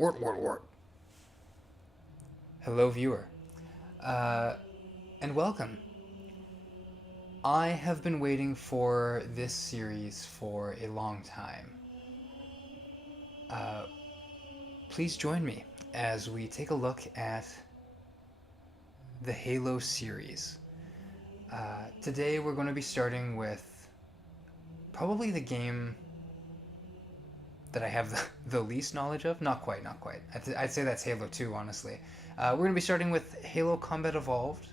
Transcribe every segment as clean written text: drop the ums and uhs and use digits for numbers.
Wort. Hello, viewer, and welcome. I have been waiting for this series for a long time. Uh, Please join me as we take a look at the Halo series. Today we're going to be starting with probably the game that I have the least knowledge of. Not quite. I'd say that's Halo 2, honestly. We're going to be starting with Halo Combat Evolved,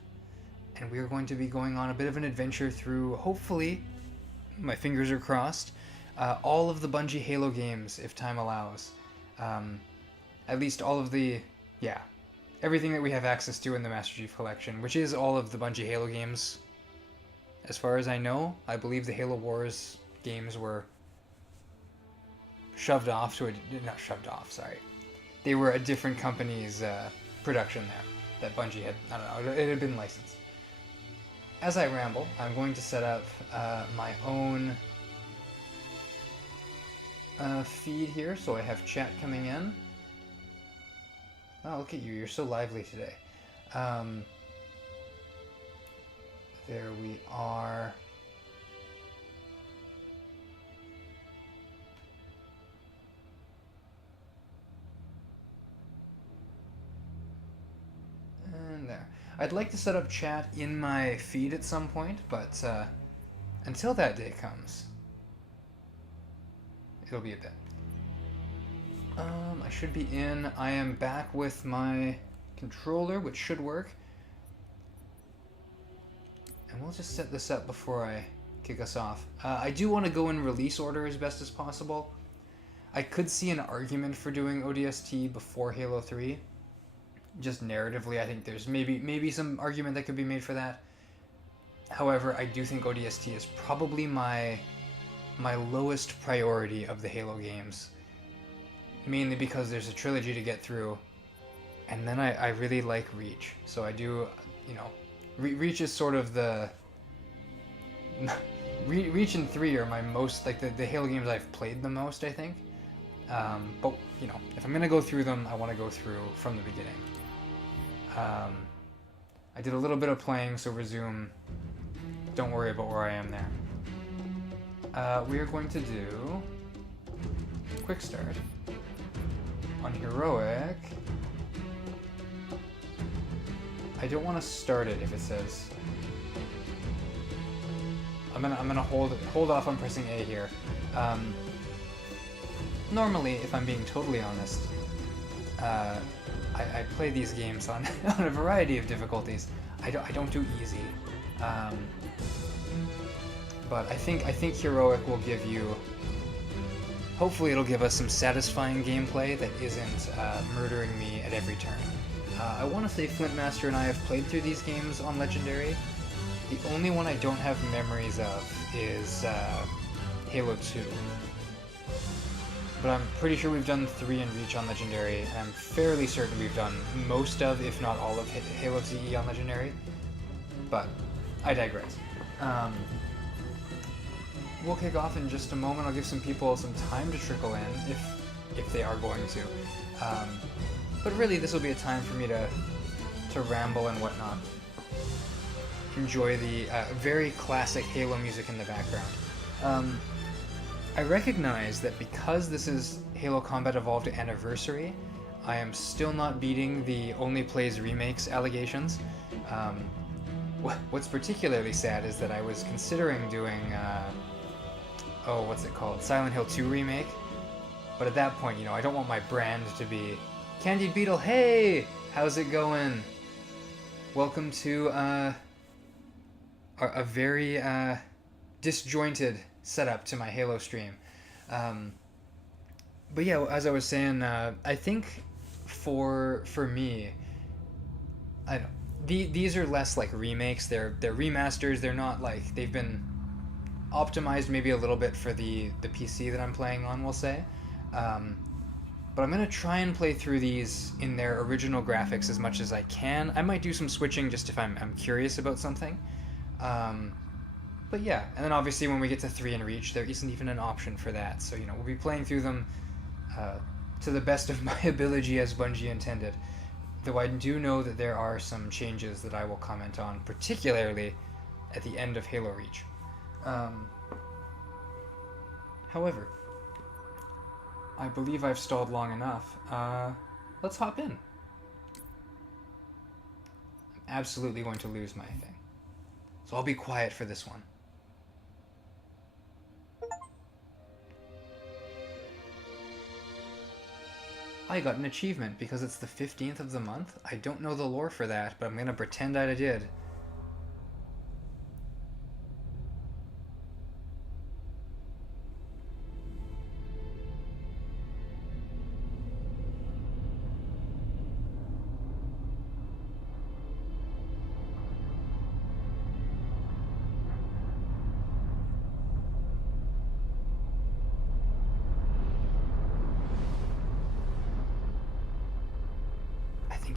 and we're going to be going on a bit of an adventure through, hopefully, my fingers are crossed, all of the Bungie Halo games, if time allows. At least all of the, everything that we have access to in the Master Chief Collection, which is all of the Bungie Halo games. As far as I know, I believe the Halo Wars games were not shoved off, sorry. They were a different company's production there that Bungie had, I don't know, it had been licensed. As I ramble, I'm going to set up my own feed here, so I have chat coming in. Oh, look at you, you're so lively today. There we are. And there. I'd like to set up chat in my feed at some point, but until that day comes, it'll be a bit. I should be in. I am back with my controller, which should work. And we'll just set this up before I kick us off. I do want to go in release order as best as possible. I could see an argument for doing ODST before Halo 3. Just narratively, I think there's maybe some argument that could be made for that. However, I do think ODST is probably my lowest priority of the Halo games. Mainly because there's a trilogy to get through, and then I really like Reach. So I do, Reach is sort of the... Reach and 3 are my most, like the Halo games I've played the most, I think. But, if I'm going to go through them, I want to go through from the beginning. I did a little bit of playing, so resume. Don't worry about where I am there. We are going to do quick start on heroic. I don't want to start it if it says. I'm gonna hold off on pressing A here. Normally, if I'm being totally honest, I play these games on a variety of difficulties. I don't do easy, but I think heroic will give you. Hopefully, it'll give us some satisfying gameplay that isn't murdering me at every turn. I want to say Flintmaster and I have played through these games on Legendary. The only one I don't have memories of is Halo 2. But I'm pretty sure we've done 3 and Reach on Legendary, and I'm fairly certain we've done most of, if not all of, Halo CE on Legendary. But I digress. We'll kick off in just a moment. I'll give some people some time to trickle in, if they are going to. But really, this will be a time for me to ramble and whatnot. Enjoy the very classic Halo music in the background. I recognize that because this is Halo Combat Evolved Anniversary, I am still not beating the only plays remakes allegations. What's particularly sad is that I was considering doing, what's it called? Silent Hill 2 Remake. But at that point, I don't want my brand to be Candied Beetle, hey! How's it going? Welcome to a very disjointed setup to my Halo stream. But yeah, as I was saying, I think for me, these are less like remakes. They're remasters. They're not like they've been optimized maybe a little bit for the PC that I'm playing on, we'll say. But I'm gonna try and play through these in their original graphics as much as I can. I might do some switching just if I'm curious about something. But yeah, and then obviously when we get to 3 and Reach, there isn't even an option for that. So we'll be playing through them to the best of my ability as Bungie intended. Though I do know that there are some changes that I will comment on, particularly at the end of Halo Reach. Um, However, I believe I've stalled long enough. Let's hop in. I'm absolutely going to lose my thing. So I'll be quiet for this one. I got an achievement because it's the 15th of the month. I don't know the lore for that, but I'm going to pretend I did.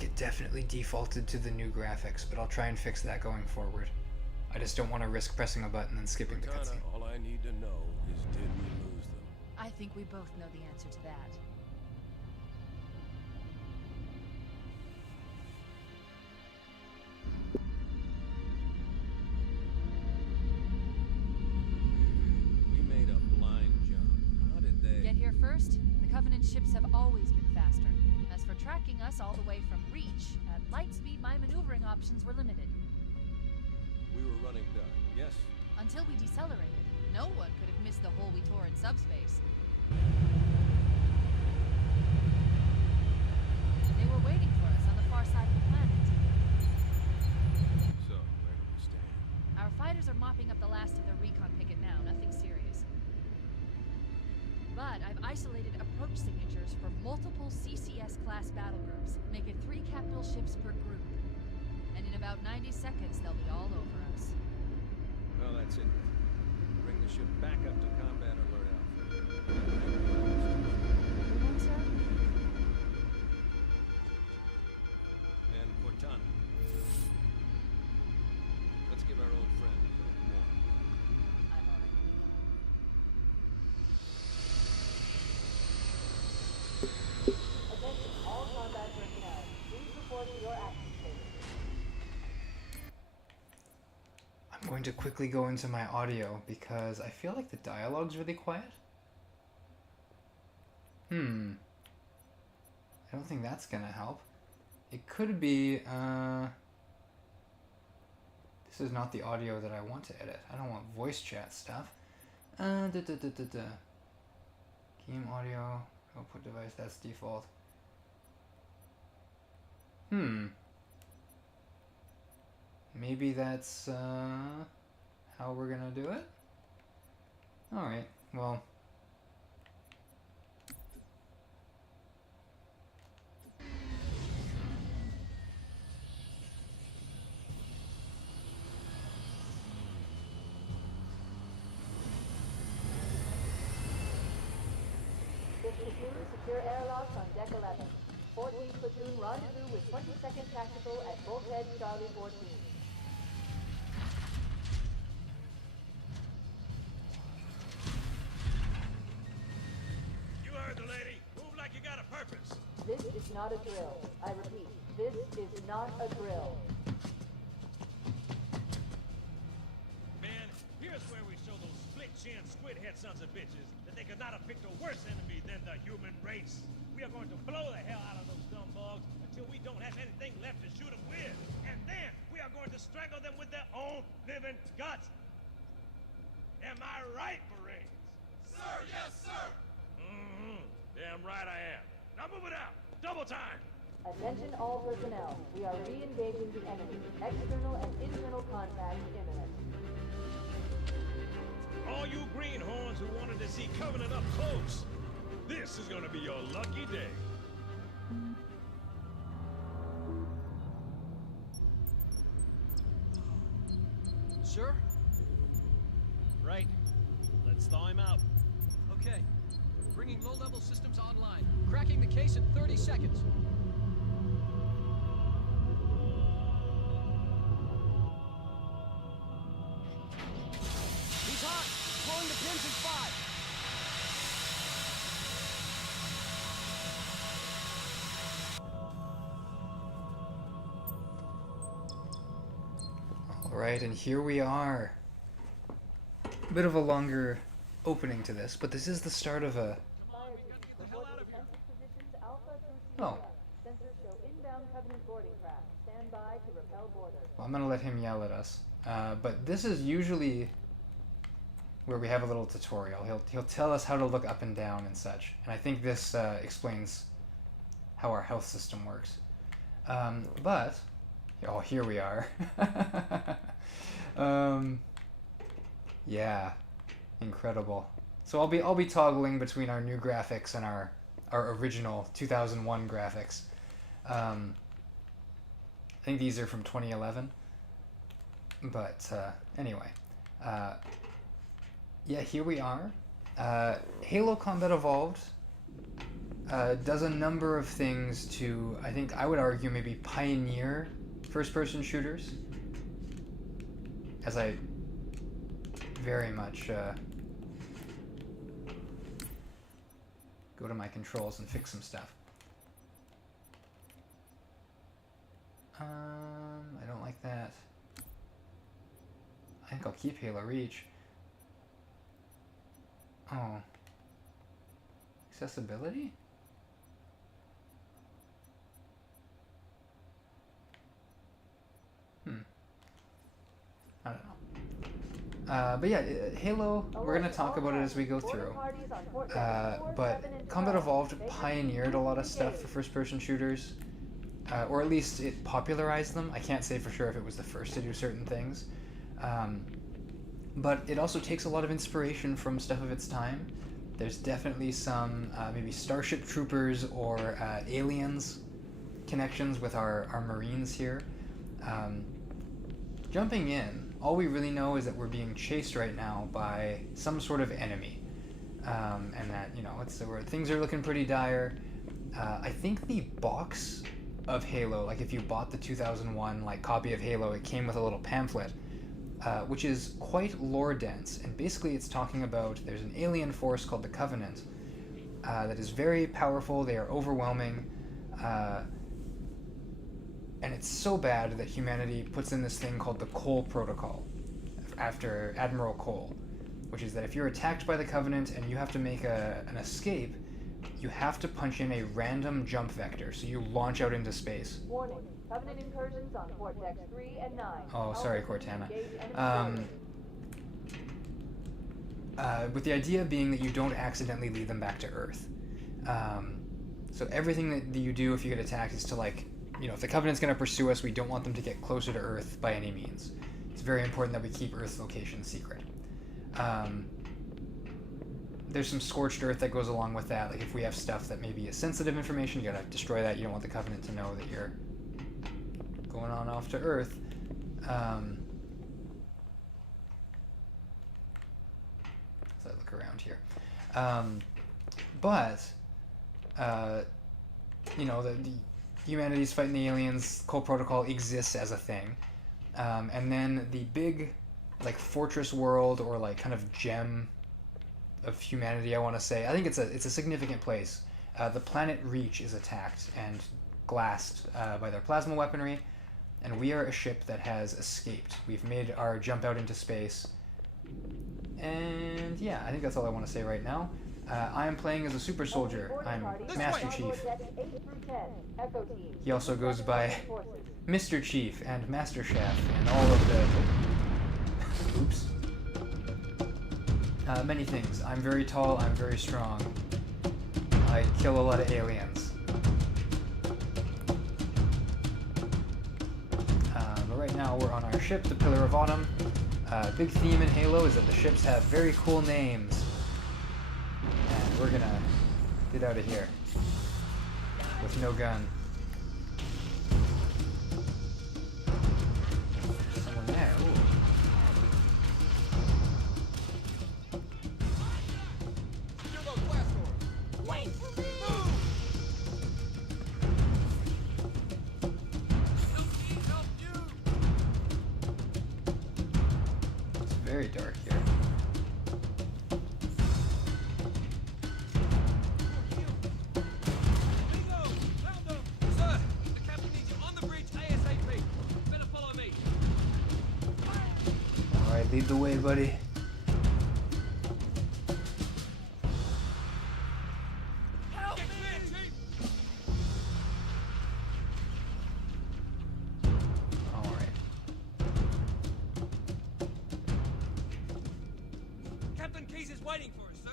It definitely defaulted to the new graphics, but I'll try and fix that going forward. I just don't want to risk pressing a button and skipping the cutscene. All I need to know is, did we lose them? I think we both know the answer to that. We made a blind jump. How did they... Get here first? The Covenant ships have always been faster. As for tracking us all the way from Reach, at light speed my maneuvering options were limited. We were running dark, yes? Until we decelerated, no one could have missed the hole we tore in subspace. They were waiting for us on the far side of the planet. So, where do we stand? Our fighters are mopping up the last of the recon picket now, nothing serious. But I've isolated approach signatures for multiple CCS-class battle groups, making 3 capital ships per group. And in about 90 seconds, they'll be all over us. Well, that's it. Bring the ship back up to combat alert outfit. Everyone, sir? And Cortana. Let's give our old friend a little more. I've already begun. Attention, all combat personnel. Please report to your action station. I'm going to quickly go into my audio because I feel like the dialogue's really quiet. I don't think that's gonna help. It could be, this is not the audio that I want to edit. I don't want voice chat stuff. Game audio, output device, that's default. Maybe that's how we're gonna do it? Alright, well. This platoon, secure airlocks on deck 11. 14th platoon rendezvous with 22nd Tactical at Bulkhead Charlie 14. You heard the lady. Move like you got a purpose. This is not a drill. I repeat, this is not a drill. Man, here's where we show those split-chin, squid-head sons of bitches that they could not have picked a worse enemy than the human race. We are going to blow the hell out of those dumb bugs until we don't have anything left to shoot them with. And then we are going to strangle them with their own living guts. Am I right, Marines? Sir, yes, sir! Mm-hmm. Damn right I am. Now move it out. Double time. Attention all personnel. We are re-engaging the enemy. External and internal contact imminent. All you greenhorns who wanted to see Covenant up close, this is gonna be your lucky day. Sure? Right. Let's thaw him out. Okay. Bringing low-level systems online. Cracking the case in 30 seconds. He's hot! Blowing the pins in 5. Alright, and here we are. A bit of a longer opening to this, but this is the start of a... Positions Alpha through Oh. Sierra. Sensors show inbound Covenant boarding craft. Stand by to repel border. Well, I'm gonna let him yell at us. But this is usually where we have a little tutorial. He'll tell us how to look up and down and such. And I think this explains how our health system works. But... Oh, here we are. Yeah, incredible. So I'll be toggling between our new graphics and our original 2001 graphics. I think these are from 2011. But anyway, yeah, here we are. Halo Combat Evolved does a number of things to, I think I would argue, maybe pioneer first-person shooters, as I very much go to my controls and fix some stuff. I don't like that. I think I'll keep Halo Reach. Oh. Accessibility? I don't know. But yeah, Halo, we're going to talk about it as we go through. But Combat Evolved pioneered a lot of stuff for first-person shooters. Or at least it popularized them. I can't say for sure if it was the first to do certain things. But it also takes a lot of inspiration from stuff of its time. There's definitely some maybe Starship Troopers or Aliens connections with our Marines here. Jumping in, all we really know is that we're being chased right now by some sort of enemy. And that, you know, where things are looking pretty dire. I think the box of Halo, like if you bought the 2001 copy of Halo, it came with a little pamphlet, which is quite lore dense. And basically it's talking about there's an alien force called the Covenant that is very powerful. They are overwhelming. And it's so bad that humanity puts in this thing called the Cole Protocol, after Admiral Cole, which is that if you're attacked by the Covenant and you have to make an escape, you have to punch in a random jump vector, so you launch out into space. Warning. Covenant incursions on Vortex 3 and 9. Oh, sorry, Cortana. With the idea being that you don't accidentally lead them back to Earth. So everything that you do if you get attacked is to if the Covenant's going to pursue us, we don't want them to get closer to Earth by any means. It's very important that we keep Earth's location secret. There's some scorched earth that goes along with that. Like if we have stuff that maybe is sensitive information, you gotta destroy that. You don't want the Covenant to know that you're going on off to Earth. As I look around here. The humanity's fighting the aliens. Cole Protocol exists as a thing. And then the big, fortress world or kind of gem of humanity, I want to say. I think it's a significant place. The planet Reach is attacked and glassed by their plasma weaponry, and we are a ship that has escaped. We've made our jump out into space, and yeah, I think that's all I want to say right now. I am playing as a super soldier. I'm Master Chief. He also goes by Mr. Chief and Master Chef and all of the... Oops. Many things. I'm very tall, I'm very strong. I kill a lot of aliens. But right now we're on our ship, the Pillar of Autumn. Big theme in Halo is that the ships have very cool names. And we're gonna get out of here. With no gun. Someone there, ooh. Very dark here. Sir, the captain needs you on the bridge ASAP. Better follow me. Lead the way, buddy. Help me! Alright. Captain Case is waiting for us, sir.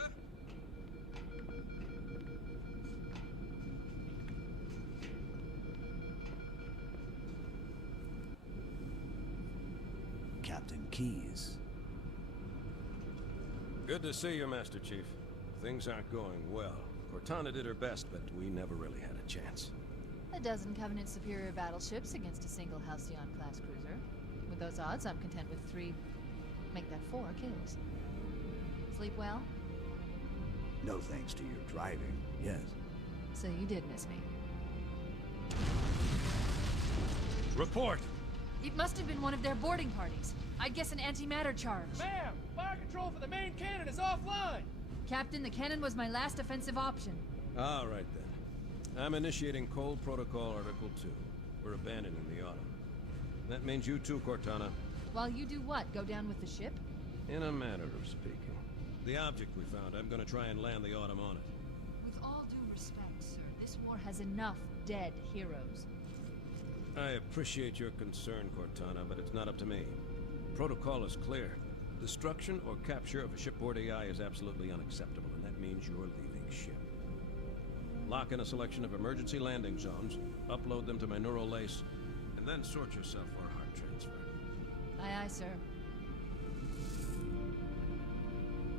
Captain Keyes. Good to see you, Master Chief. Things aren't going well. Cortana did her best, but we never really had a chance. A dozen Covenant superior battleships against a single Halcyon-class cruiser. With those odds, I'm content with 3, make that 4 kills. Sleep well? No thanks to your driving, yes. So you did miss me. Report! It must have been one of their boarding parties. I'd guess an antimatter charge. Ma'am, fire control for the main cannon is offline. Captain, the cannon was my last offensive option. All right, then. I'm initiating Cold Protocol Article 2. We're abandoning the Autumn. That means you too, Cortana. While you do what? Go down with the ship? In a manner of speaking. The object we found, I'm gonna try and land the Autumn on it. With all due respect, sir, this war has enough dead heroes. I appreciate your concern, Cortana, but it's not up to me. Protocol is clear. Destruction or capture of a shipboard AI is absolutely unacceptable, and that means you're leaving ship. Lock in a selection of emergency landing zones, upload them to my neural lace, and then sort yourself for a heart transfer. Aye, aye, sir.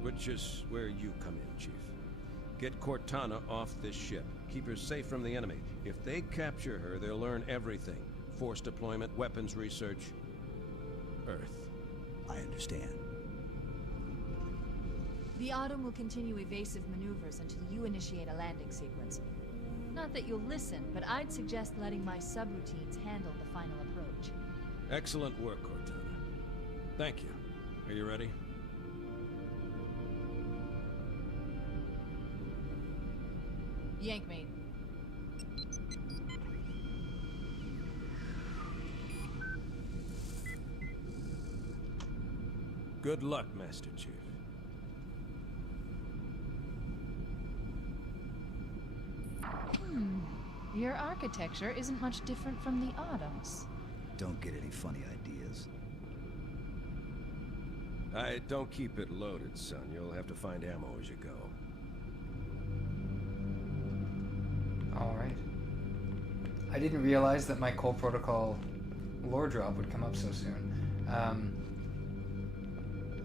Which is where you come in, Chief. Get Cortana off this ship. Keep her safe from the enemy. If they capture her, they'll learn everything. Force deployment, weapons research, Earth. I understand. The Autumn will continue evasive maneuvers until you initiate a landing sequence. Not that you'll listen, but I'd suggest letting my subroutines handle the final approach. Excellent work, Cortana. Thank you. Are you ready? Yank me. Good luck, Master Chief. Your architecture isn't much different from the Autumn's. Don't get any funny ideas. I don't keep it loaded, son. You'll have to find ammo as you go. Alright. I didn't realize that my Cold Protocol lore drop would come up so soon.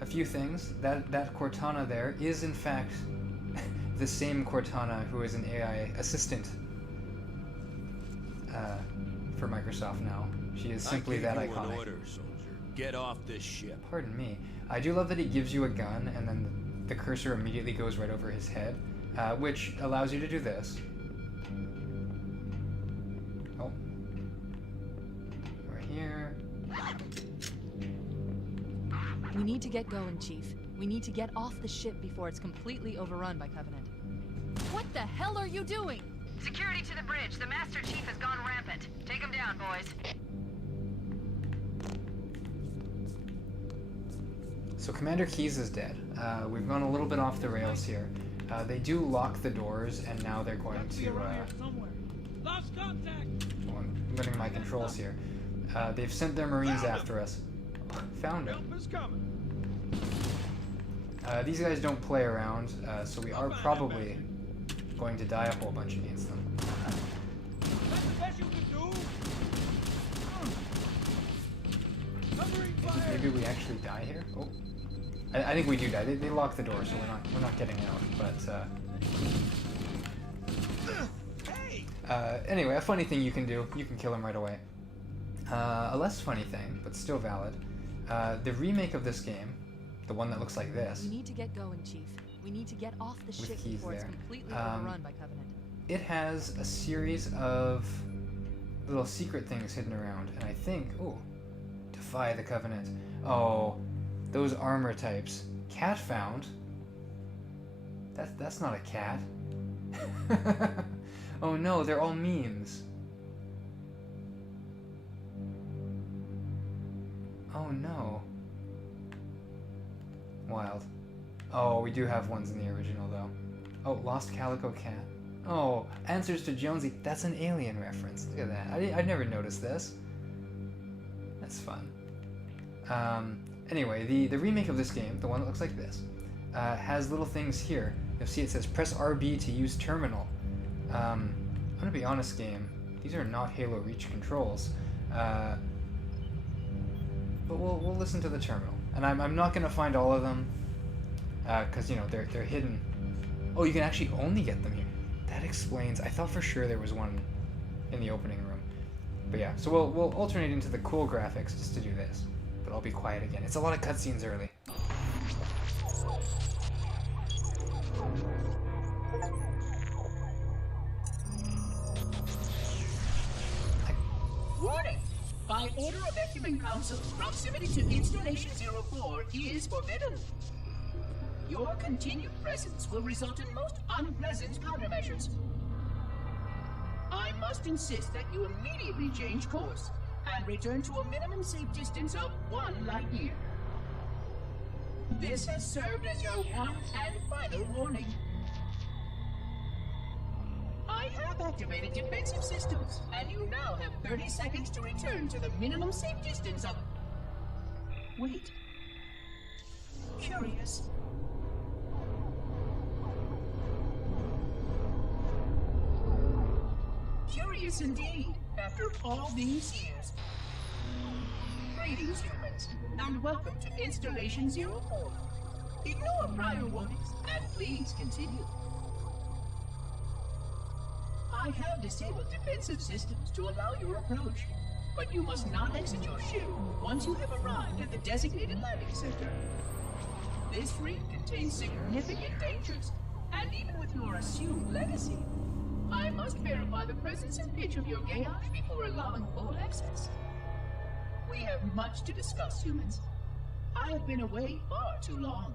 A few things. That Cortana there is in fact the same Cortana who is an AI assistant for Microsoft now. She is simply that iconic. An order, soldier. Get off this ship. Pardon me. I do love that he gives you a gun and then the cursor immediately goes right over his head, which allows you to do this. Oh. We're here. We need to get going, Chief. We need to get off the ship before it's completely overrun by Covenant. What the hell are you doing? Security to the bridge. The Master Chief has gone rampant. Take him down, boys. So Commander Keyes is dead. We've gone a little bit off the rails here. They do lock the doors, and now they're going to... Somewhere. Lost contact. Oh, I'm learning my controls here. They've sent their Marines after us. Found him. Help is coming. These guys don't play around, so we are probably going to die a whole bunch against them. That's the best you can do. Covering fire. Maybe we actually die here? Oh. I think we do die. They lock the door, so we're not getting out. But anyway, a funny thing you can do, you can kill him right away. A less funny thing, but still valid. The remake of this game, the one that looks like this. We need to get going, Chief. We need to get off the With ship Keyes before it's there. completely overrun by Covenant. It has a series of little secret things hidden around, and I think, oh, defy the Covenant. Oh, those armor types. Cat found. That's not a cat. Oh no, they're all memes. Oh no. Wild. Oh, we do have ones in the original, though. Oh, Lost Calico Cat. Oh, Answers to Jonesy. That's an Alien reference. Look at that. I'd never noticed this. That's fun. Anyway, the remake of this game, the one that looks like this, has little things here. You'll see it says press RB to use terminal. I'm gonna be honest, game. These are not Halo Reach controls. But we'll listen to the terminal. And I'm not gonna find all of them, because you know they're hidden. Oh, you can actually only get them here. That explains. I thought for sure there was one in the opening room. But yeah, so we'll alternate into the cool graphics just to do this. But I'll be quiet again. It's a lot of cutscenes early. Warning! By order of Ecumen Council, proximity to Installation 04 is forbidden. Your continued presence will result in most unpleasant countermeasures. I must insist that you immediately change course and return to a minimum safe distance of 1 light year. This has served as your one and final warning. I have activated defensive systems, and you now have 30 seconds to return to the minimum safe distance of... Wait. Curious. Curious indeed, after all these years. Greetings, humans, and welcome to Installation 04. Ignore prior warnings, and please continue. I have disabled defensive systems to allow your approach, but you must not exit your ship once you have arrived at the designated landing center. This ring contains significant dangers, and even with your assumed legacy, I must verify the presence and pitch of your gauge before allowing full access. We have much to discuss, humans. I have been away far too long.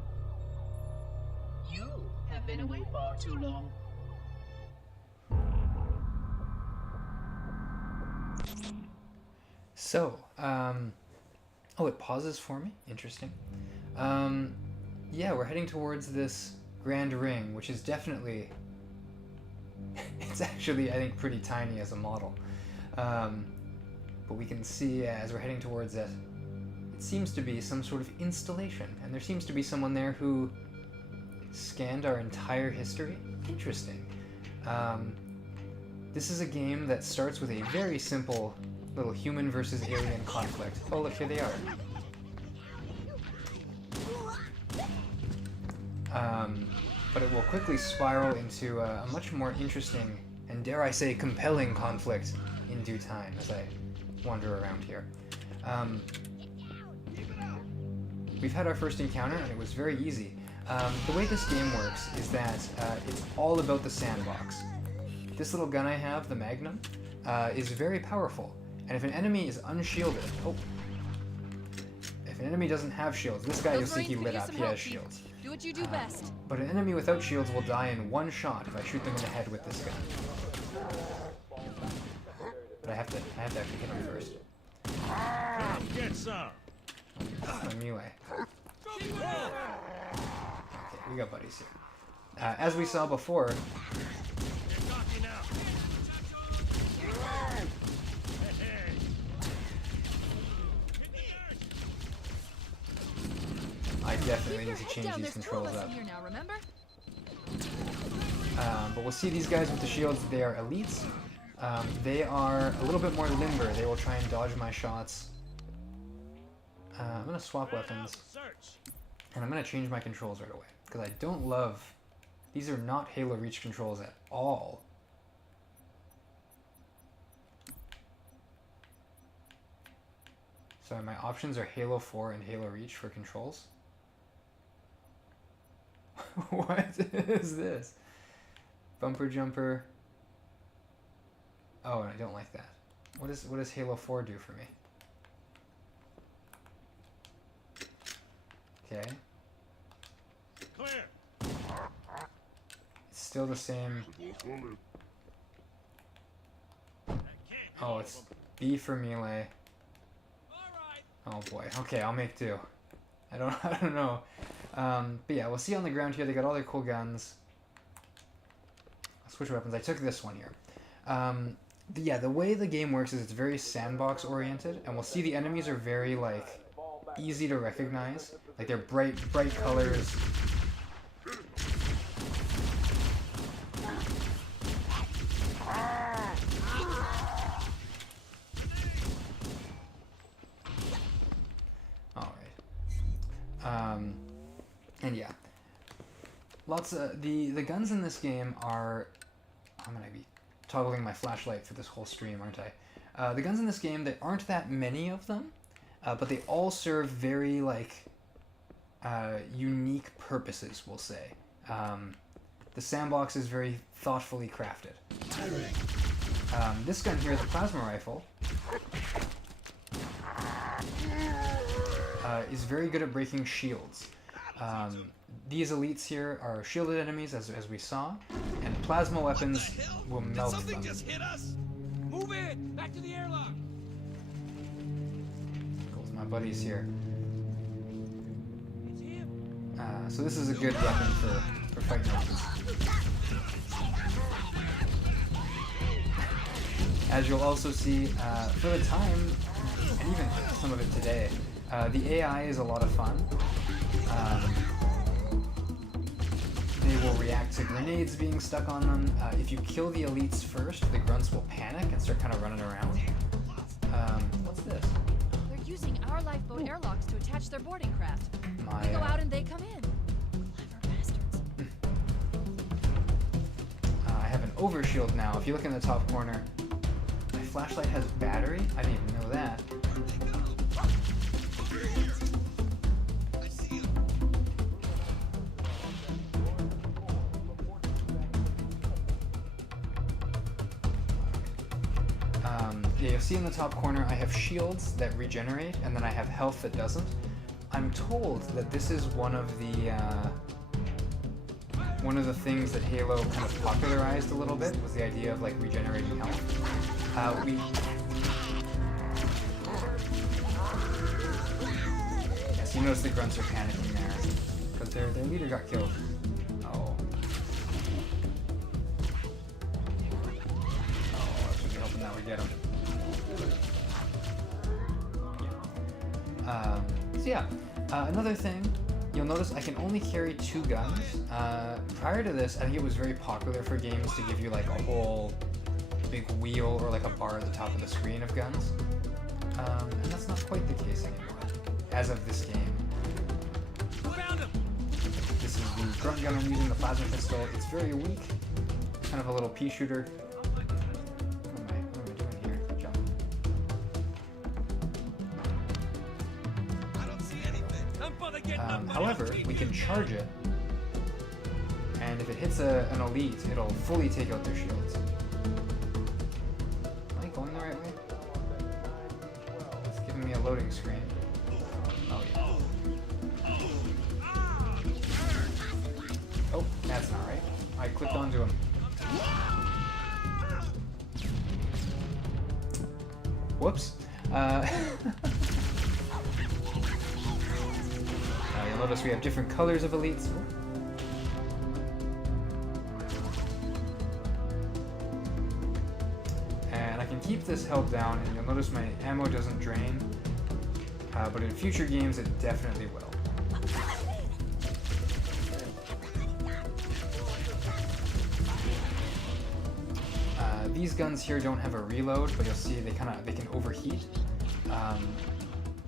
You have been away far too long. So, oh, it pauses for me? Interesting. Yeah, we're heading towards this Grand Ring, which is definitely... it's actually, I think, pretty tiny as a model. But we can see as we're heading towards it, it seems to be some sort of installation, and there seems to be someone there who scanned our entire history. Interesting. This is a game that starts with a very simple little human versus alien conflict. Oh, look, here they are. But it will quickly spiral into a much more interesting and, dare I say, compelling conflict in due time as I wander around here. We've had our first encounter, and it was very easy. The way this game works is that it's all about the sandbox. This little gun I have, the Magnum, is very powerful. And if an enemy is unshielded... Oh. If an enemy doesn't have shields, this guy, you'll see he lit up, he has shields. Do what you do best. But an enemy without shields will die in one shot if I shoot them in the head with this gun. But I have to actually hit him first. Come get some. My melee. Okay, we got buddies here. As we saw before... They're talking now. Hey. I definitely Keep your need to head change down. these There's two of controls us up. in here now, remember? But we'll see these guys with the shields. They are elites. They are a little bit more limber. They will try and dodge my shots. I'm going to swap weapons. And I'm going to change my controls right away. Because I don't love... These are not Halo Reach controls at all. So my options are Halo 4 and Halo Reach for controls. What is this? Bumper jumper. Oh, and I don't like that. What does Halo 4 do for me? Okay. Clear. It's still the same. Oh, it's B for melee. Oh boy. Okay, I'll make do. I don't know. But yeah, we'll see on the ground here. They got all their cool guns. I'll switch weapons. I took this one here. The way the game works is it's very sandbox oriented, and we'll see the enemies are very like easy to recognize. Like they're bright colors. All right. And yeah, lots of the guns in this game are. I'm gonna be toggling my flashlight for this whole stream, aren't I? The guns in this game, there aren't that many of them, but they all serve very like unique purposes, we'll say. The sandbox is very thoughtfully crafted. This gun here, the plasma rifle, is very good at breaking shields. These elites here are shielded enemies, as we saw, and plasma weapons will melt them. Something just hit us! Move in! Back to the airlock! Goes my buddies here. It's him! So this is a good weapon for fighting enemies. As you'll also see, for the time, and even some of it today, the AI is a lot of fun. They will react to grenades being stuck on them. If you kill the elites first, the grunts will panic and start kind of running around. What's this? They're using our lifeboat airlocks to attach their boarding craft. My, We go out and they come in. Clever bastards. I have an overshield now. If you look in the top corner, my flashlight has battery. I didn't even know that. Yeah, you'll see in the top corner I have shields that regenerate, and then I have health that doesn't. I'm told that this is one of the things that Halo kind of popularized a little bit, was the idea of like regenerating health. Yes, you notice the grunts are panicking there because their leader got killed. Oh. I should be hoping that would get him. So yeah, another thing, you'll notice I can only carry 2 guns. Prior to this, I think it was very popular for games to give you like a whole big wheel or like a bar at the top of the screen of guns. And that's not quite the case anymore, as of this game. Found him! This is the grunt gun I'm using, the plasma pistol. It's very weak, kind of a little pea shooter. What am I doing here? Jump. I don't see anything. I'm gonna get However, we can charge it, and if it hits an elite, it'll fully take out their shields. Am I going the right way? It's giving me a loading screen. Oh yeah. Oh, that's not right. I clicked onto him. Whoops. You'll notice we have different colors of elites. And I can keep this held down, and you'll notice my ammo doesn't drain. But in future games, it definitely will. These guns here don't have a reload, but you'll see they can overheat.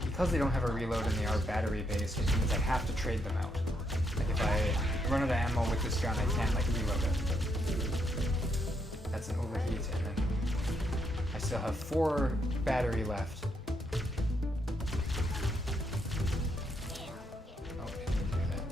Because they don't have a reload and they are battery based, it means I have to trade them out. Like if I run out of ammo with this gun, I can't like reload it. That's an overheat, and then I still have 4 battery left. Oh, I didn't do that.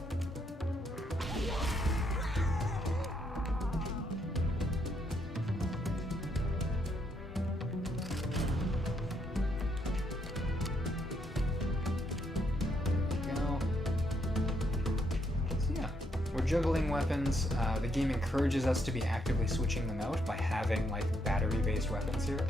Juggling weapons, the game encourages us to be actively switching them out by having like battery-based weapons here.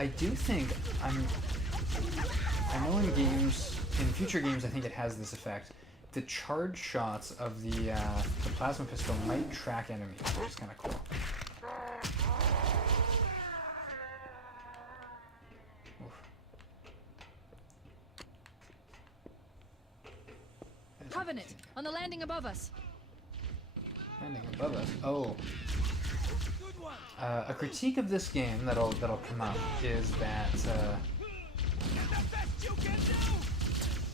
I do think I know in games, in future games, I think it has this effect. The charge shots of the plasma pistol might track enemies, which is kind of cool. Covenant, on the landing above us. Landing above us. Oh. A critique of this game that'll come up is that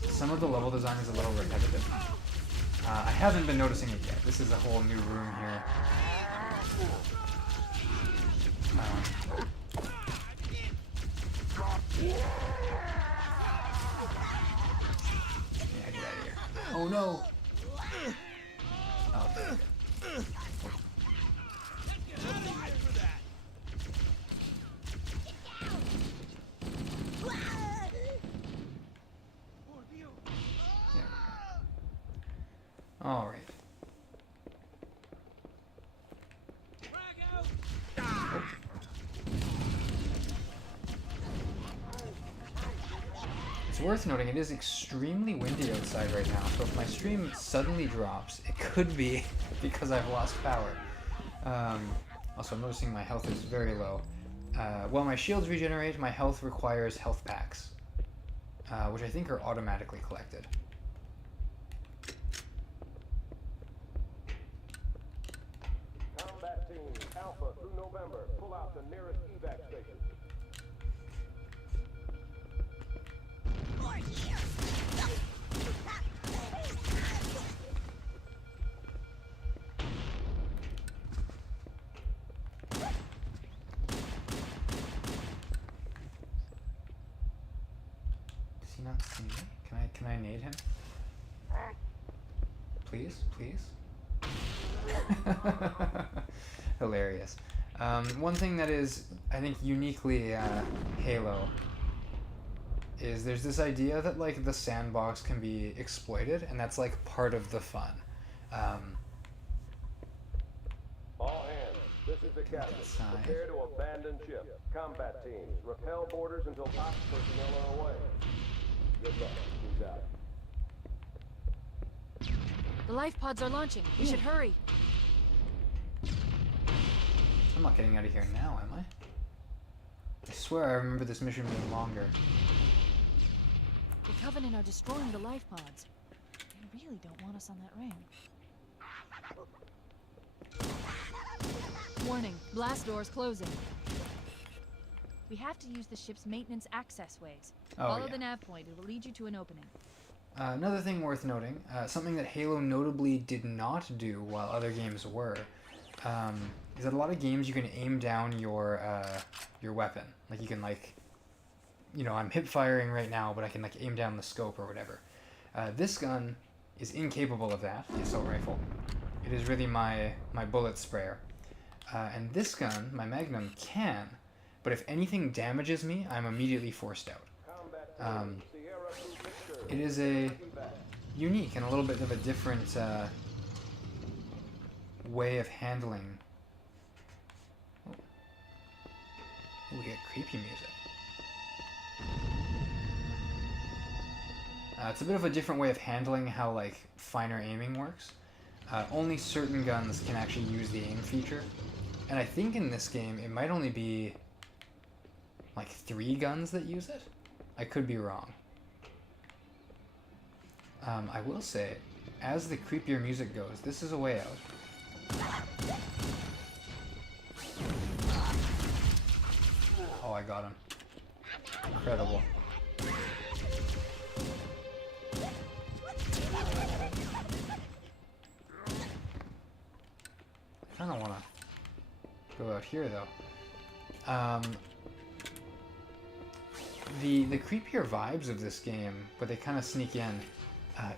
some of the level design is a little repetitive. I haven't been noticing it yet. This is a whole new room here. Yeah, get out of here. Oh no! Oh, okay. All right. Oh. It's worth noting it is extremely windy outside right now, so if my stream suddenly drops, it could be because I've lost power. Also, I'm noticing my health is very low. While my shields regenerate, my health requires health packs, which I think are automatically collected. Combat team, Alpha through November. Pull out the nearest evac station. Does he not see me? Can I nade him? Please, please. Hilarious. One thing that is, I think, uniquely Halo is there's this idea that like the sandbox can be exploited, and that's like part of the fun. All hands, this is the captain. Prepare to abandon ship. Combat teams, repel borders until ops personnel are away. Good luck. Who's out? The life pods are launching. We should hurry. I'm not getting out of here now, am I? I swear I remember this mission being longer. The Covenant are destroying the life pods. They really don't want us on that ring. Warning, blast doors closing. We have to use the ship's maintenance access ways. Follow the nav point. It will lead you to an opening. Another thing worth noting, something that Halo notably did not do while other games were, is that a lot of games you can aim down your weapon. Like you can like, you know, I'm hip firing right now, but I can like aim down the scope or whatever. This gun is incapable of that, the assault rifle. It is really my bullet sprayer. And this gun, my Magnum, can, but if anything damages me, I'm immediately forced out. It is a unique and a little bit of a different way of handling. Oh. We get creepy music. It's a bit of a different way of handling how like finer aiming works. Only certain guns can actually use the aim feature, and I think in this game it might only be like 3 guns that use it. I could be wrong. I will say, as the creepier music goes, this is a way out. Oh, I got him. Incredible. I kind of want to go out here, though. The creepier vibes of this game, but they kind of sneak in.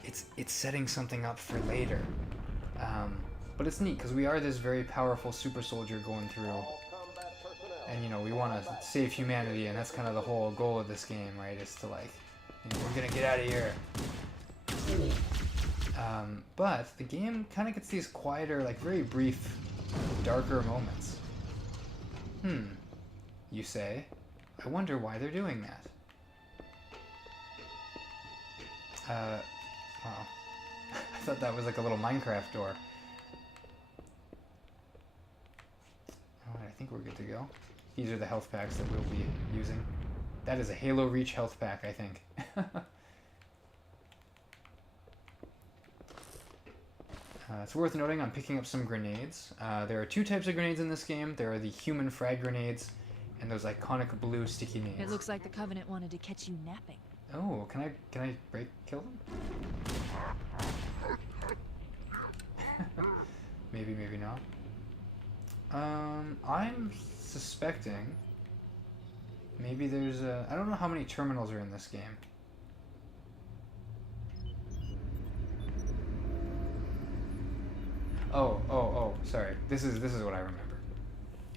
It's setting something up for later. But it's neat because we are this very powerful super soldier going through, and you know we want to save humanity, and that's kind of the whole goal of this game, right? Is to like, you know, we're gonna get out of here. But the game kind of gets these quieter, like very brief, darker moments. You say? I wonder why they're doing that. Wow. I thought that was like a little Minecraft door. Alright, I think we're good to go. These are the health packs that we'll be using. That is a Halo Reach health pack, I think. It's worth noting I'm picking up some grenades. There are two types of grenades in this game. There are the human frag grenades and those iconic blue sticky nades. It looks like the Covenant wanted to catch you napping. Oh, can I kill them? Maybe, maybe not. I'm suspecting maybe there's a... I don't know how many terminals are in this game. Oh, sorry. This is what I remember.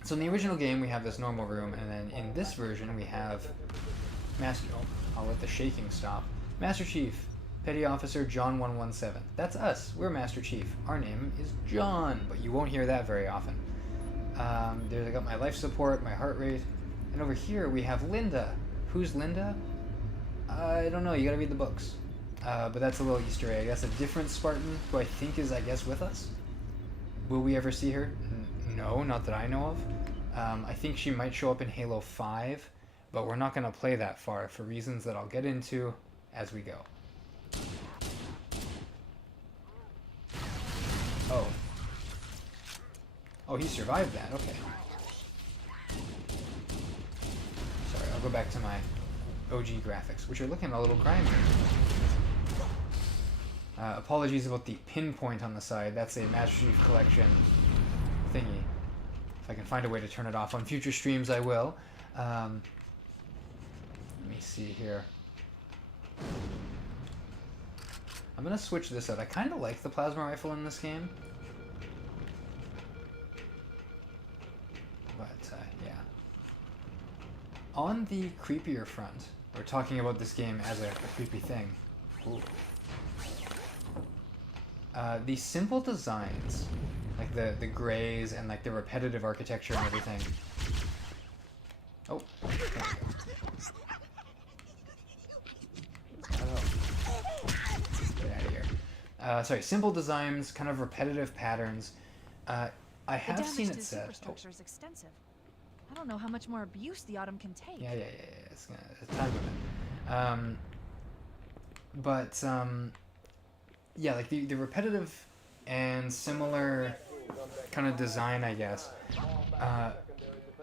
So in the original game we have this normal room, and then in this version we have Master... Oh, I'll let the shaking stop. Master Chief, Petty Officer John 117. That's us. We're Master Chief. Our name is John, but you won't hear that very often. There's, I got my life support, my heart rate, and over here we have Linda. Who's Linda? I don't know. You gotta read the books. But that's a little Easter egg. That's a different Spartan who I think is, I guess, with us. Will we ever see her? No, not that I know of. I think she might show up in Halo 5, but we're not going to play that far for reasons that I'll get into as we go. Oh. Oh, he survived that. Okay. Sorry, I'll go back to my OG graphics, which are looking a little grimy. Apologies about the pinpoint on the side. That's a Master Chief Collection thingy. If I can find a way to turn it off on future streams, I will. Let me see here. I'm going to switch this out. I kind of like the plasma rifle in this game. But, yeah. On the creepier front, we're talking about this game as a creepy thing. Ooh. The simple designs, like the grays and like the repetitive architecture and everything. Oh, there we go. Get out of here. Sorry, simple designs, kind of repetitive patterns. I have seen it said. The superstructure is extensive. I don't know how much more abuse the Autumn can take. Yeah. It's time limit. Yeah, like the repetitive and similar kind of design, I guess.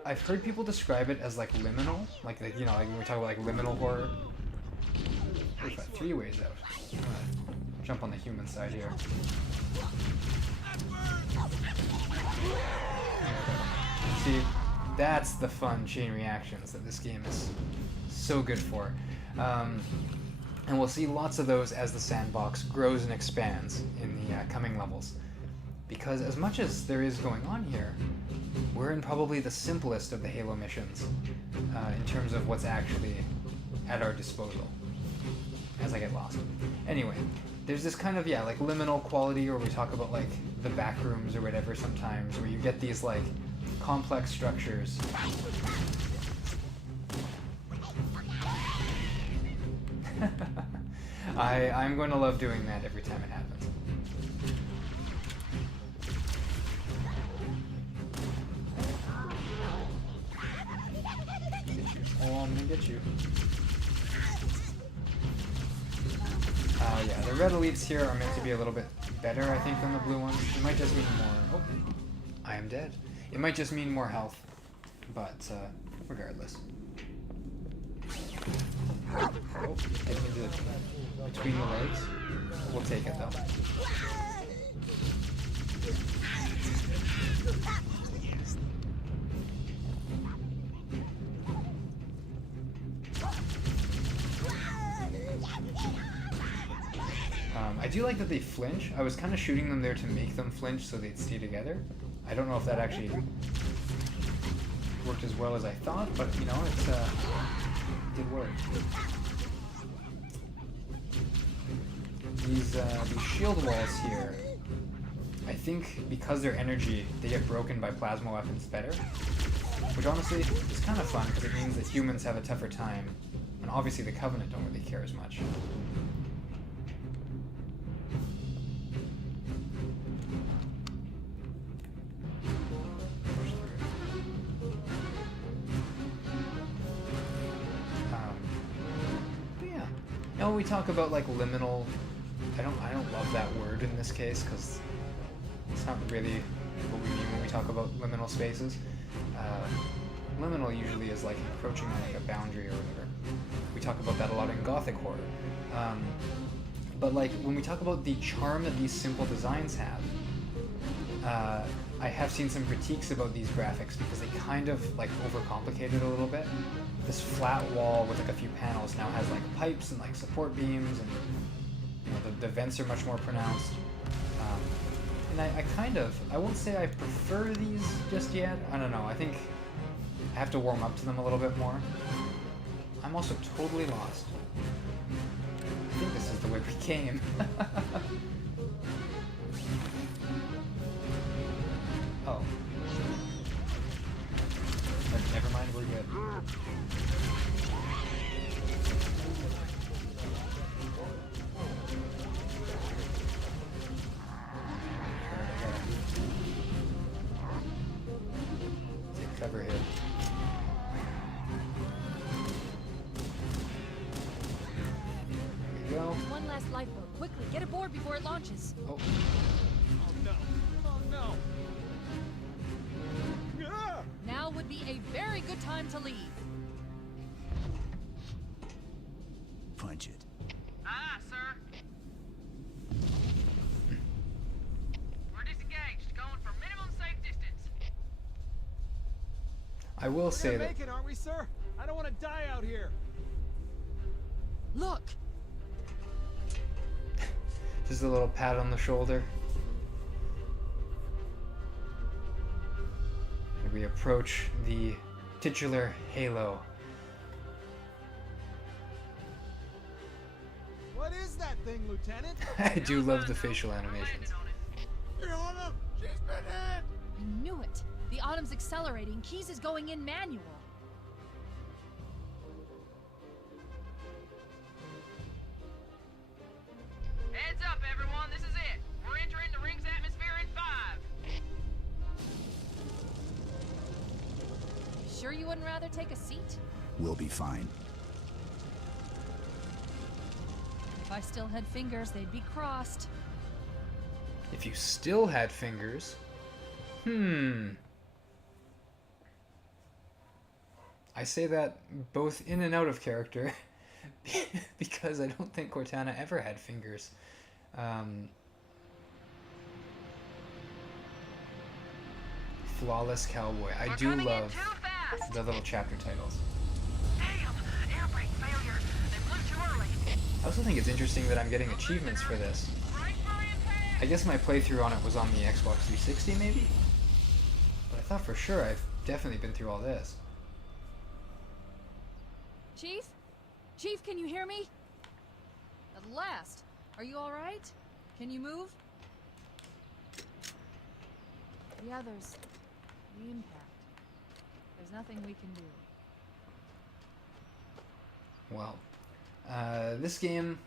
I've heard people describe it as like liminal, like you know, like when we talk about like liminal horror. We've got 3 ways out. I'm gonna jump on the human side here. See, that's the fun chain reactions that this game is so good for. And we'll see lots of those as the sandbox grows and expands in the coming levels. Because as much as there is going on here, we're in probably the simplest of the Halo missions in terms of what's actually at our disposal. As I get lost. Anyway, there's this kind of, yeah, like liminal quality where we talk about like the back rooms or whatever sometimes, where you get these like complex structures. I'm going to love doing that every time it happens. Oh, I'm gonna get you. Yeah, the red elites here are meant to be a little bit better, I think, than the blue ones. It might just mean more... Oh, I am dead. It might just mean more health, but regardless. Oh, getting into between the legs. We'll take it though. I do like that they flinch. I was kind of shooting them there to make them flinch so they'd stay together. I don't know if that actually worked as well as I thought, but you know, it did work. These shield walls here, I think because they're energy, they get broken by plasma weapons better. which honestly is kind of fun because it means that humans have a tougher time, and obviously the Covenant don't really care as much. No, we talk about like liminal. I don't love that word in this case because it's not really what we mean when we talk about liminal spaces. Liminal usually is like encroaching on like a boundary or whatever. We talk about that a lot in Gothic horror. But like when we talk about the charm that these simple designs have, I have seen some critiques about these graphics because they kind of like overcomplicate it a little bit. This flat wall with like a few panels now has like pipes and like support beams, and you know the vents are much more pronounced. And I won't say I prefer these just yet. I don't know. I think I have to warm up to them a little bit more. I'm also totally lost. I think this is the way we came. Oh. Never mind, we're good. Take cover here. There we go. One last lifeboat. Quickly, get aboard before it launches. Oh. Oh no. Oh no. Now would be a very good time to leave. Punch it. Aye, sir. We're disengaged, going for minimum safe distance. I will say We're that. gonna make it, aren't we, sir? I don't want to die out here. Look! Just a little pat on the shoulder. And we approach the titular Halo. What is that thing, Lieutenant? I do love the facial animations. Your Honor, she's been hit! I knew it! The Autumn's accelerating. Keys is going in manual. Heads up, everyone. This is it. We're entering the ring's atmosphere in 5. Sure you wouldn't rather take a seat? We'll be fine. If I still had fingers, they'd be crossed. If you still had fingers. I say that both in and out of character because I don't think Cortana ever had fingers. Flawless Cowboy. I do love the little chapter titles. Damn! Air brake failure. They flew too early. I also think it's interesting that I'm getting achievements for this. I guess my playthrough on it was on the Xbox 360 maybe? But I thought for sure I've definitely been through all this. Chief? Chief, can you hear me? At last. Are you alright? Can you move? The others. The impact. There's nothing we can do. Well, this game,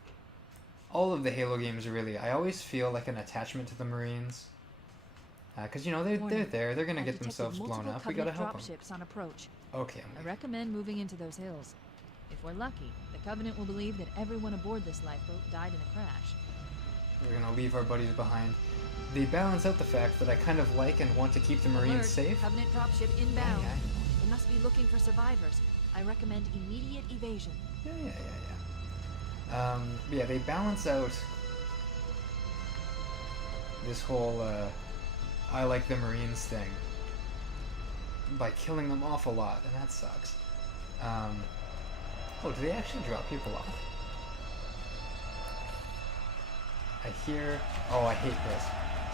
all of the Halo games really, I always feel like an attachment to the Marines. Because, you know, they're there, they're gonna get themselves blown up, we gotta help them. Dropships on approach. Okay, I recommend moving into those hills. If we're lucky, the Covenant will believe that everyone aboard this lifeboat died in a crash. we're gonna leave our buddies behind. They balance out the fact that I kind of like and want to keep the Marines Alert, safe. Covenant dropship inbound. Yeah, They must be looking for survivors. I recommend immediate evasion. yeah. But yeah, they balance out this whole I like the Marines thing by killing them off a lot, and that sucks. Oh, do they actually drop people off? I hear... Oh, I hate this.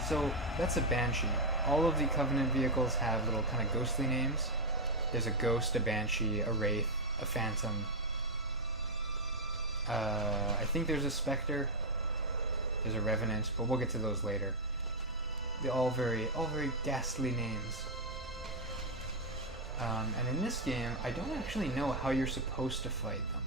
So, that's a Banshee. All of the Covenant vehicles have little kind of ghostly names. There's a Ghost, a Banshee, a Wraith, a Phantom. I think there's a Spectre. There's a Revenant, but we'll get to those later. They're all very ghastly names. And in this game, I don't actually know how you're supposed to fight them.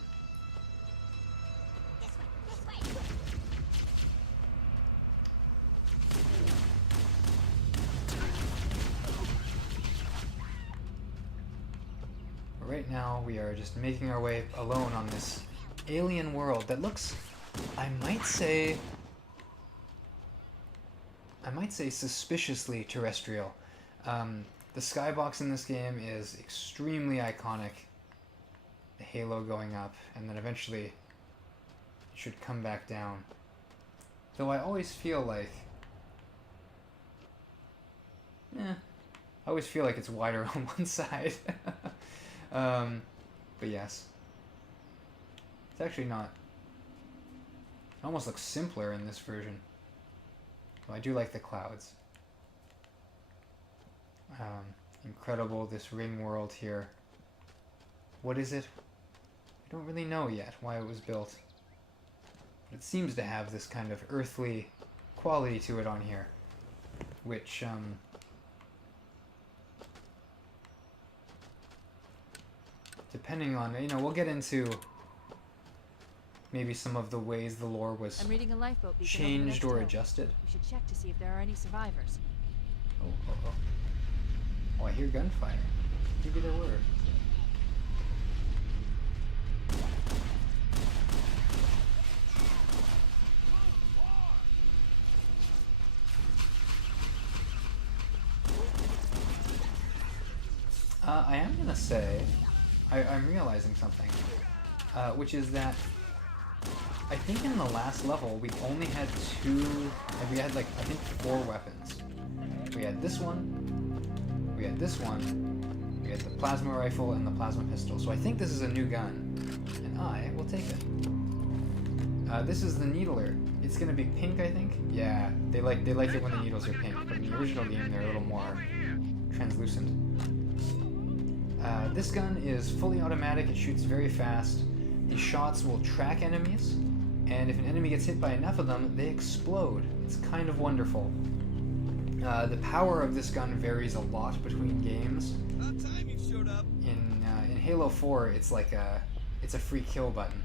But right now, we are just making our way alone on this alien world that looks, I might say suspiciously terrestrial. The skybox in this game is extremely iconic. The halo going up, and then eventually it should come back down. Though I always feel like... I always feel like it's wider on one side. But yes. It's actually not... It almost looks simpler in this version. Though I do like the clouds. Incredible, this ring world here. What is it? I don't really know yet why it was built. But it seems to have this kind of earthly quality to it on here. Which, depending on, you know, we'll get into maybe some of the ways the lore was I'm reading a lifeboat beacon changed over or the next hill. adjusted. We should check to see if there are any survivors. Oh, I hear gunfire. Maybe there were. I am gonna say, I'm realizing something, which is that I think in the last level we only had we had like, I think 4 weapons. We had this one, we had this one, we had the plasma rifle and the plasma pistol. So I think this is a new gun, and I will take it. This is the needler. It's gonna be pink, I think. Yeah, they like it when the needles are pink, but in the original game they're a little more translucent. This gun is fully automatic. It shoots very fast. The shots will track enemies, and if an enemy gets hit by enough of them, they explode. It's kind of wonderful. The power of this gun varies a lot between games. About time you showed up. In Halo 4, it's like it's a free kill button.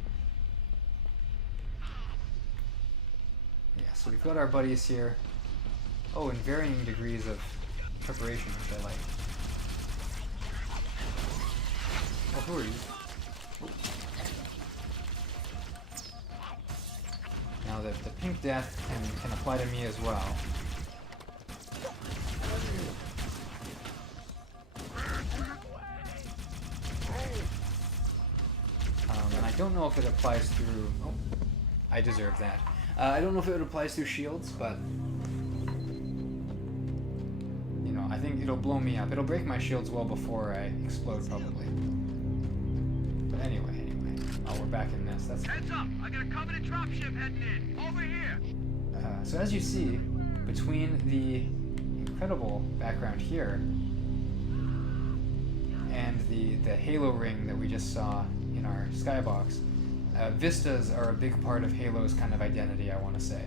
Yeah, so we've got our buddies here. Oh, in varying degrees of preparation, which I like. Oh, who are you? Oh. Now the pink death can apply to me as well. And I don't know if it applies through... Oh, I deserve that. I don't know if it applies through shields, but... You know, I think it'll blow me up. It'll break my shields well before I explode, probably. But anyway. Oh, we're back in this. That's... Heads up! I got a Covenant dropship heading in. Over here! So as you see, between the incredible background here and the halo ring that we just saw in our skybox, vistas are a big part of Halo's kind of identity, I want to say.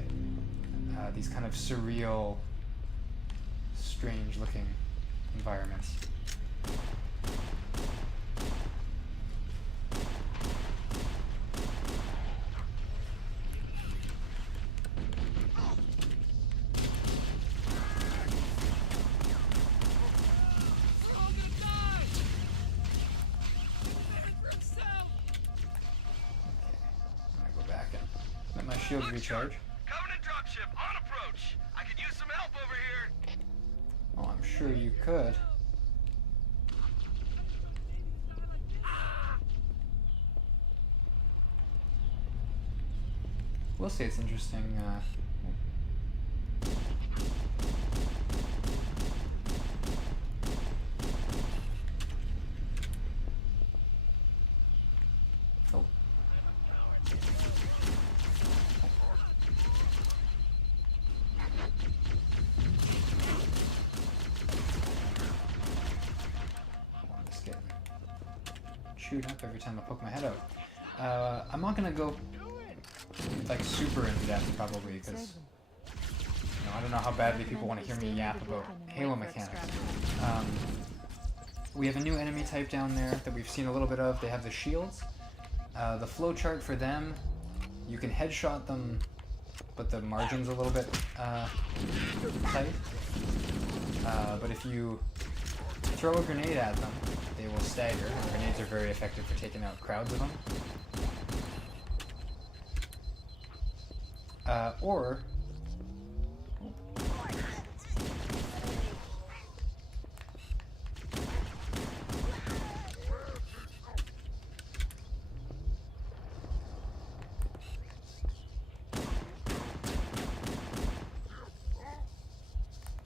These kind of surreal, strange-looking environments. Shields recharge. Covenant dropship on approach. I could use some help over here. Oh, I'm sure you could. We'll say it's interesting. Shoot up every time I poke my head out. I'm not gonna go like super in depth probably because I don't know how badly people want to hear me yap about Halo mechanics. we have a new enemy type down there that we've seen a little bit of. They have the shields. The flow chart for them, you can headshot them, but the margin's a little bit tight. But if you throw a grenade at them, they will stagger. Grenades are very effective for taking out crowds of them. Or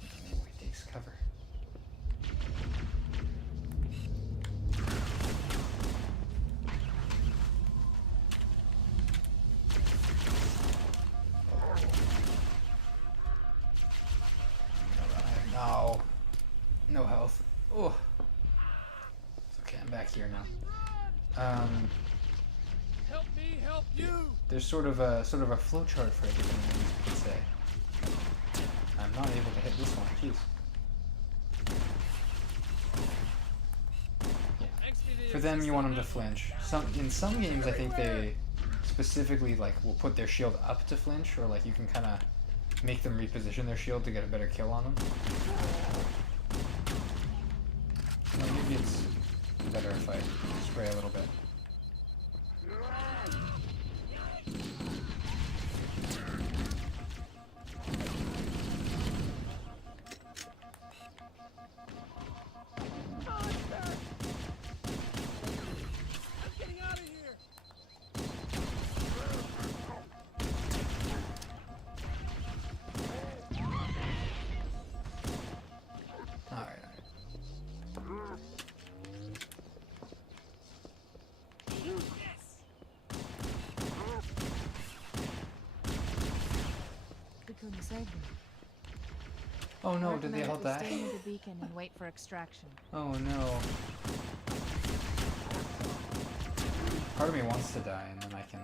he takes cover. No. No health. Oh. It's okay, I'm back here now. Help me, help you! There's sort of a flow chart for everything, you could say. I'm not able to hit this one, jeez. Yeah. For them, you want them to flinch. In some games, I think they specifically will put their shield up to flinch, or you can kind of make them reposition their shield to get a better kill on them. Or maybe it's better if I spray a little bit. Oh no, did they all die? Stay near the beacon and wait for extraction. Oh no. Part of me wants to die and then I can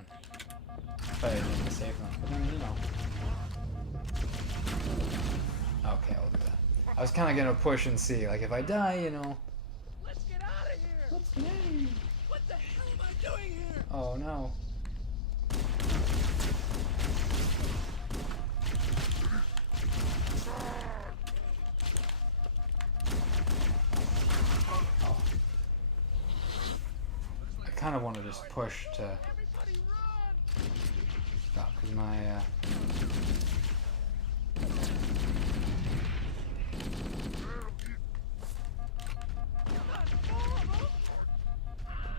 fight to save them. But then, Okay, I'll do that. I was kind of gonna push and see, if I die, Let's get out of here! Let's get out of here. What the hell am I doing here? Oh no. I kind of want to just push to stop because my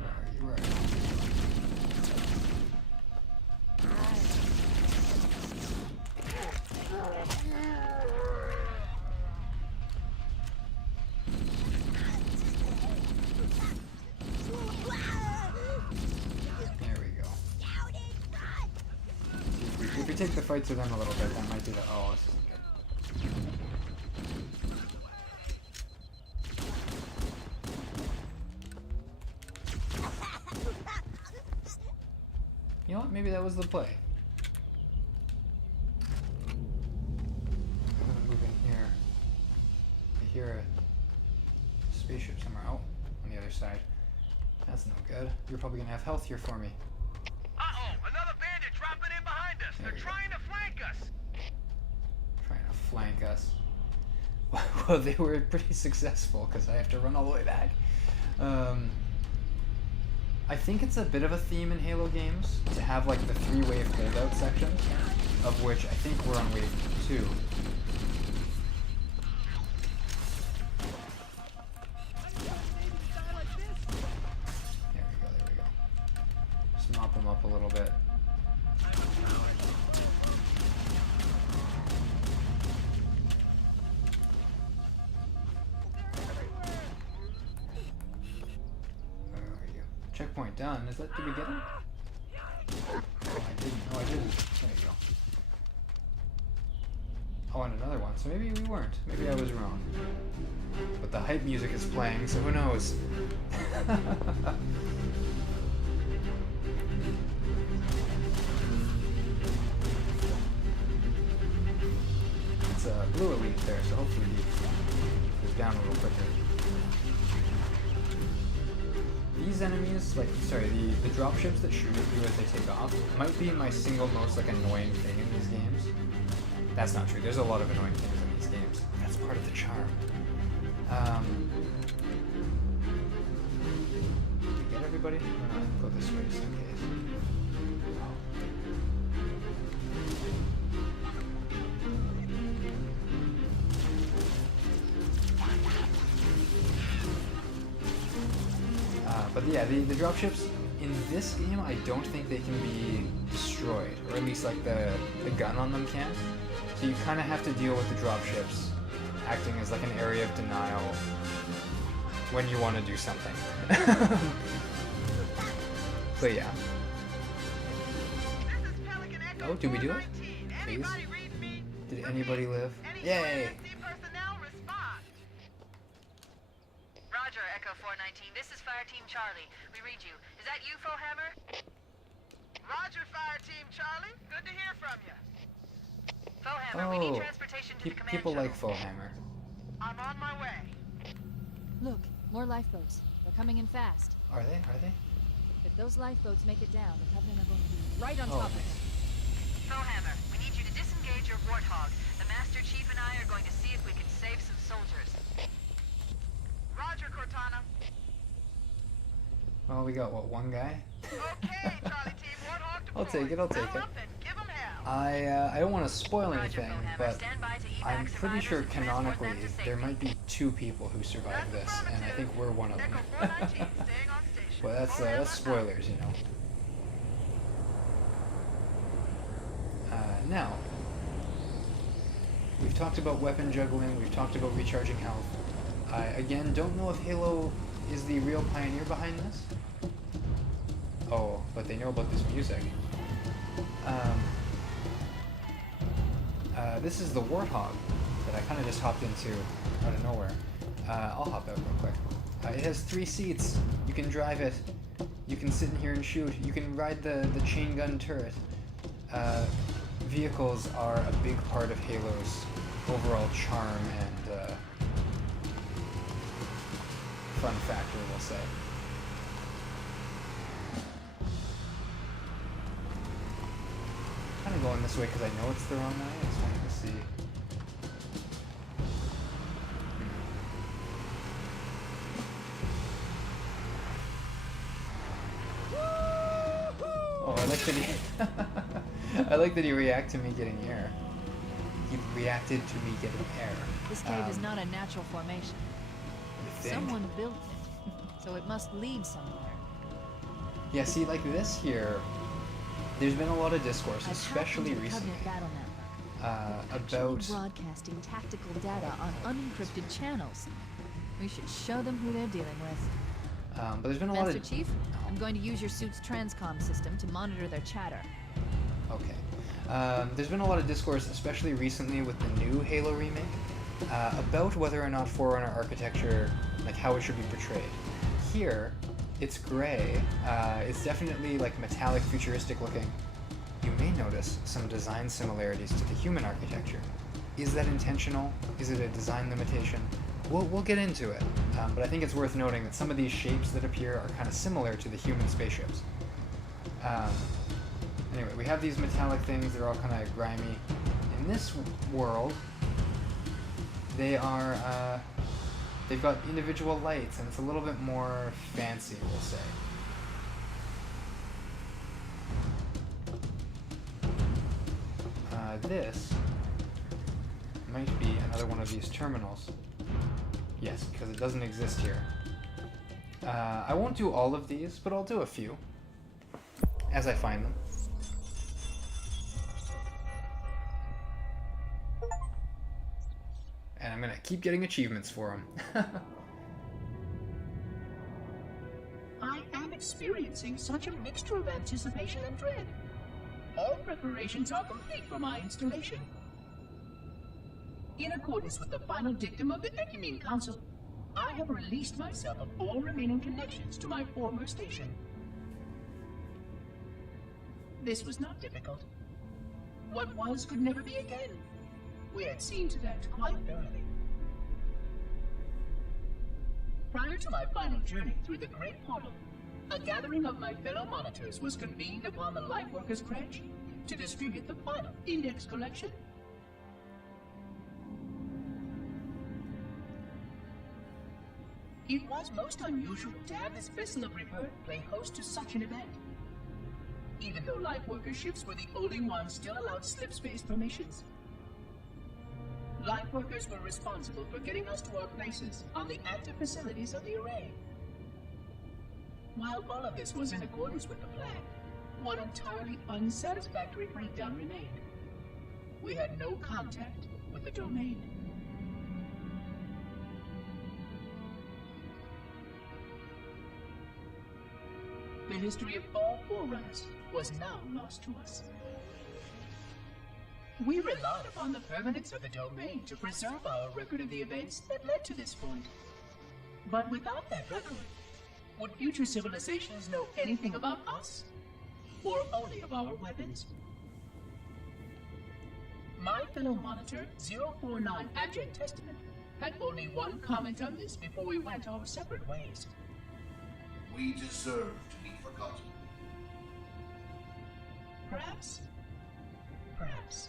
where are you? If we take the fight to them a little bit, that might be the... Oh, this isn't good. You know what? Maybe that was the play. I'm gonna move in here. I hear a spaceship somewhere. Oh, on the other side. That's no good. You're probably gonna have health here for me. Uh-oh! Another bandit dropping in behind us! They're trying to flank us! Trying to flank us. Well, they were pretty successful because I have to run all the way back. I think it's a bit of a theme in Halo games to have the 3-wave holdout section, of which I think we're on wave 2. There we go. Just mop them up a little bit. Checkpoint done. Is that the beginning? Oh, I didn't. Oh, I didn't. There you go. Oh, and another one. So maybe we weren't. Maybe I was wrong. But the hype music is playing, so who knows? It's a blue elite there, so hopefully he goes down a little quicker. these enemies, like, sorry, the dropships that shoot at you as they take off, might be my single most, like, annoying thing in these games. That's not true. There's a lot of annoying things in these games. That's part of the charm. Did we get everybody? Go this way just in case. But yeah, the dropships in this game, I don't think they can be destroyed, or at least like the gun on them can't. So you kind of have to deal with the dropships acting as like an area of denial when you want to do something. But yeah. Oh, did we do it? Please? Did anybody live? Yay! Roger, Echo 419. This is Fire Team Charlie. We read you. Is that you, Fohammer? Roger, Fire Team Charlie. Good to hear from you. Fohammer, we need transportation to the command people shuttle. like Fohammer. I'm on my way. Look, more lifeboats. They're coming in fast. Are they? Are they? If those lifeboats make it down, the Covenant are going to be right on top of them. Fohammer, we need you to disengage your Warthog. The Master Chief and I are going to see if we can save some soldiers. Roger, Cortana. Well, we got, what, one guy? Okay, Charlie Team, Warthog deployed. I'll take it, I'll take it. Give 'em hell. I don't want to spoil Roger, anything, Fohammer. but Stand by to evac I'm pretty survivors sure and transport canonically them to there safety. might be 2 people who survived this, and I think we're one of them. Echo 419, staying on station. Well, that's spoilers, you know. Now, we've talked about weapon juggling, we've talked about recharging health. I, again, don't know if Halo is the real pioneer behind this. Oh, but they know about this music. This is the Warthog that I kind of just hopped into out of nowhere. I'll hop out real quick. It has 3 seats. You can drive it. You can sit in here and shoot. You can ride the chain gun turret. Vehicles are a big part of Halo's overall charm and fun factor, we'll say. Kind of going this way because I know it's the wrong way. I just wanted to see. Oh, I like that he. I like that he reacted to me getting air. He reacted to me getting air. This cave is not a natural formation. You think? Someone built it, so it must lead somewhere. Yeah, see, like this here, there's been a lot of discourse, especially recently, about broadcasting tactical data on unencrypted channels. We should show them who they're dealing with. but there's been a lot Master of Chief, I'm going to use your suit's transcom system to monitor their chatter. Okay. There's been a lot of discourse, especially recently with the new Halo remake, about whether or not Forerunner architecture, like how it should be portrayed. Here, it's gray. It's definitely like metallic, futuristic looking. You may notice some design similarities to the human architecture. Is that intentional? Is it a design limitation? We'll get into it, but I think it's worth noting that some of these shapes that appear are kind of similar to the human spaceships. Anyway, we have these metallic things, they're all kind of grimy. In this world, they are, they've got individual lights, and it's a little bit more fancy, we'll say. This might be another one of these terminals. Yes, because it doesn't exist here. I won't do all of these, but I'll do a few as I find them. And I'm gonna keep getting achievements for them. I am experiencing such a mixture of anticipation and dread. All preparations are complete for my installation. In accordance with the final dictum of the Ecumene Council, I have released myself of all remaining connections to my former station. This was not difficult. What was could never be again. We had seen to that quite thoroughly. Prior to my final journey through the Great Portal, A gathering of my fellow monitors was convened upon the Lightworkers Crash to distribute the final index collection. It was most unusual to have this vessel of rebirth play host to such an event. Even though Lightworker ships were the only ones still allowed slip-space permissions. Lightworkers were responsible for getting us to our places on the active facilities of the array. While all of this was in accordance with the plan, one entirely unsatisfactory breakdown remained. We had no contact with the domain. The history of all Forerunners was now lost to us. We relied upon the permanence of the domain to preserve our record of the events that led to this point. But without that record, would future civilizations know anything about us? Or only of our weapons? My fellow monitor, 049 Abject Testament, had only one comment on this before we went our separate ways. We deserve to be forgotten. Perhaps. Perhaps.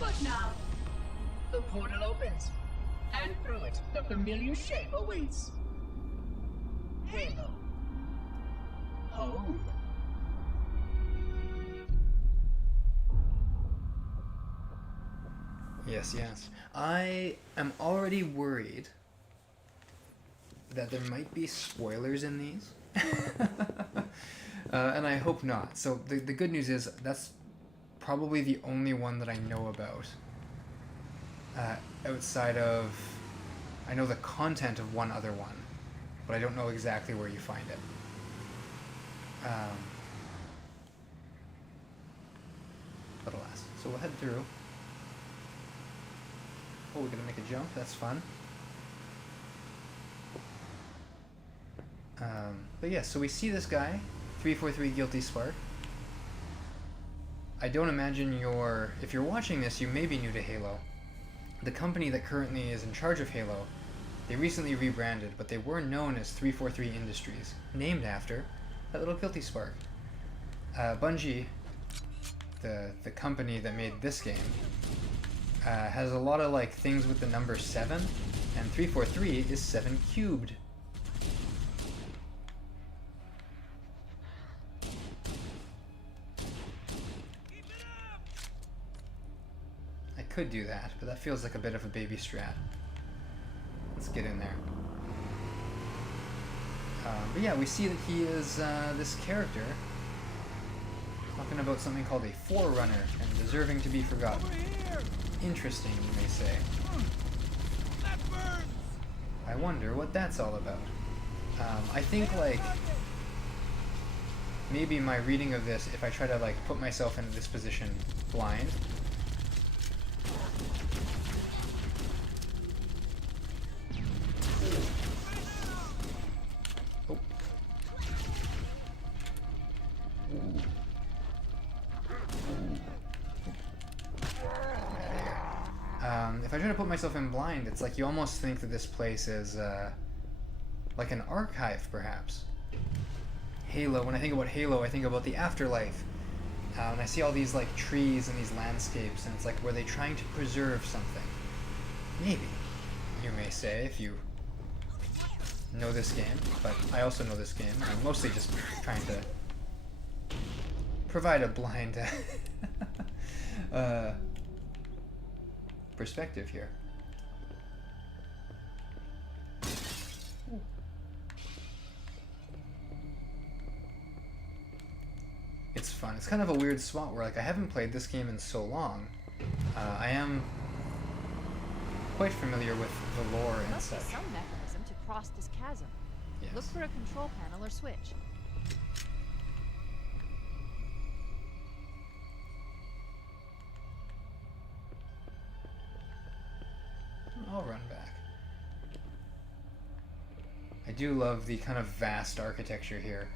But now, the portal opens, and through it, the familiar shape awaits. Halo. Home. Yes, yes. I am already worried that there might be spoilers in these. And I hope not. So the good news is that's probably the only one that I know about. Outside of... I know the content of one other one, but I don't know exactly where you find it. But alas. So we'll head through. Oh, we're gonna make a jump. That's fun. But yeah, so we see this guy, 343 Guilty Spark. I don't imagine if you're watching this, you may be new to Halo. The company that currently is in charge of Halo, they recently rebranded, but they were known as 343 Industries, named after that little Guilty Spark. Bungie, the company that made this game, has a lot of like things with the number 7, and 343 is 7 cubed. I could do that, but that feels like a bit of a baby strat. Let's get in there. But yeah, we see that he is this character talking about something called a Forerunner and deserving to be forgotten. Interesting, you may say. That burns! I wonder what that's all about. I think like maybe my reading of this, if I try to like put myself into this position blind, if I try to put myself in blind, it's like you almost think that this place is like an archive, perhaps. Halo, when I think about Halo, I think about the afterlife. And I see all these like trees and these landscapes, and it's like, were they trying to preserve something? Maybe, you may say, if you know this game, but I also know this game. I'm mostly just trying to provide a blind perspective here. It's fun. It's kind of a weird spot where like I haven't played this game in so long. I am quite familiar with the lore There and must such. be some mechanism to cross this chasm. Yes. Look for a control panel or switch. I'll run back. I do love the kind of vast architecture here.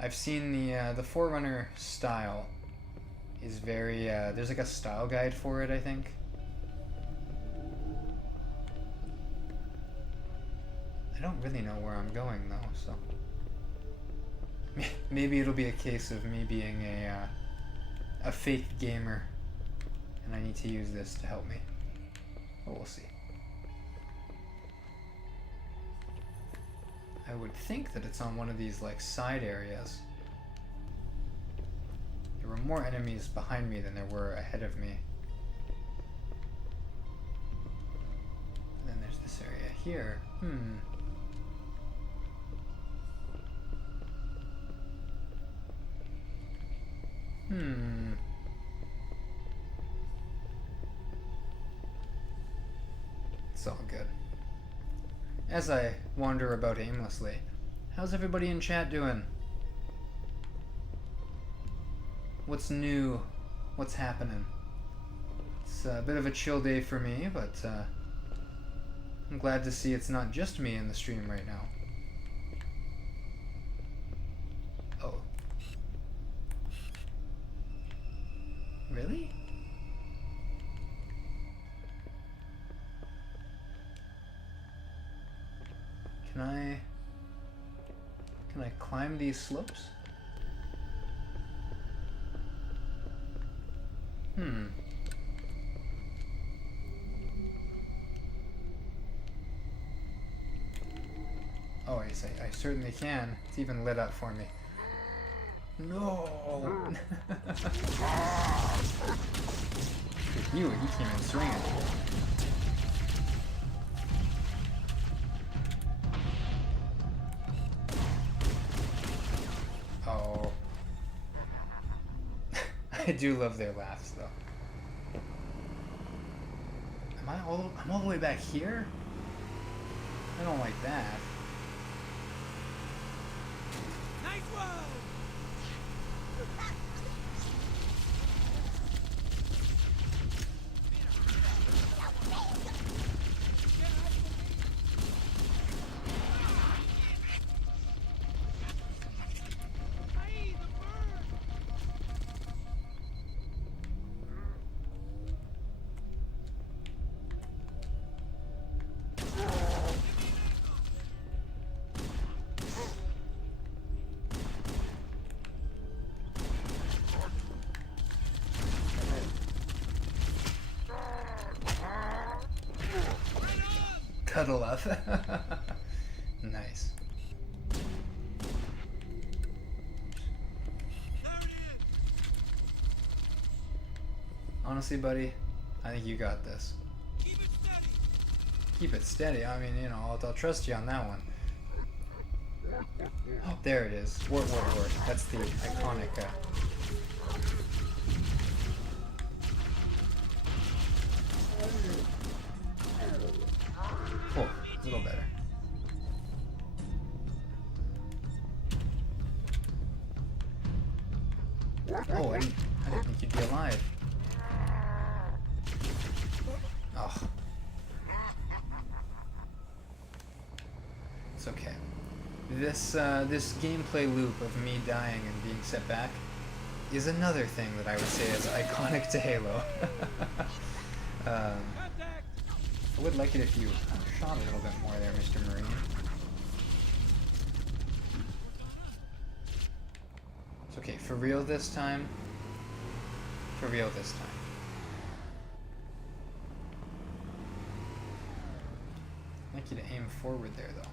I've seen the Forerunner style is very, there's like a style guide for it, I think. I don't really know where I'm going though, so maybe it'll be a case of me being a fake gamer, and I need to use this to help me. But we'll see. I would think that it's on one of these like side areas. There were more enemies behind me than there were ahead of me. And then there's this area here. It's all good. As I wander about aimlessly, how's everybody in chat doing? What's new? What's happening? It's a bit of a chill day for me, but I'm glad to see it's not just me in the stream right now. Oh. Really? Can I climb these slopes? Oh, yes, I certainly can. It's even lit up for me. No! He came in swinging. Oh. I do love their laughs, though. I'm all the way back here? I don't like that. Nice one! Cuddle up. Nice. Honestly, buddy, I think you got this. Keep it steady. I mean, you know, I'll trust you on that one. Oh, there it is. Wart. That's the iconic. Oh, a little better. Oh, I didn't think you'd be alive. Oh. It's okay. This gameplay loop of me dying and being set back is another thing that I would say is iconic to Halo. I would like it if you shot a little bit more there, Mr. Marine. It's okay, for real this time. For real this time. I'd like you to aim forward there, though.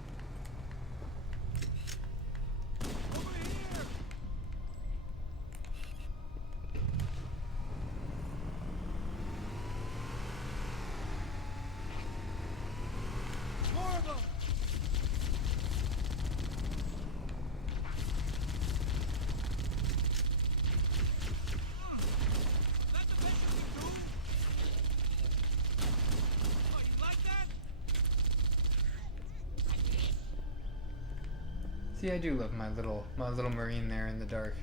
See, I do love my little marine there in the dark.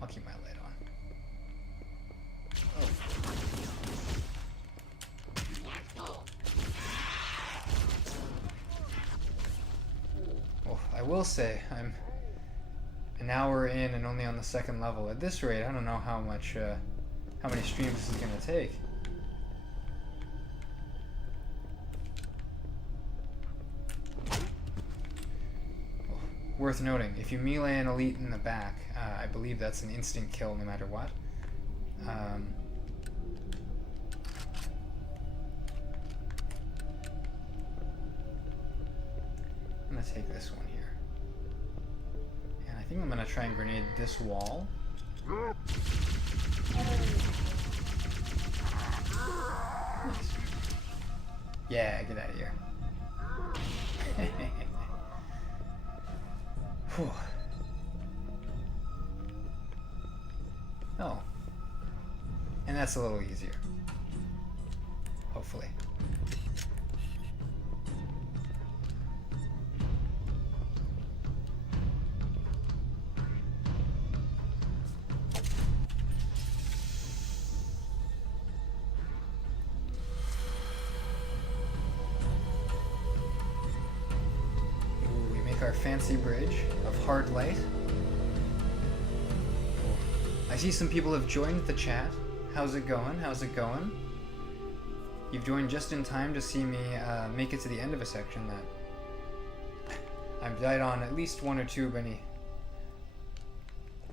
I'll keep my light on. Oh, I will say I'm an hour in and only on the second level. At this rate, I don't know how many streams this is gonna take. worth noting, if you melee an elite in the back, I believe that's an instant kill no matter what. I'm gonna take this one here. And I think I'm gonna try and grenade this wall. Nice. Yeah, get out of here. Whew. Oh. And that's a little easier. Hopefully. Our fancy bridge of hard light. I see some people have joined the chat. How's it going? How's it going? You've joined just in time to see me make it to the end of a section that I've died on at least one or two, Benny.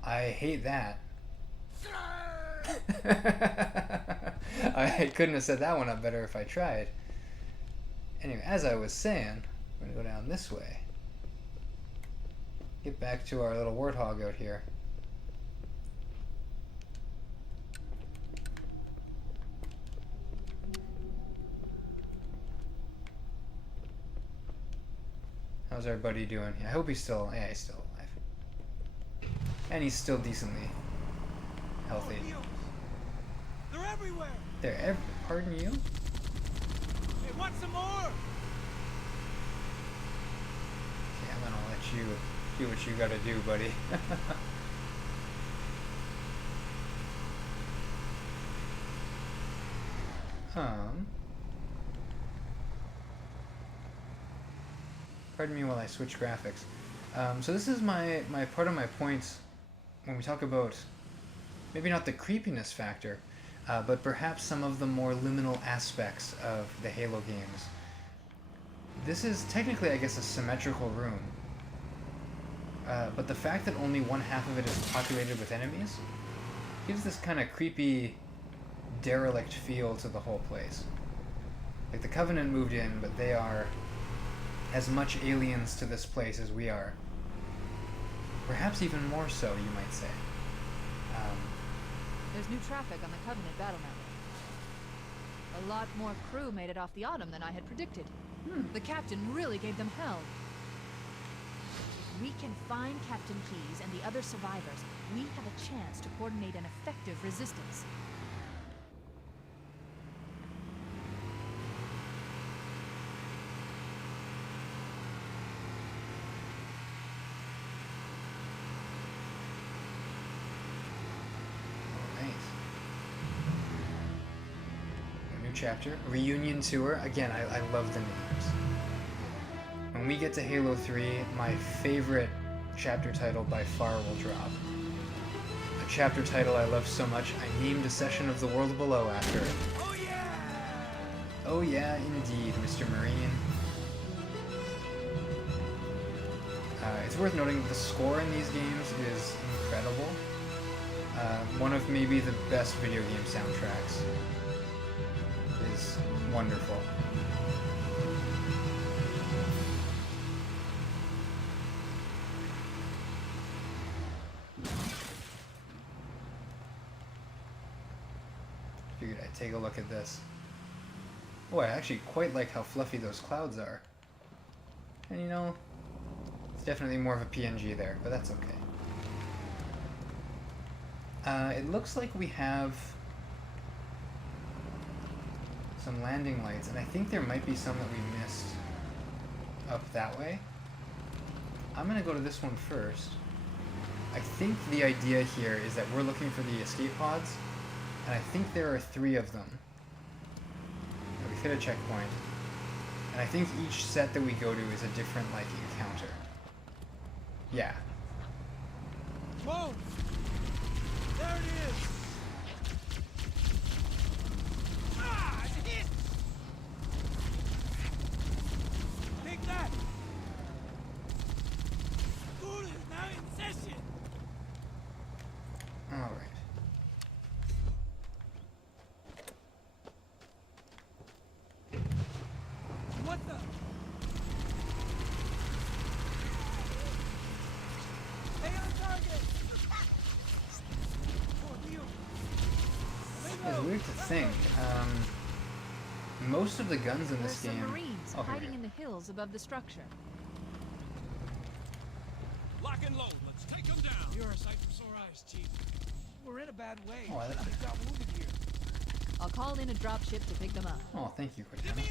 I hate that. I couldn't have set that one up better if I tried. Anyway, as I was saying, we're gonna go down this way. Get back to our little warthog out here. How's our buddy doing? I hope he's still, yeah, he's still alive. And he's still decently healthy. They're everywhere. They're pardon you? Hey, want some more? Yeah, I'm gonna let you do what you gotta do, buddy. Pardon me while I switch graphics. So this is my part of my points when we talk about maybe not the creepiness factor, but perhaps some of the more liminal aspects of the Halo games. This is technically, I guess, a symmetrical room. But the fact that only one half of it is populated with enemies gives this kind of creepy, derelict feel to the whole place. Like, the Covenant moved in, but they are as much aliens to this place as we are. Perhaps even more so, you might say. There's new traffic on the Covenant battle network. A lot more crew made it off the Autumn than I had predicted. The captain really gave them hell. If we can find Captain Keyes and the other survivors, we have a chance to coordinate an effective resistance. Chapter, Reunion Tour. Again, I love the names. When we get to Halo 3, my favorite chapter title by far will drop. A chapter title I love so much, I named a session of The World Below after it. Oh yeah! Oh yeah, indeed, Mr. Marine. It's worth noting that the score in these games is incredible. One of maybe the best video game soundtracks. Is wonderful. Figured I'd take a look at this. Oh, I actually quite like how fluffy those clouds are. And you know, it's definitely more of a PNG there, but that's okay. It looks like we have some landing lights, and I think there might be some that we missed up that way. I'm gonna go to this one first. I think the idea here is that we're looking for the escape pods, and I think there are 3 of them. We've hit a checkpoint, and I think each set that we go to is a different, like, encounter. Yeah. Whoa! There it is! weird to think. Most of the guns in There's this some game. Marines Oh, here hiding we in the hills above the structure. Lock and load. Let's take them down. You're a sight for sore eyes, Chief. We're in a bad way. Oh, They got wounded here. I'll call in a dropship to pick them up. Oh, thank you, Cortana.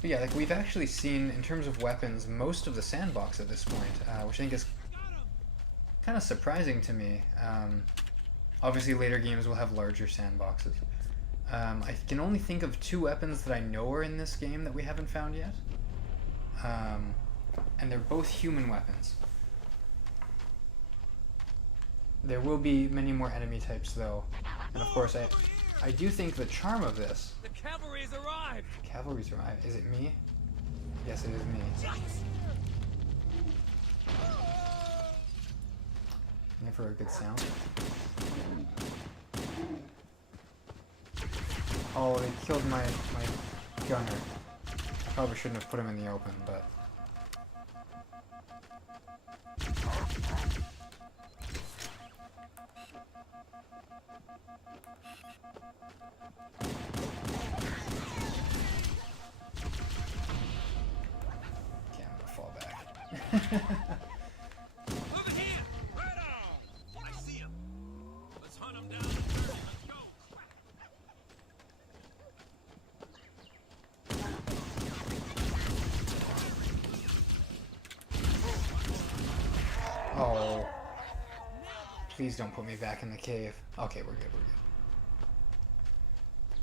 But yeah, like we've actually seen, in terms of weapons, most of the sandbox at this point, which I think is kind of surprising to me. Obviously, later games will have larger sandboxes. I can only think of 2 weapons that I know are in this game that we haven't found yet. And they're both human weapons. There will be many more enemy types, though. And of course, I do think the charm of this... The cavalry's arrived! Cavalry's arrived. Is it me? Yes, it is me. Never a good sound. Oh, they killed my gunner. Probably shouldn't have put him in the open, but... Okay, I'm gonna fall back. Over here! Right on! I see him. Let's hunt him down. Let's go. Oh. Please don't put me back in the cave. Okay, we're good, we're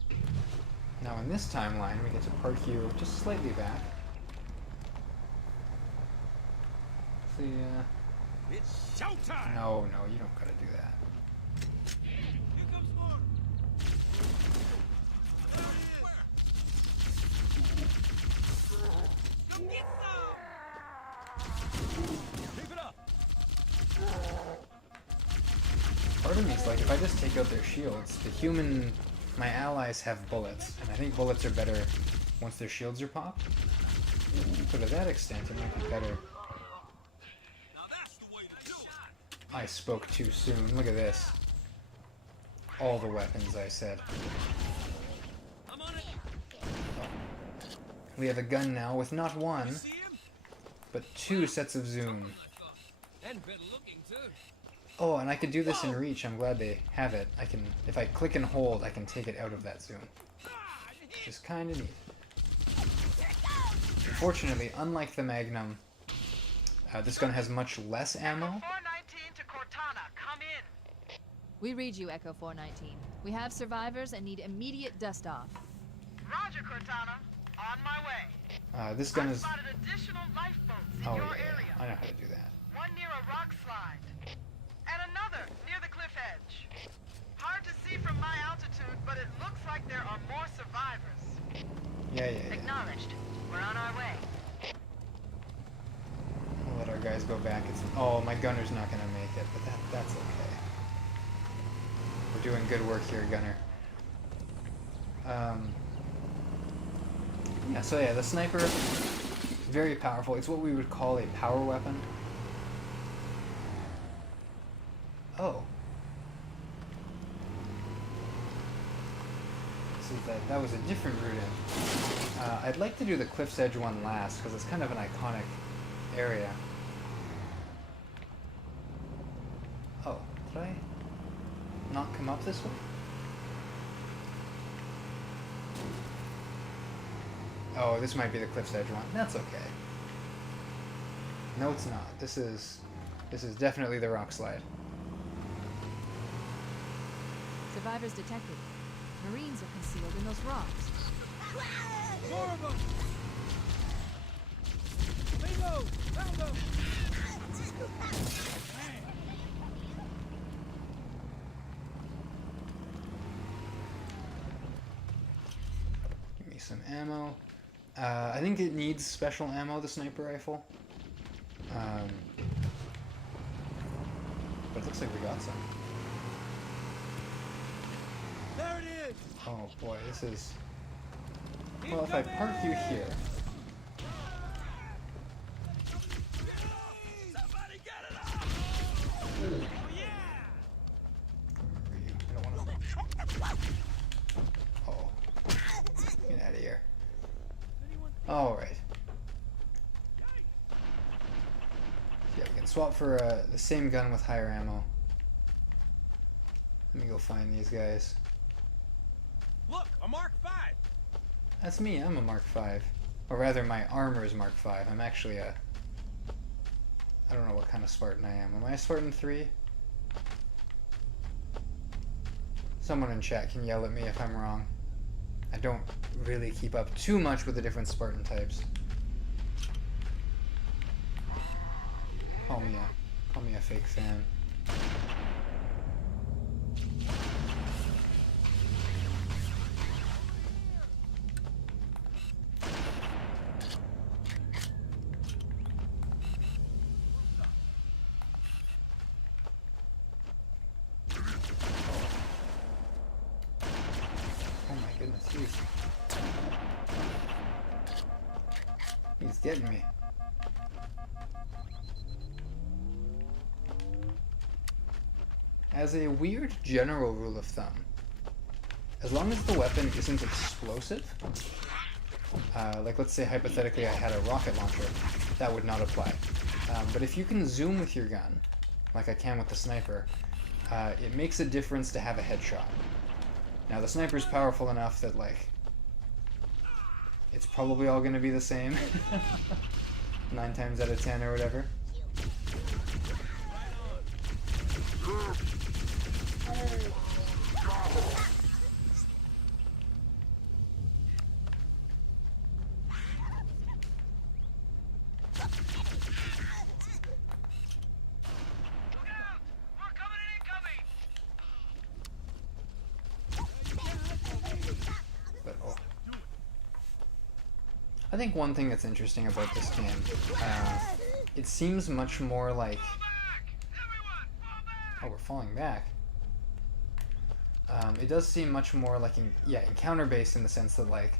good. Now in this timeline, we get to park you just slightly back. See, It's showtime! no, you don't gotta do that. Here comes more. Come get some! Keep it up! Part of me is like, if I just take out their shields, my allies have bullets, and I think bullets are better once their shields are popped. So to that extent, it might be better. Now that's the way to do it. I spoke too soon. Look at this. All the weapons, I said. I'm on it. We have a gun now with not one, See him? but 2 sets of zoom. And better looking too. Oh, and I could do this in Reach. I'm glad they have it. If I click and hold, I can take it out of that zoom. Which is kind of neat. Unfortunately, unlike the Magnum, this gun has much less ammo. 419 to Cortana, come in. We read you, Echo 419. We have survivors and need immediate dust-off. Roger, Cortana. On my way. This gun I is... spotted additional lifeboats in Oh, your yeah, area. I know how to do that. One near a rock slide. And another near the cliff edge. Hard to see from my altitude, but it looks like there are more survivors. Yeah. Acknowledged. We're on our way. We'll let our guys go back. Oh, my gunner's not gonna make it, but that's okay. We're doing good work here, gunner. Yeah, so yeah, the sniper, very powerful. It's what we would call a power weapon. Oh. See, that was a different route in. I'd like to do the Cliff's Edge one last, because it's kind of an iconic area. Oh, did I not come up this way? Oh, this might be the Cliff's Edge one. That's okay. No, it's not. This is definitely the rock slide. Survivors detected. Marines are concealed in those rocks. More of them! Bingo! Found them! Give me some ammo. I think it needs special ammo, the sniper rifle. but it looks like we got some. There it is! Oh boy, this is... Well, if I park you here... Somebody get it off! Oh, yeah! I don't want to... Oh. Get out of here. Alright. Yeah, we can swap for the same gun with higher ammo. Let me go find these guys. Look, a Mark V! That's me, I'm a Mark V. Or rather, my armor is Mark V. I'm actually a... I don't know what kind of Spartan I am. Am I a Spartan 3? Someone in chat can yell at me if I'm wrong. I don't really keep up too much with the different Spartan types. Call me a fake fan. He's getting me. As a weird general rule of thumb, as long as the weapon isn't explosive, like let's say hypothetically I had a rocket launcher, that would not apply. But if you can zoom with your gun, like I can with the sniper, it makes a difference to have a headshot. Now the sniper's powerful enough that like, it's probably all going to be the same. 9 times out of 10 or whatever. I think one thing that's interesting about this game, it seems much more like... Oh, we're falling back. It does seem much more like, encounter-based in the sense that, like,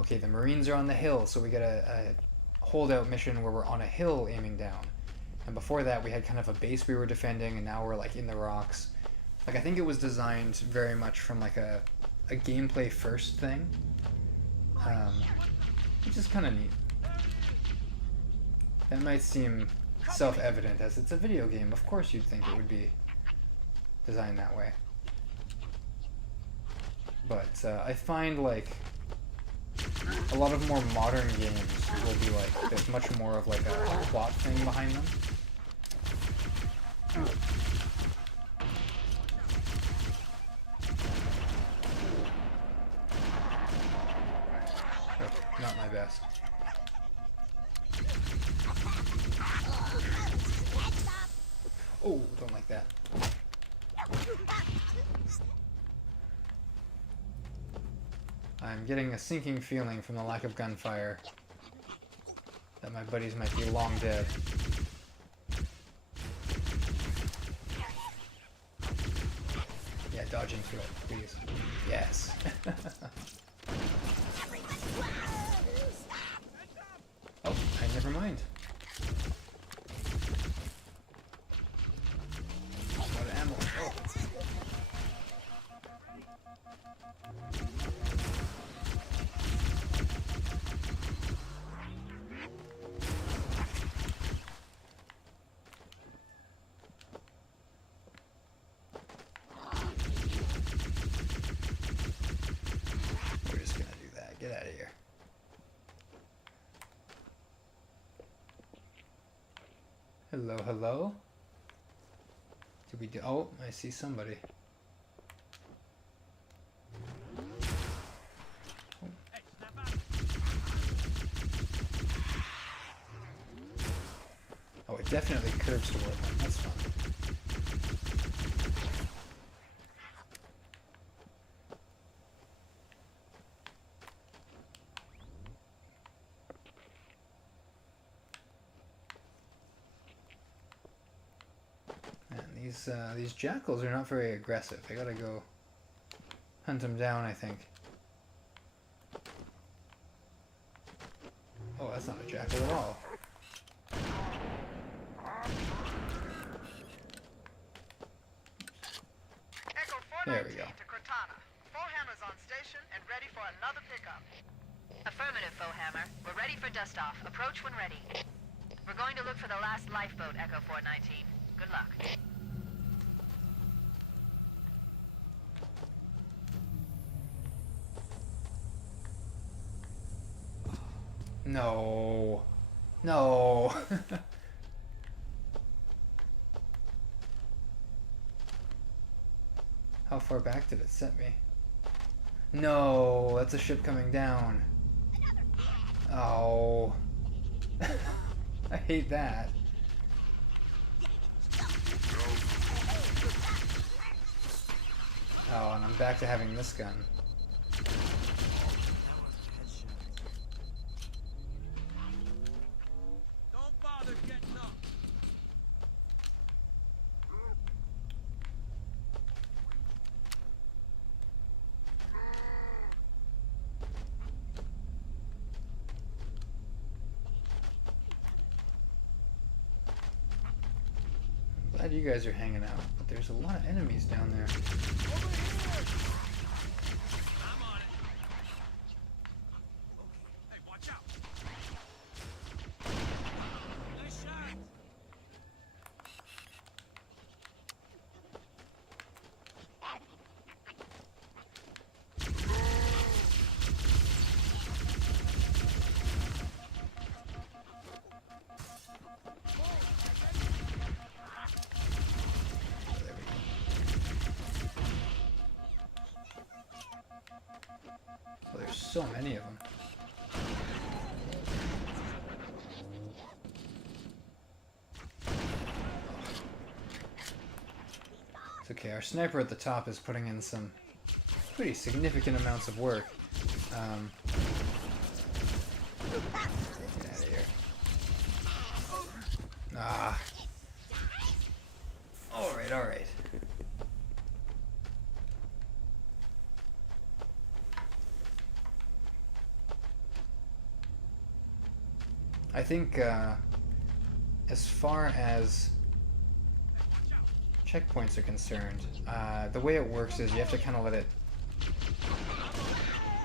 okay, the Marines are on the hill, so we get a holdout mission where we're on a hill aiming down. And before that, we had kind of a base we were defending, and now we're, like, in the rocks. Like, I think it was designed very much from, like, a gameplay-first thing. Which is kind of neat. That might seem self-evident as it's a video game. Of course you'd think it would be designed that way. But I find like a lot of more modern games will be like, there's much more of like a plot thing behind them. Not my best. Oh, don't like that. I'm getting a sinking feeling from the lack of gunfire that my buddies might be long dead. Yeah, dodge into it, please. Yes. Oh, never mind. What ammo? Oh. We're just gonna do that. Get out of here. Hello, hello. Did we do? Oh, I see somebody. Oh, it definitely curves toward them. That's fun. These jackals are not very aggressive. I gotta go hunt them down, I think. Oh, that's not a jackal at all. Echo There we go. 419 to Cortana. Foehammer's on station and ready for another pickup. Affirmative, Foehammer. We're ready for dust-off. Approach when ready. We're going to look for the last lifeboat, Echo 419. Good luck. No. No. How far back did it set me? No, that's a ship coming down. Oh. I hate that. Oh, and I'm back to having this gun. Don't bother getting up. Glad you guys are hanging out, but there's a lot of enemies down there. I'm on it. Hey, watch out. Nice shot. Oh, there's so many of them. It's okay, our sniper at the top is putting in some pretty significant amounts of work. Get out of here. Ah. Alright, alright. I think, as far as checkpoints are concerned, the way it works is you have to kind of let it,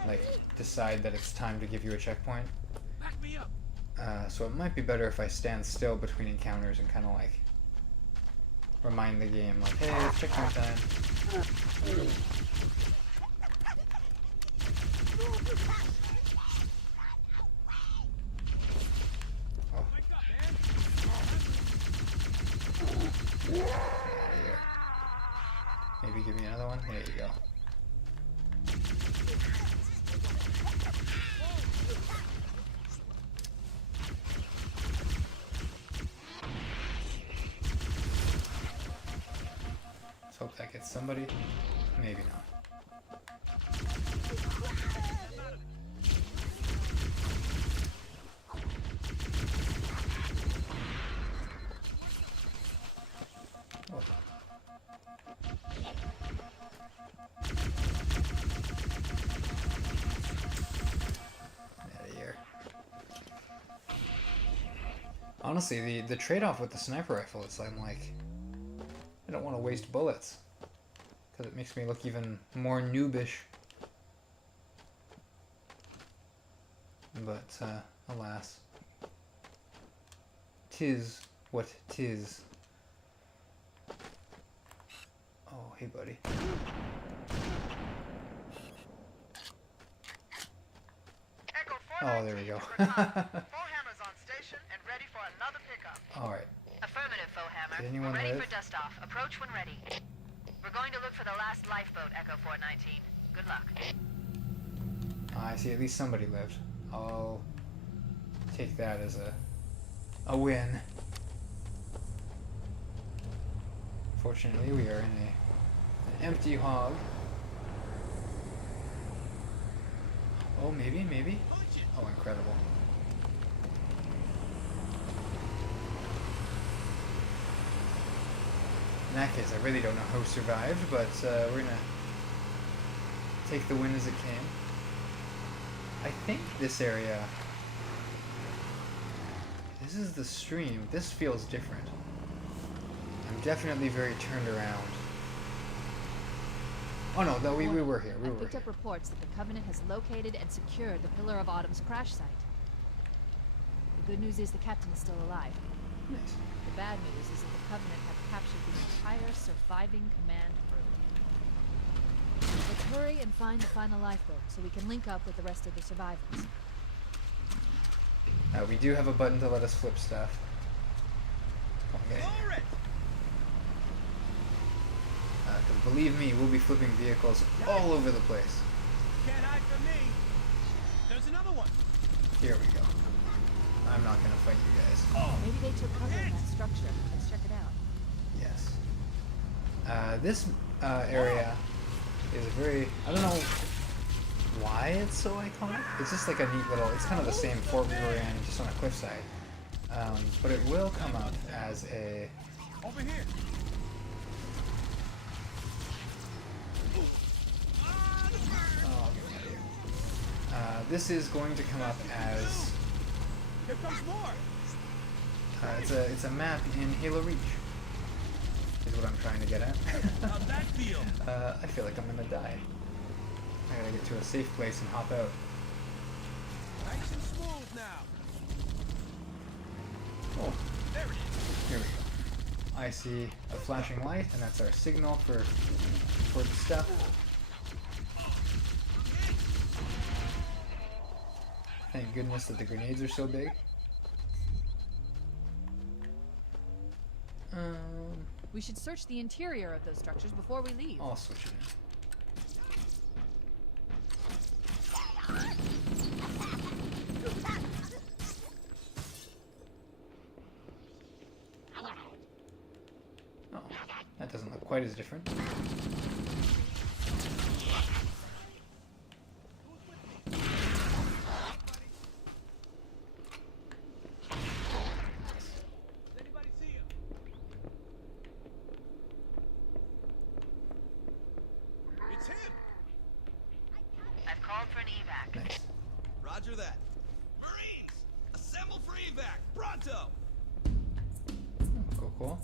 like, decide that it's time to give you a checkpoint. Back me up. So it might be better if I stand still between encounters and kind of, like, remind the game, like, hey, it's checkpoint time. Maybe give me another one? There you go. Let's hope that gets somebody. Maybe not. Oh. Out of here. Honestly, the trade-off with the sniper rifle is I'm like, I don't want to waste bullets because it makes me look even more noobish. But alas, 'tis what 'tis. Oh, hey, buddy. Echo Oh, there we go. 4Hammer's on station and ready for another pickup. All right. Affirmative, Foehammer. Did anyone We're ready live? for dust-off. Approach when ready. We're going to look for the last lifeboat, Echo 419. Good luck. I see. At least somebody lived. I'll take that as a win. Fortunately, we are in an empty hog. Oh, maybe. Oh, incredible. that case, I really don't know who survived, but we're gonna take the win as it came. I think this area... This is the stream. This feels different. I'm definitely very turned around. Oh no, we were here. We I were picked here. up reports that the Covenant has located and secured the Pillar of Autumn's crash site. The good news is the captain is still alive. Nice. The bad news is that the Covenant have captured the entire surviving command crew. Let's hurry and find the final lifeboat so we can link up with the rest of the survivors. We do have a button to let us flip stuff. Okay. Because believe me, we'll be flipping vehicles all over the place. Can't hide from me. There's another one. Here we go. I'm not gonna fight you guys. Maybe they took cover in that structure. Let's check it out. Yes. This area is very... I don't know why it's so iconic. It's just like a neat little... It's kind of the same fort we were in, just on a cliffside. But it will come up as a... Over here. Oh, get me out of here. This is going to come up as... Here comes more. It's a map in Halo Reach. Is what I'm trying to get at. How'd that feel? I feel like I'm gonna die. I gotta get to a safe place and hop out. Nice and smooth now. Oh, There it is. here we go. I see a flashing light, and that's our signal for the stuff. Thank goodness that the grenades are so big. We should search the interior of those structures before we leave. I'll switch it in. Oh, that doesn't look quite as different. Nice. Roger that. Marines, assemble for evac, pronto. Cool, cool.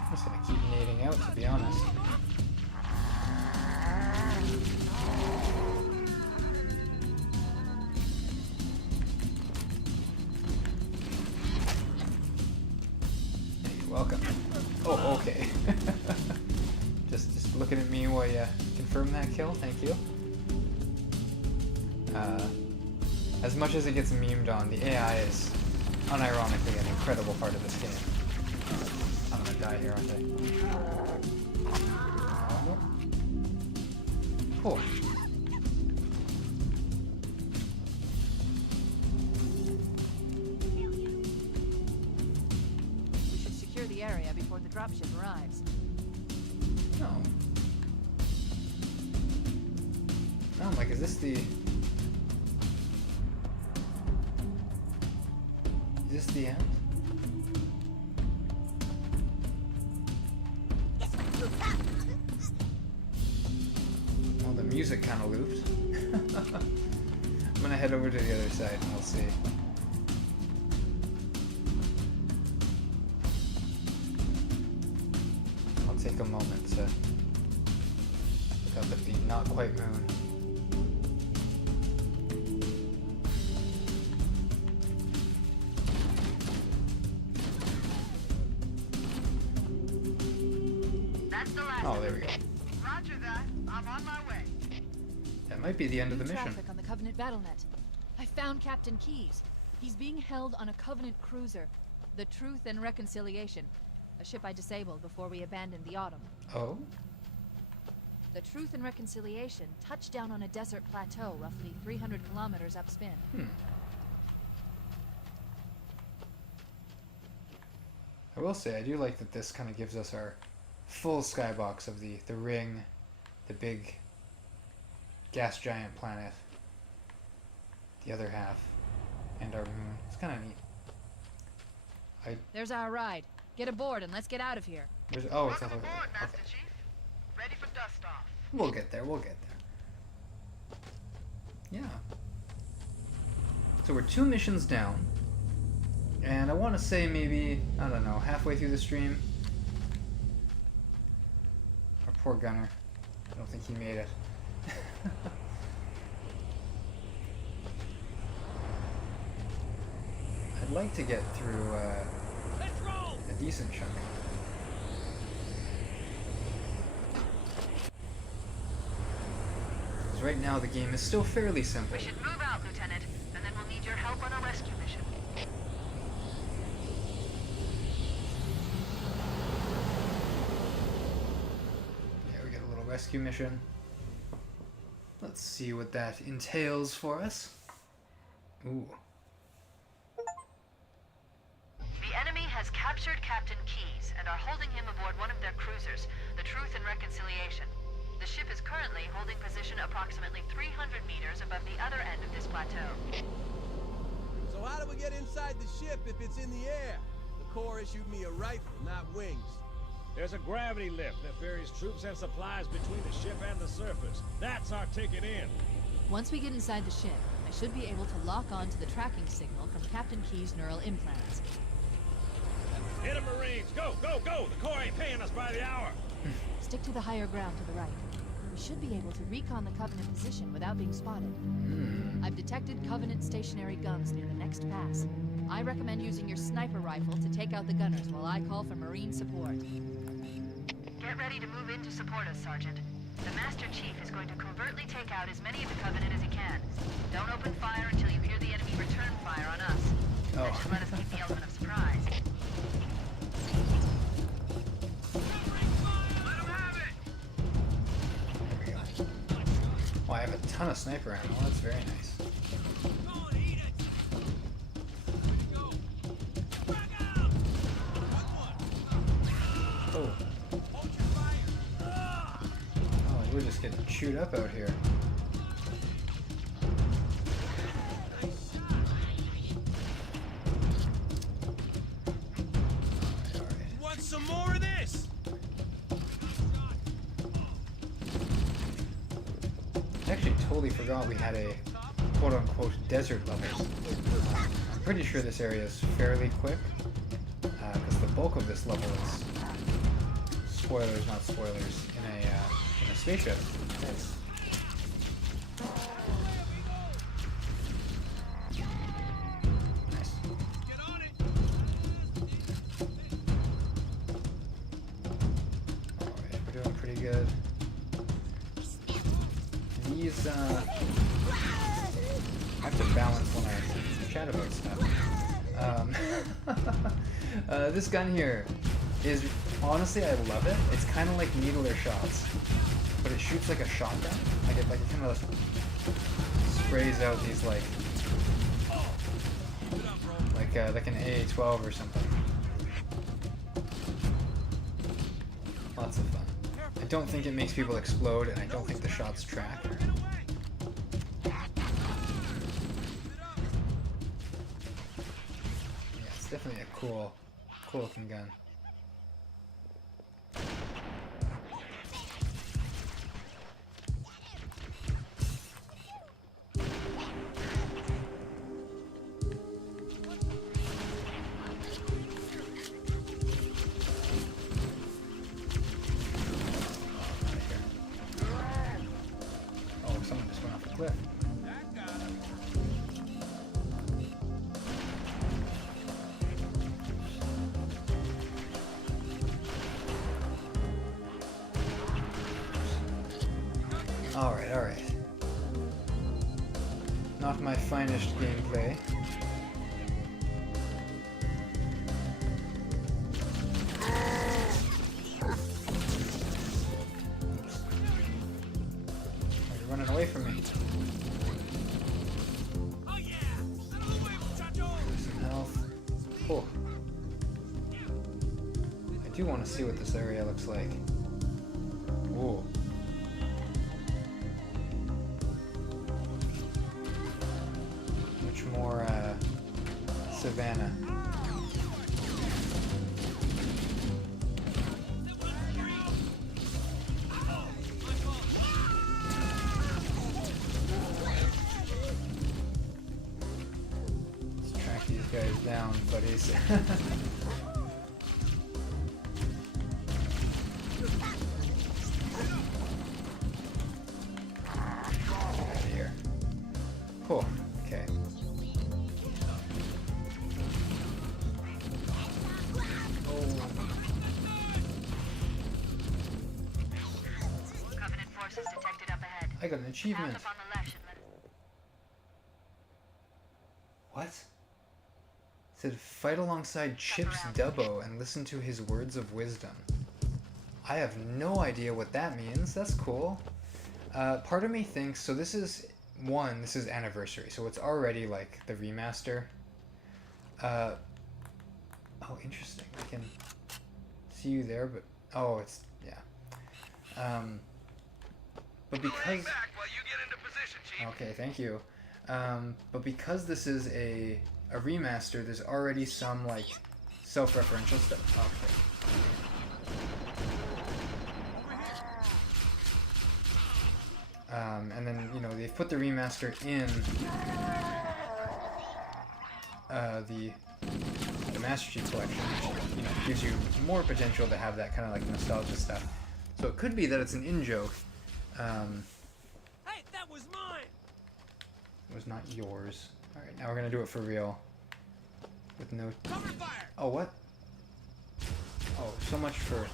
I'm just gonna keep nading out, to be honest. You're welcome. Oh, okay. just looking at me while you confirm that kill. Thank you. As much as it gets memed on, the AI is unironically an incredible part of this game. I'm gonna die here, aren't I? Cool. We should secure the area before the dropship arrives. No. No, like, is this the... Is this the end? Well, the music kind of looped. I'm gonna head over to the other side and we'll see. I'll take a moment to look up at the not quite moon. That's the last Oh, of there them. we go. Roger that. I'm on my way. That might be the end of the New mission. traffic on the Covenant BattleNet. I found Captain Keyes. He's being held on a Covenant cruiser, the Truth and Reconciliation, a ship I disabled before we abandoned the Autumn. Oh? The Truth and Reconciliation touched down on a desert plateau roughly 300 kilometers upspin. I will say, I do like that this kind of gives us our full skybox of the ring, the big gas giant planet, the other half, and our moon. It's kind of neat. There's our ride. Get aboard and let's get out of here. Oh, it's Welcome okay. aboard, Master Chief. Ready for dust off. We'll get there. We'll get there. Yeah. So we're 2 missions down, and I want to say maybe, I don't know, halfway through the stream. Our poor Gunner. I don't think he made it. I'd like to get through a decent chunk. Because right now the game is still fairly simple. We should move out, Lieutenant, and then we'll need your help on a rescue mission. Yeah, we got a little rescue mission. Let's see what that entails for us. Ooh. The enemy has captured Captain Keyes and are holding him aboard one of their cruisers, the Truth and Reconciliation. The ship is currently holding position approximately 300 meters above the other end of this plateau. So how do we get inside the ship if it's in the air? The Corps issued me a rifle, not wings. There's a gravity lift that ferries troops and supplies between the ship and the surface. That's our ticket in. Once we get inside the ship, I should be able to lock on to the tracking signal from Captain Keyes' neural implants. Hit 'em, Marines! Go, go, go! The Corps ain't paying us by the hour! Stick to the higher ground to the right. We should be able to recon the Covenant position without being spotted. I've detected Covenant stationary guns near the next pass. I recommend using your sniper rifle to take out the gunners while I call for Marine support. Get ready to move in to support us, Sergeant. The Master Chief is going to covertly take out as many of the Covenant as he can. Don't open fire until you hear the enemy return fire on us. That should let us keep the element of surprise. Oh, I have a ton of sniper ammo. That's very nice. Oh. Oh, we're just getting chewed up out here. Want some more of this? I actually totally forgot we had a quote-unquote desert level. I'm pretty sure this area is fairly quick, because the bulk of this level is spoilers, not spoilers, in a spaceship. Nice. Nice. Alright, we're doing pretty good. These, I have to balance when I chat about stuff. This gun here is, honestly, I love it. It's kind of like needler shots, but it shoots like a shotgun. Like it kind of sprays out these like an AA-12 or something. Lots of fun. I don't think it makes people explode, and I don't think the shots track. Yeah, it's definitely a cool looking gun. Alright. Not my finest gameplay. Oops. Oh, you're running away from me. Some health. Oh. do want to see what this area looks like. Ooh. Much more savannah. Let's track these guys down, buddies. Cool. Okay. Covenant forces detected up ahead. I got an achievement. Path up on the left should What? It said fight alongside Chip's Dubbo and listen to his words of wisdom. I have no idea what that means. That's cool. Part of me thinks, so this is anniversary, so it's already like the remaster. Oh, interesting. I can see you there, but oh, it's yeah. But because okay, thank you. But because this is a remaster, there's already some like self-referential stuff. Okay. And then, you know, they've put the remaster in the Master Chief Collection, which, you know, gives you more potential to have that kind of like nostalgia stuff. So it could be that it's an in-joke. Hey, that was mine! It was not yours. Alright, now we're gonna do it for real. With no... Cover fire! Oh, what? Oh, so much for...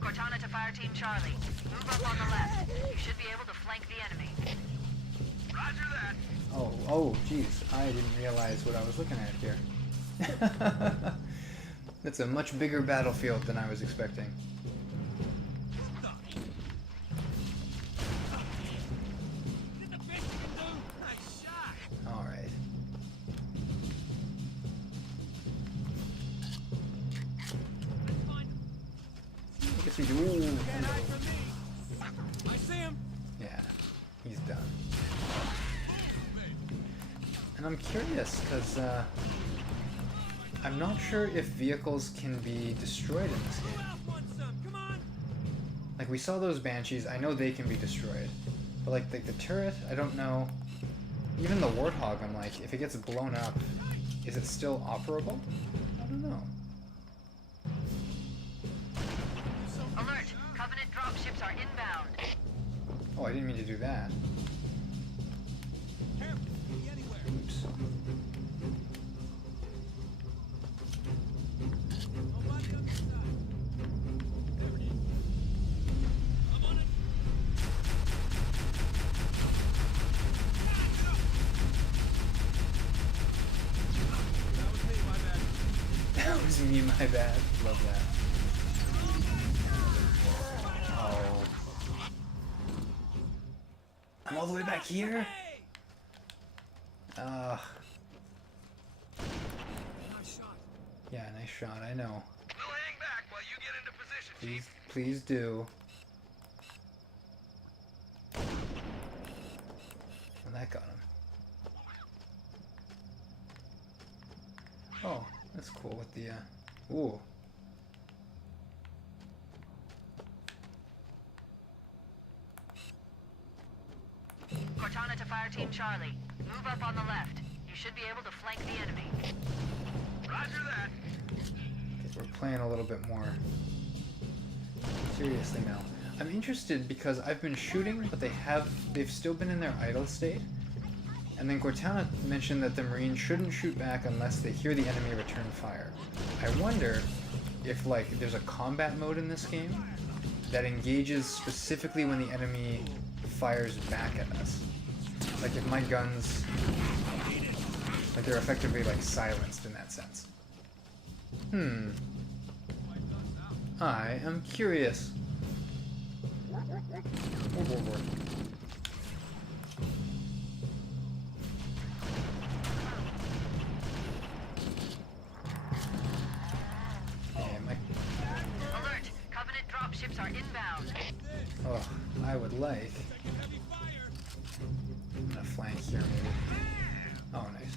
Cortana to Fire Team Charlie. Move up on the left. You should be able to flank the enemy. Roger that. Oh, jeez. I didn't realize what I was looking at here. That's a much bigger battlefield than I was expecting. Alright. I guess we do. Ooh. I see him. Yeah, he's done. And I'm curious, because I'm not sure if vehicles can be destroyed in this game. Like, we saw those Banshees, I know they can be destroyed. But like the turret, I don't know. Even the Warthog, I'm like, if it gets blown up, is it still operable? I don't know. Alert! Covenant dropships are inbound. Oh, I didn't mean to do that. Oops. That was me, my bad. Love that. Oh. I'm all the way back here? Yeah, nice shot, I know. We'll hang back while you get into position, Please, please do. And that got him. Oh, that's cool with the, ooh. Cortana to Fire Team Charlie. Move up on the left. You should be able to flank the enemy. Roger that. Because we're playing a little bit more seriously now. I'm interested because I've been shooting, but they've still been in their idle state. And then Cortana mentioned that the Marines shouldn't shoot back unless they hear the enemy return fire. I wonder if, like, there's a combat mode in this game that engages specifically when the enemy fires back at us. Like if my guns, like they're effectively like silenced in that sense. I am curious. Alert! Covenant dropships are inbound. Oh, I would like. I'm gonna flank here maybe. Oh, nice.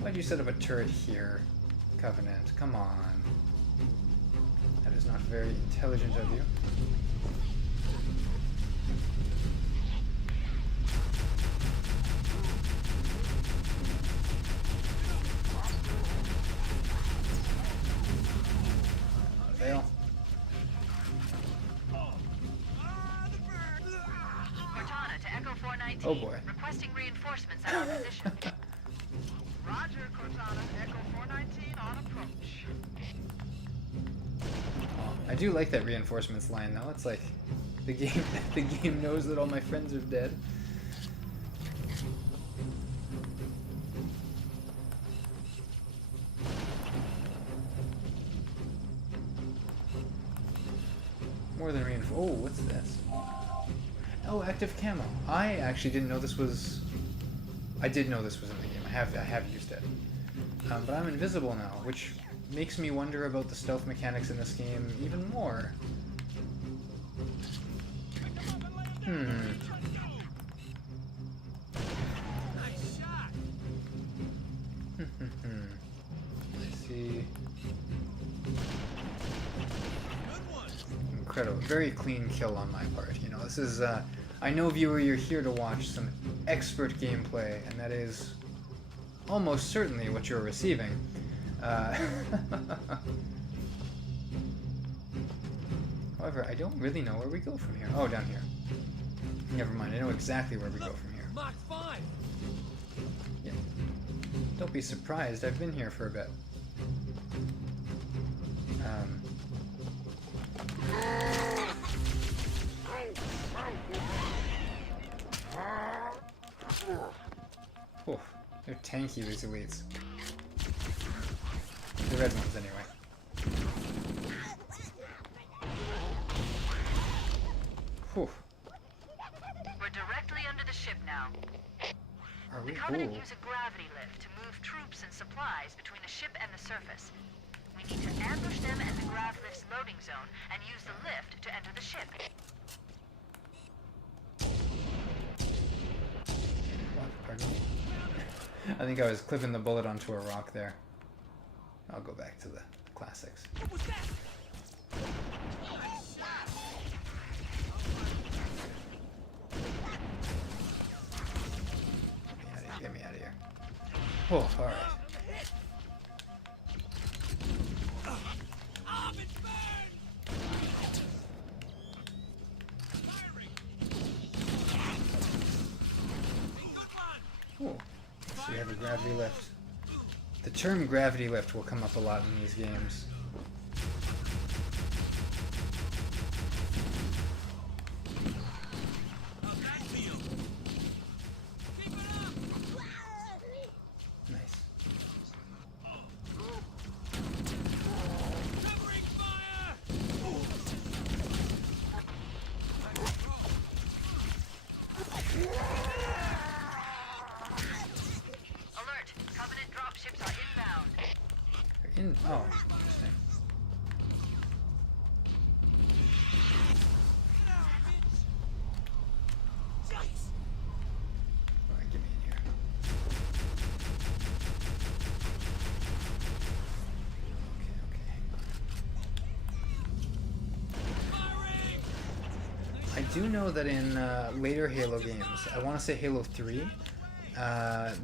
Why'd you set up a turret here, Covenant? Come on. That is not very intelligent of you. Fail. Cortana to Echo 419. Oh boy. Requesting reinforcements at our position. Roger, Cortana. Echo 419 on approach. I do like that reinforcements line though. It's like the game knows that all my friends are dead. More than reinforce. Oh, what's this? Oh, active camo. I actually didn't know this was. I did know this was in the game. I have used it, but I'm invisible now, which makes me wonder about the stealth mechanics in this game even more. Let's see. Incredible. Very clean kill on my part. You know, this is, I know, viewer, you're here to watch some expert gameplay, and that is almost certainly what you're receiving. However, I don't really know where we go from here. Oh, down here. Never mind, I know exactly where we go from here. Mach 5! Yeah. Don't be surprised, I've been here for a bit. Oh, they're tanky, these elites. The red ones, anyway. Whew. We're directly under the ship now. Are we? The Covenant Ooh. use a gravity lift to move troops and supplies between the ship and the surface. We need to ambush them at the grav lift's loading zone and use the lift to enter the ship. What? Pardon me? I think I was clipping the bullet onto a rock there. I'll go back to the classics. What was that? Get me out of here. Oh, alright. Oh, so we have a gravity lift. The term gravity lift will come up a lot in these games. Nice. Alert! Covenant dropships are inbound. They're in. Oh, interesting. Alright, get me in here. Okay. I do know that in later Halo games, I want to say Halo 3,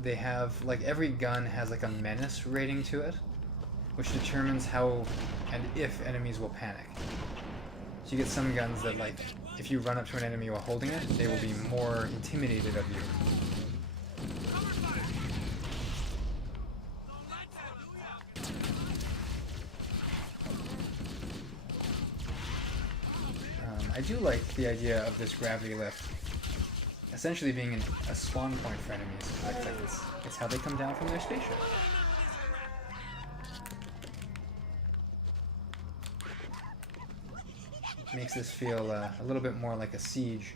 they have, like, every gun has like a menace rating to it, which determines how and if enemies will panic. So you get some guns that, like, if you run up to an enemy while holding it, they will be more intimidated of you. I do like the idea of this gravity lift essentially being a spawn point for enemies. Like it's how they come down from their spaceship. Makes this feel a little bit more like a siege.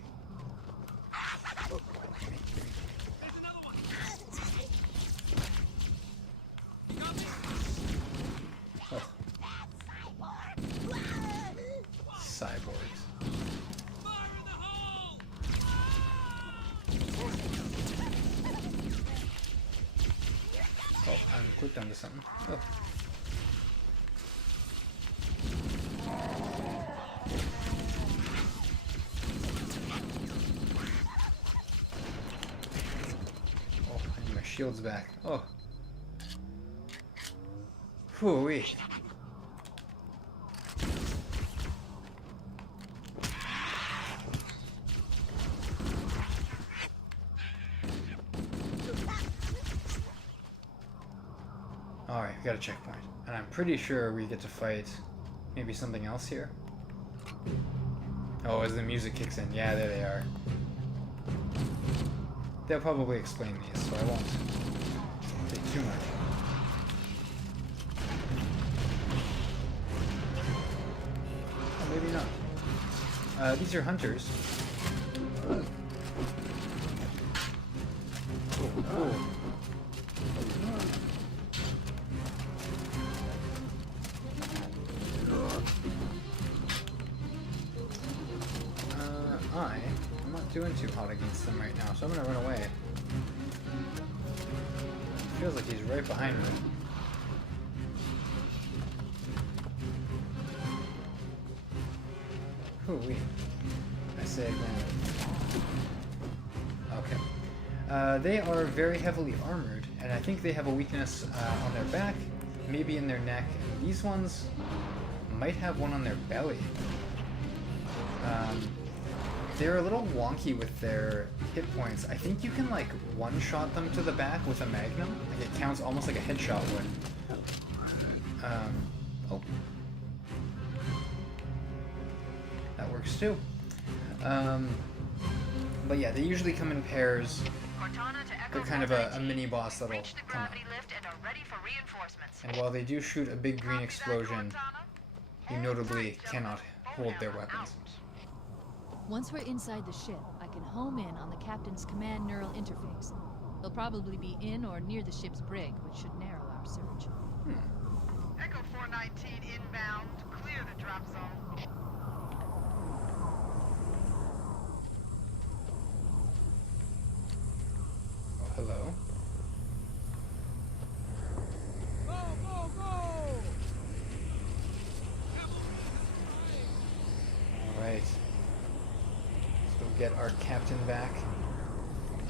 Oh. Cyborgs. Oh, I'm clicked onto something. Oh. Oh, I need my shields back. Oh. Whew-wee. Alright, we got a checkpoint. And I'm pretty sure we get to fight maybe something else here. Oh, as the music kicks in. Yeah, there they are. They'll probably explain these, so I won't take too much. Oh, maybe not. These are hunters. Oh, cool. I'm not doing too hot against them right now, so I'm gonna run away. Feels like he's right behind me. Hoo-wee. I say again. Okay. They are very heavily armored, and I think they have a weakness on their back, maybe in their neck. And these ones might have one on their belly. They're a little wonky with their hit points. I think you can like one-shot them to the back with a magnum. Like it counts almost like a headshot would. Oh. That works too. But yeah, they usually come in pairs. They're kind of a mini boss that'll come out. And while they do shoot a big green explosion, you notably cannot hold their weapons. Once we're inside the ship, I can home in on the captain's command neural interface. They'll probably be in or near the ship's brig, which should narrow our search. Echo 419 inbound. Clear the drop zone. Oh, hello. Go, go, go! Alright. Get our captain back.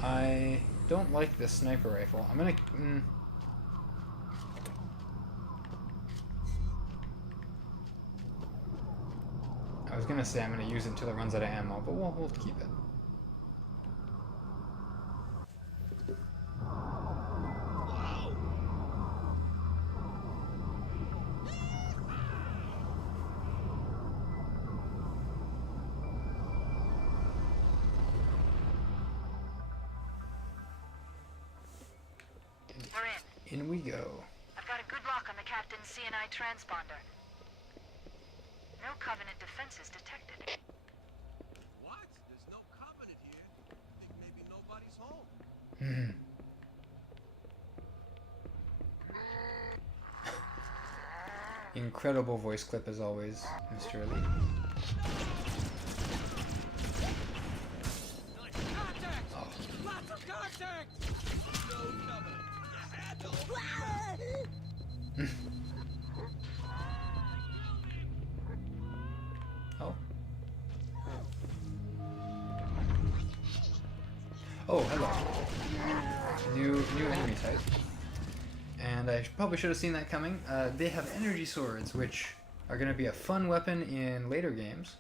I don't like this sniper rifle. I'm gonna... I was gonna say I'm gonna use it until it runs out of ammo, but we'll keep it. In we go. I've got a good lock on the captain's CNI transponder. No Covenant defenses detected. What? There's no Covenant here. I think maybe nobody's home. Incredible voice clip as always, Mr. Elite. Oh. Lots of contact! No Covenant. Oh. Oh, hello. New enemy type. And I probably should have seen that coming. They have energy swords, which are going to be a fun weapon in later games.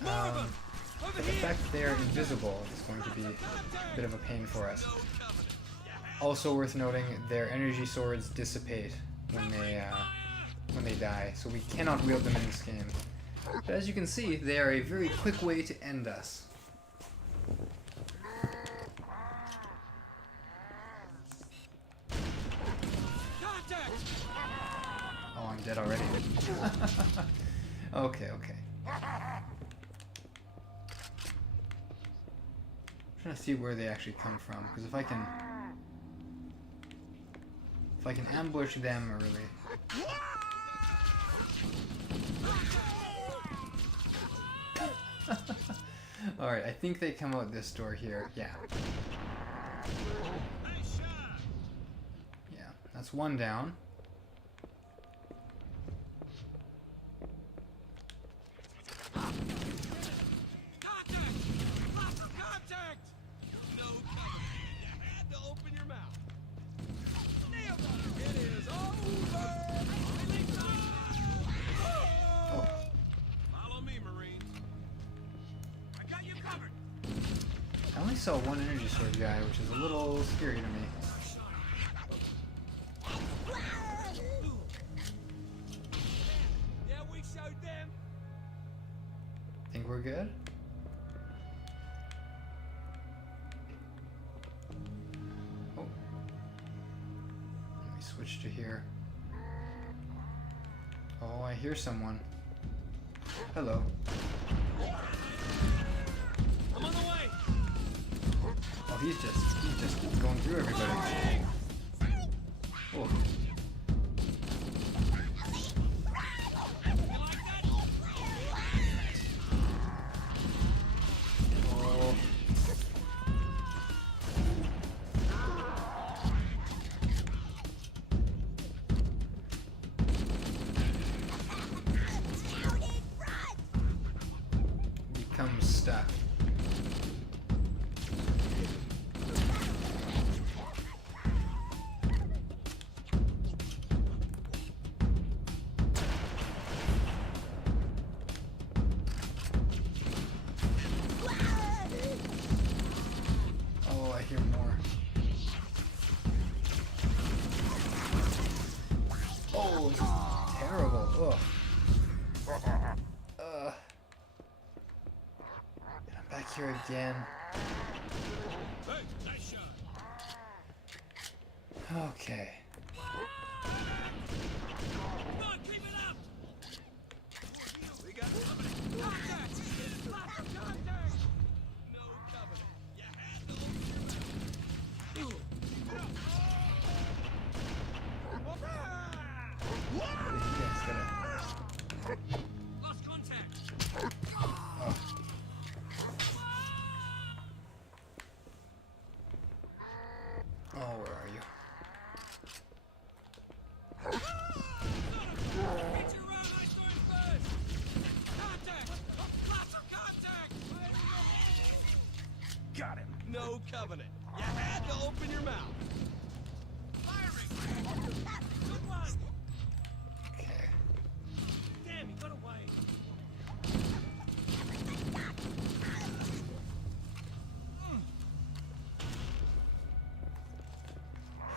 But the fact that they are invisible is going to be a bit of a pain for us. Also worth noting, their energy swords dissipate when they die, so we cannot wield them in this game. But as you can see, they are a very quick way to end us. Oh, I'm dead already. Okay, okay. I'm trying to see where they actually come from, because if I can ambush them early. Alright, I think they come out this door here. Yeah. Yeah, that's one down. I only saw one energy sword guy, which is a little scary to me. Yeah, we showed them. Think we're good? Oh. Let me switch to here. Oh, I hear someone. Hello. I'm on the way. Oh, he's just going through everybody. Oh. Oh. Becomes stuck. Oh, I hear more. Oh, this is terrible. Ugh. And I'm back here again. Hey, nice shot. Okay. Come on, keep it up. We got company. Contact. Lots of contact. No covenant. You had to Yes, gonna... Lost contact. Oh. Oh, where are you? Get your round lights going first. Contact. Lots of contact. got him. No covenant. You had to open your mouth. Firing. Good one. Okay. Damn, he got away.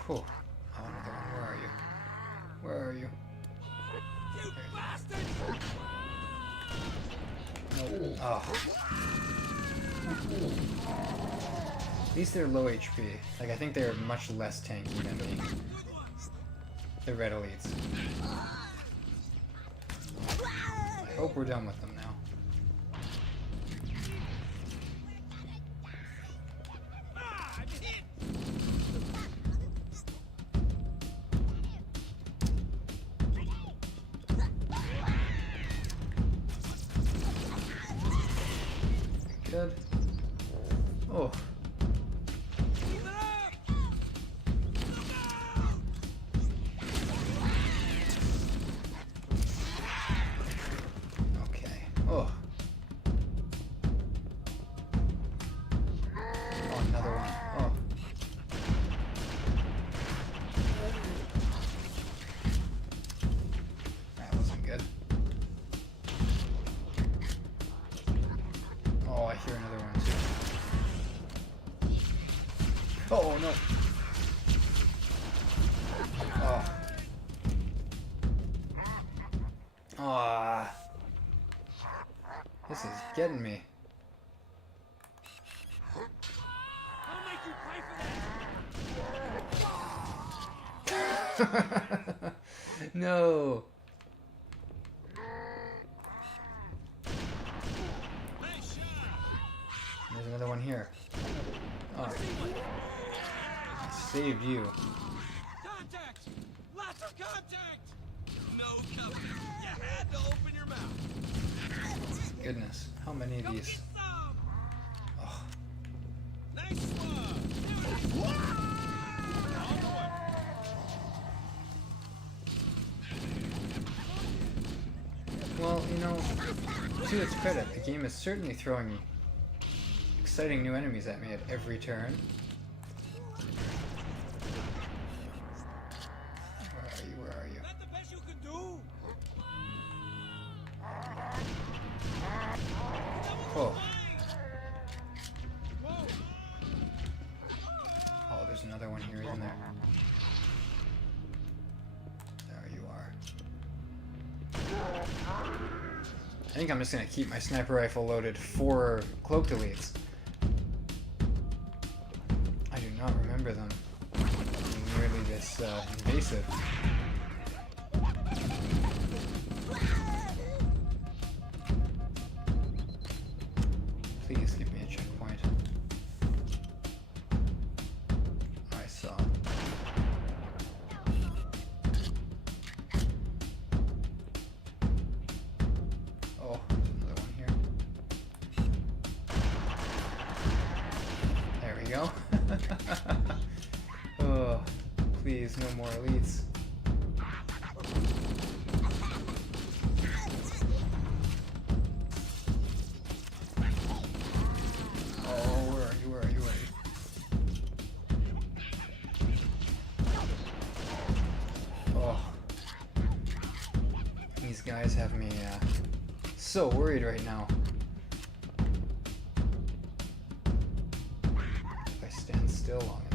Whew. Oh, another one. Where are you? Where are you? You bastards! Nope. Oh. At least they're low HP. Like, I think they're much less tanky than the red elites. I hope we're done with them now. Ah, I'm hit. Good. Oh. Keep it up. Look out! Okay. Oh. Oh, another one. Oh. That wasn't good. Oh, I hear another one too. Oh no. Oh. Ah. This is getting me. I'll make you pay for that! No. There's another one here. Oh. I saved you. Contact! Lots of contact! No covenant. You had to open your mouth. Goodness. How many of these? Oh. Nice swab. All the way. Well, you know, to its credit, the game is certainly throwing exciting new enemies at me at every turn. Where are you? Where are you? Is that the best you can do? Oh. Oh, there's another one here, isn't there? There you are. I think I'm just gonna keep my sniper rifle loaded for cloak deletes. I do not remember them being nearly this invasive. Please give me a checkpoint. I saw. Oh, there's another one here. There we go. Oh, please, no more elites. Oh, where are you? Where are you? Where are you? Oh. These guys have me so worried right now. If I stand still long enough.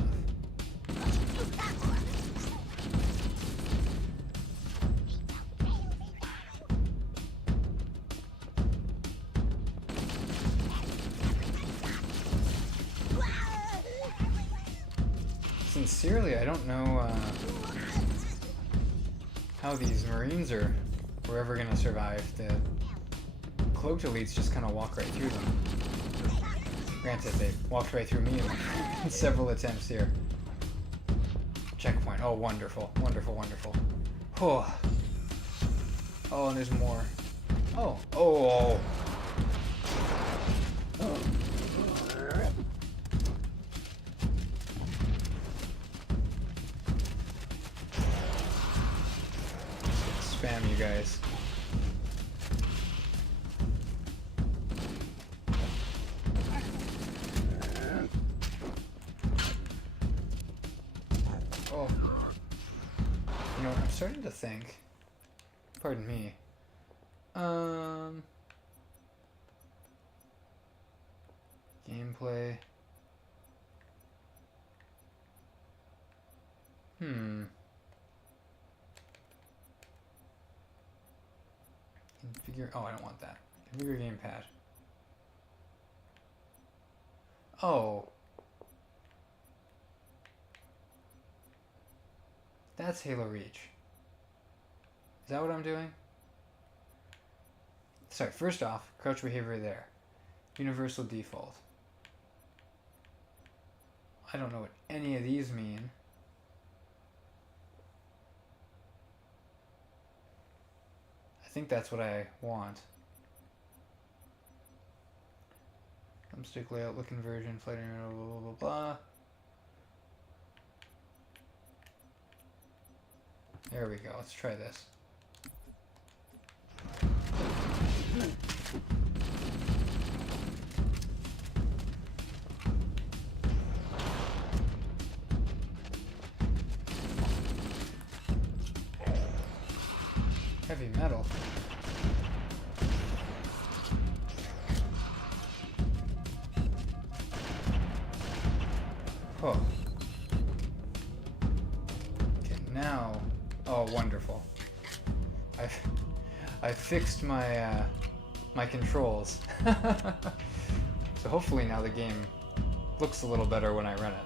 Sincerely, I don't know how these Marines were ever going to survive. The cloaked elites just kind of walk right through them. Granted, they walked right through me in several attempts here. Checkpoint. Oh, wonderful. Wonderful, wonderful. Oh, oh, and there's more. Oh, oh, oh. Spam you guys. Oh. You know, I'm starting to think. Pardon me. Gameplay. Configure. Oh, I don't want that. Configure gamepad. Oh. That's Halo Reach. Is that what I'm doing? Sorry, first off, crouch behavior there. Universal default. I don't know what any of these mean. I think that's what I want. Thumbstick layout, look conversion, flight interval, blah, blah, blah, blah. There we go, let's try this. Heavy metal. Oh. Okay, now. Oh, wonderful. I've fixed my my controls. So hopefully now the game looks a little better when I run it.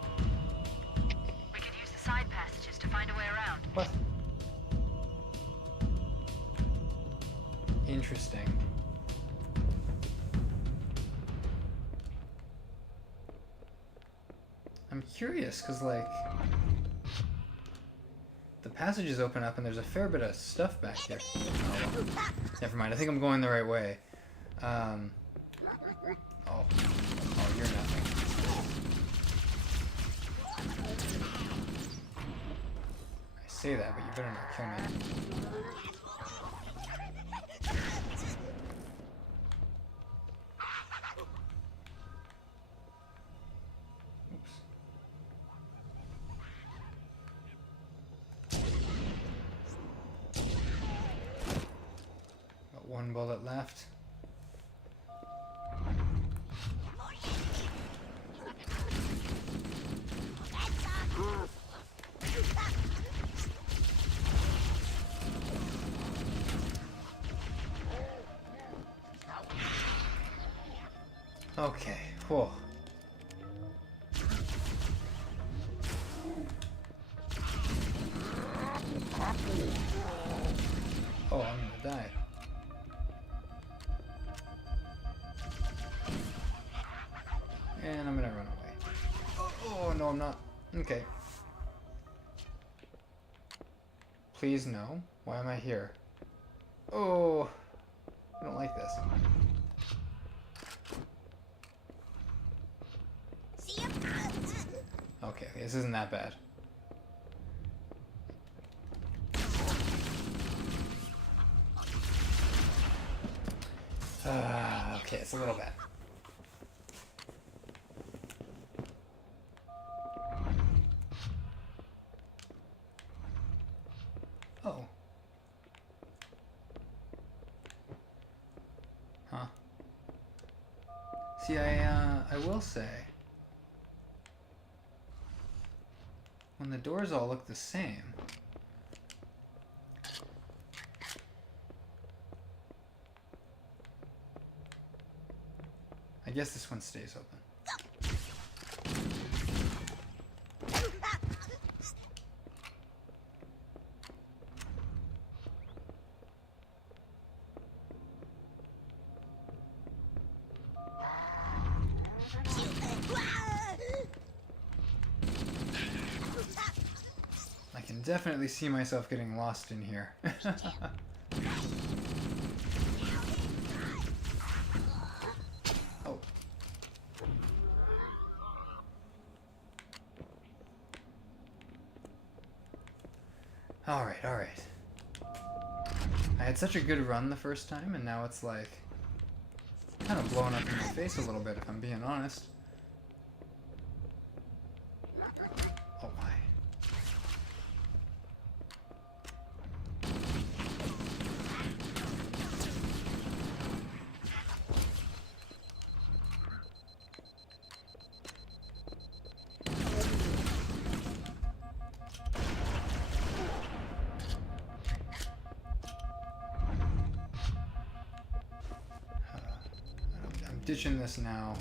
We could use the side passages to find a way around. What? Interesting. I'm curious, because, like, the passages open up and there's a fair bit of stuff back here. Oh, well. Never mind, I think I'm going the right way. Oh, you're nothing. I say that, but you better not kill me. Got one bullet left. Okay, whoa. Oh, I'm gonna die. And I'm gonna run away. Oh, no, I'm not. Okay. Please, no. Why am I here? Oh, I don't like this. Okay, this isn't that bad. Okay, it's a little bad. Oh. Huh. See, I will say, when the doors all look the same, I guess this one stays open. I can definitely see myself getting lost in here. Oh. Alright, alright. I had such a good run the first time, and now it's like kind of blowing up in my face a little bit, if I'm being honest. Oh my. I'm ditching this now.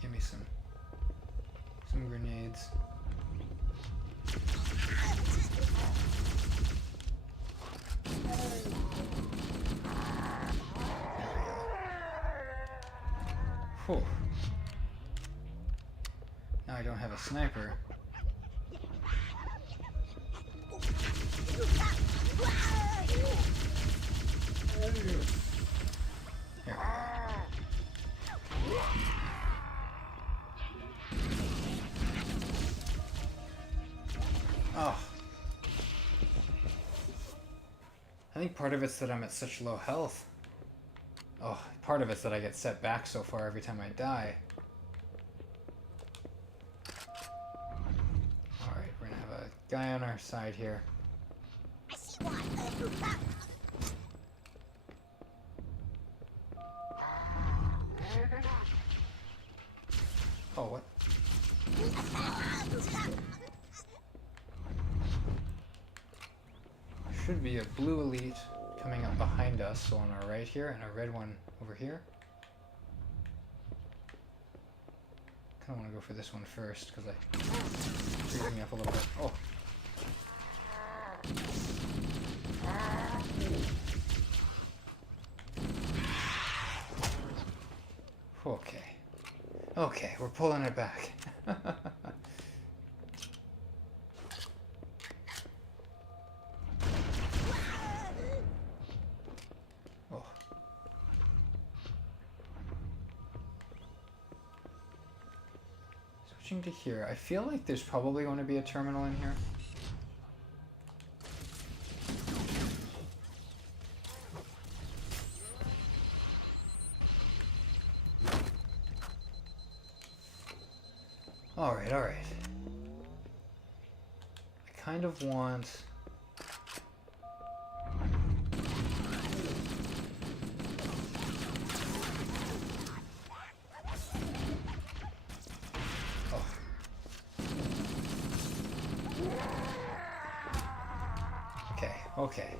Give me some grenades. Whew. Now I don't have a sniper. There we go. Oh. I think part of it's that I'm at such low health. Oh, part of it's that I get set back so far every time I die. Alright, we're gonna have a guy on our side here. I see one. Oh, what? Should be a blue elite coming up behind us, so on our right here, and a red one over here. Kind of want to go for this one first, because I freezing me up a little bit. Oh. Okay. Okay, we're pulling it back. Oh. Switching to here. I feel like there's probably going to be a terminal in here. Alright, alright. I kind of want... Oh. Okay, okay.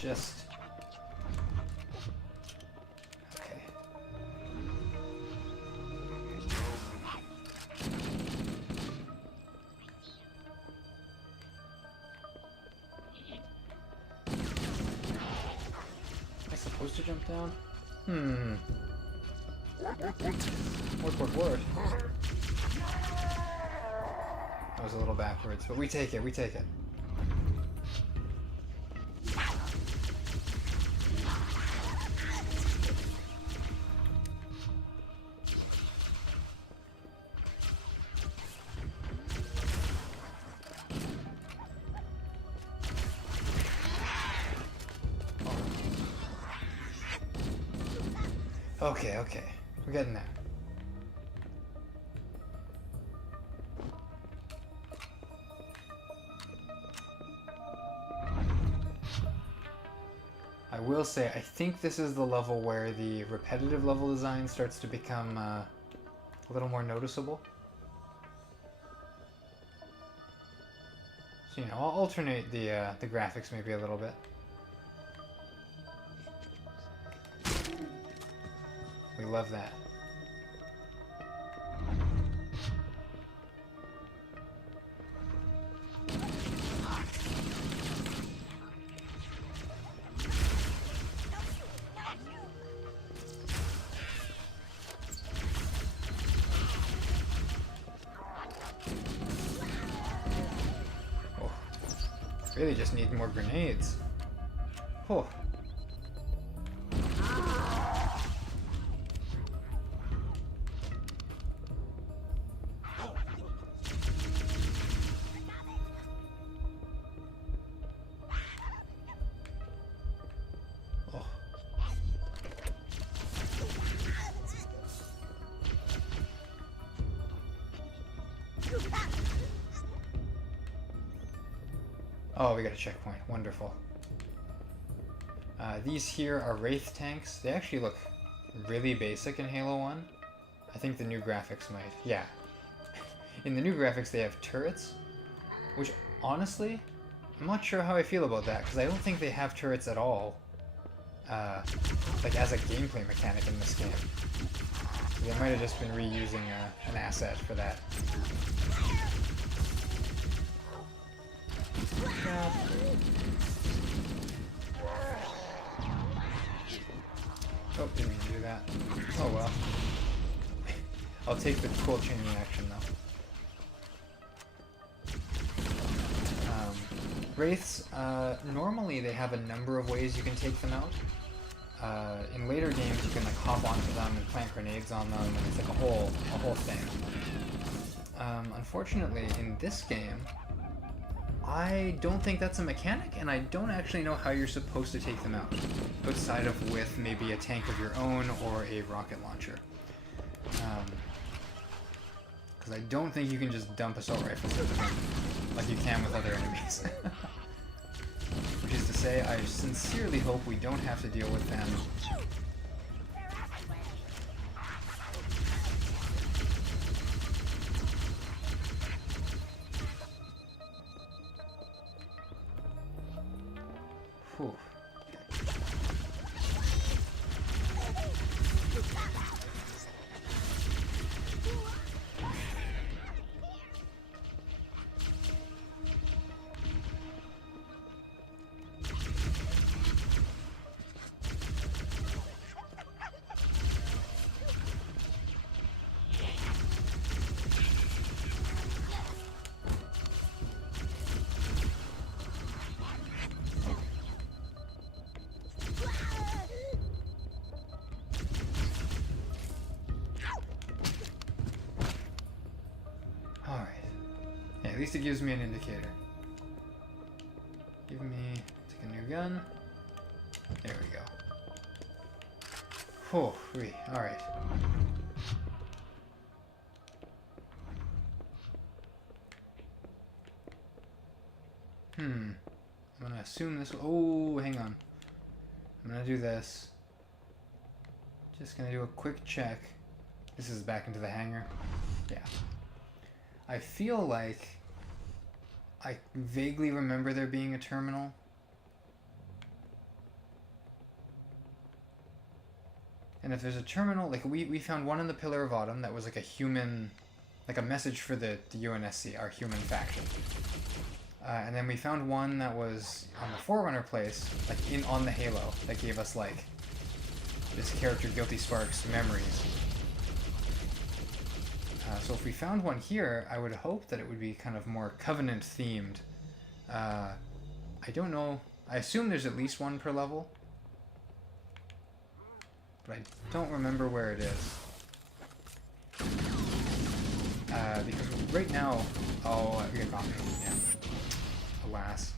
Just okay. Am I supposed to jump down? Work. That was a little backwards, but we take it, we take it. Okay, okay. We're getting there. I will say, I think this is the level where the repetitive level design starts to become a little more noticeable. So, you know, I'll alternate the graphics maybe a little bit. We love that. Oh, really just need more grenades. Oh. Oh, we got a checkpoint. Wonderful. These here are Wraith tanks. They actually look really basic in Halo 1. I think the new graphics might. Yeah. In the new graphics, they have turrets, which honestly, I'm not sure how I feel about that, because I don't think they have turrets at all, like as a gameplay mechanic in this game. They might have just been reusing an asset for that. Yeah. Oh, didn't mean to do that. Oh well. I'll take the cool chain reaction though. Wraiths, normally they have a number of ways you can take them out. In later games you can like hop onto them and plant grenades on them, and it's like a whole thing. Unfortunately, in this game, I don't think that's a mechanic, and I don't actually know how you're supposed to take them out, outside of with maybe a tank of your own or a rocket launcher. Because I don't think you can just dump assault rifles into them like you can with other enemies. Which is to say, I sincerely hope we don't have to deal with them. Whew. Alright. Yeah, at least it gives me an indicator. Take a new gun. There we go. Oh, alright. I'm gonna assume this. Oh, hang on. I'm gonna do this. Just gonna do a quick check. This is back into the hangar. Yeah. I feel like I vaguely remember there being a terminal. And if there's a terminal, like we found one in the Pillar of Autumn that was like a human, like a message for the UNSC, our human faction. And then we found one that was on the Forerunner place, like on the Halo, that gave us like this character Guilty Spark's memories. So if we found one here, I would hope that it would be kind of more Covenant themed. I don't know. I assume there's at least one per level. But I don't remember where it is. Because right now... Oh, you got me. Yeah. Alas.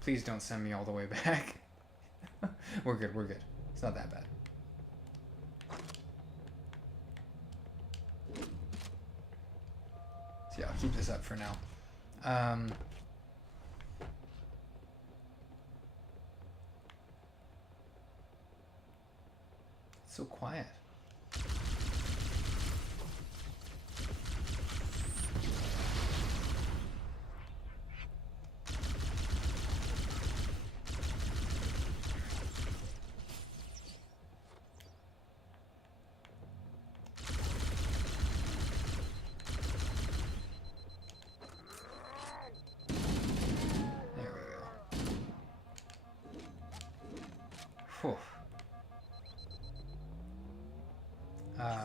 Please don't send me all the way back. We're good, we're good. It's not that bad. So yeah, I'll keep this up for now. It's so quiet.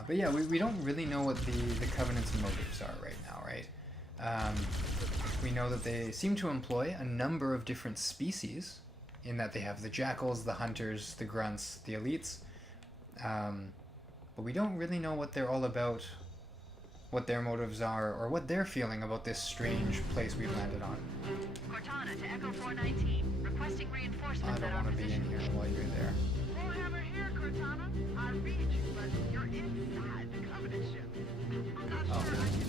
But yeah, we don't really know what the Covenant's motives are right now, right? We know that they seem to employ a number of different species, in that they have the Jackals, the Hunters, the Grunts, the Elites. But we don't really know what they're all about, what their motives are, or what they're feeling about this strange place we've landed on. Cortana to Echo 419, requesting reinforcements. I don't want to be in here while you're there. Warhammer here, Cortana. I read you, but you're inside the Covenant ship. I'm not sure I can...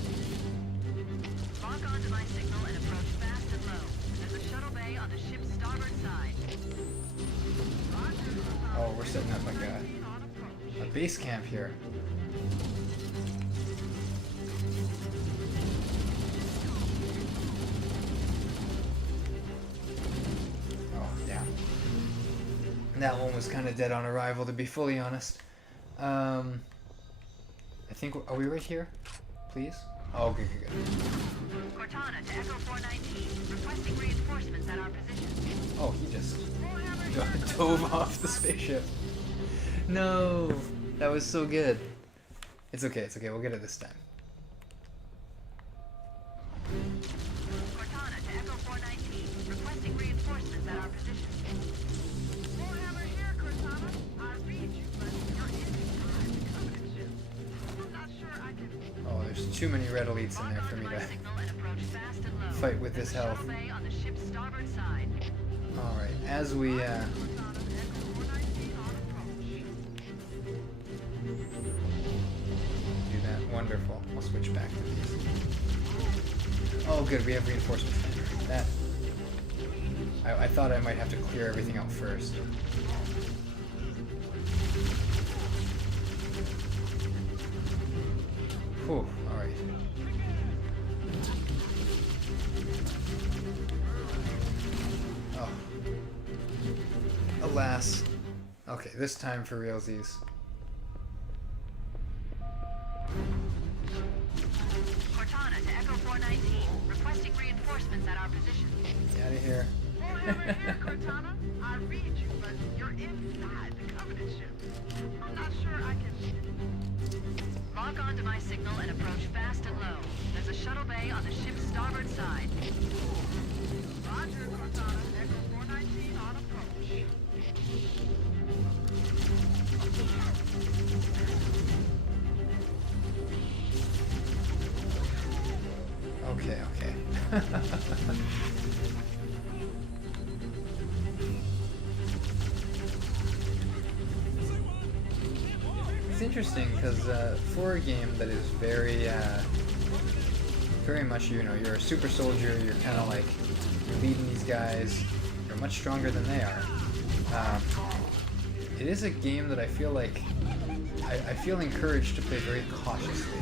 Lock onto my signal and approach fast and low. There's a shuttle bay on the ship's starboard side. Oh, we're setting up like a base camp here. That one was kind of dead on arrival, to be fully honest. I think... Are we right here? Please? Oh, good. Cortana to Echo 419, requesting reinforcements at our position. Oh, he just dove off the spaceship. No! That was so good. It's okay, we'll get it this time. Cortana to Echo 419, requesting reinforcements at our position. Oh, there's too many red elites in there for me to fight with this health. Alright, as we do that Wonderful. I'll switch back to these. Oh, good. We have reinforcements. That. I thought I might have to clear everything out first. Whew. All right. Oh. Alas. Okay, this time for realsies. Cortana to Echo 419, requesting reinforcements at our position. Get out of here. Boy, over here, Cortana. I read you, but you're inside the Covenant ship. I'm not sure I can... Log on to my signal and approach fast and low. There's a shuttle bay on the ship's starboard side. Roger, Cortana. Echo 419 on approach. Okay. It's interesting because for a game that is very much, you know, you're a super soldier, you're kind of like, you're leading these guys, you're much stronger than they are. It is a game that I feel like, I feel encouraged to play very cautiously.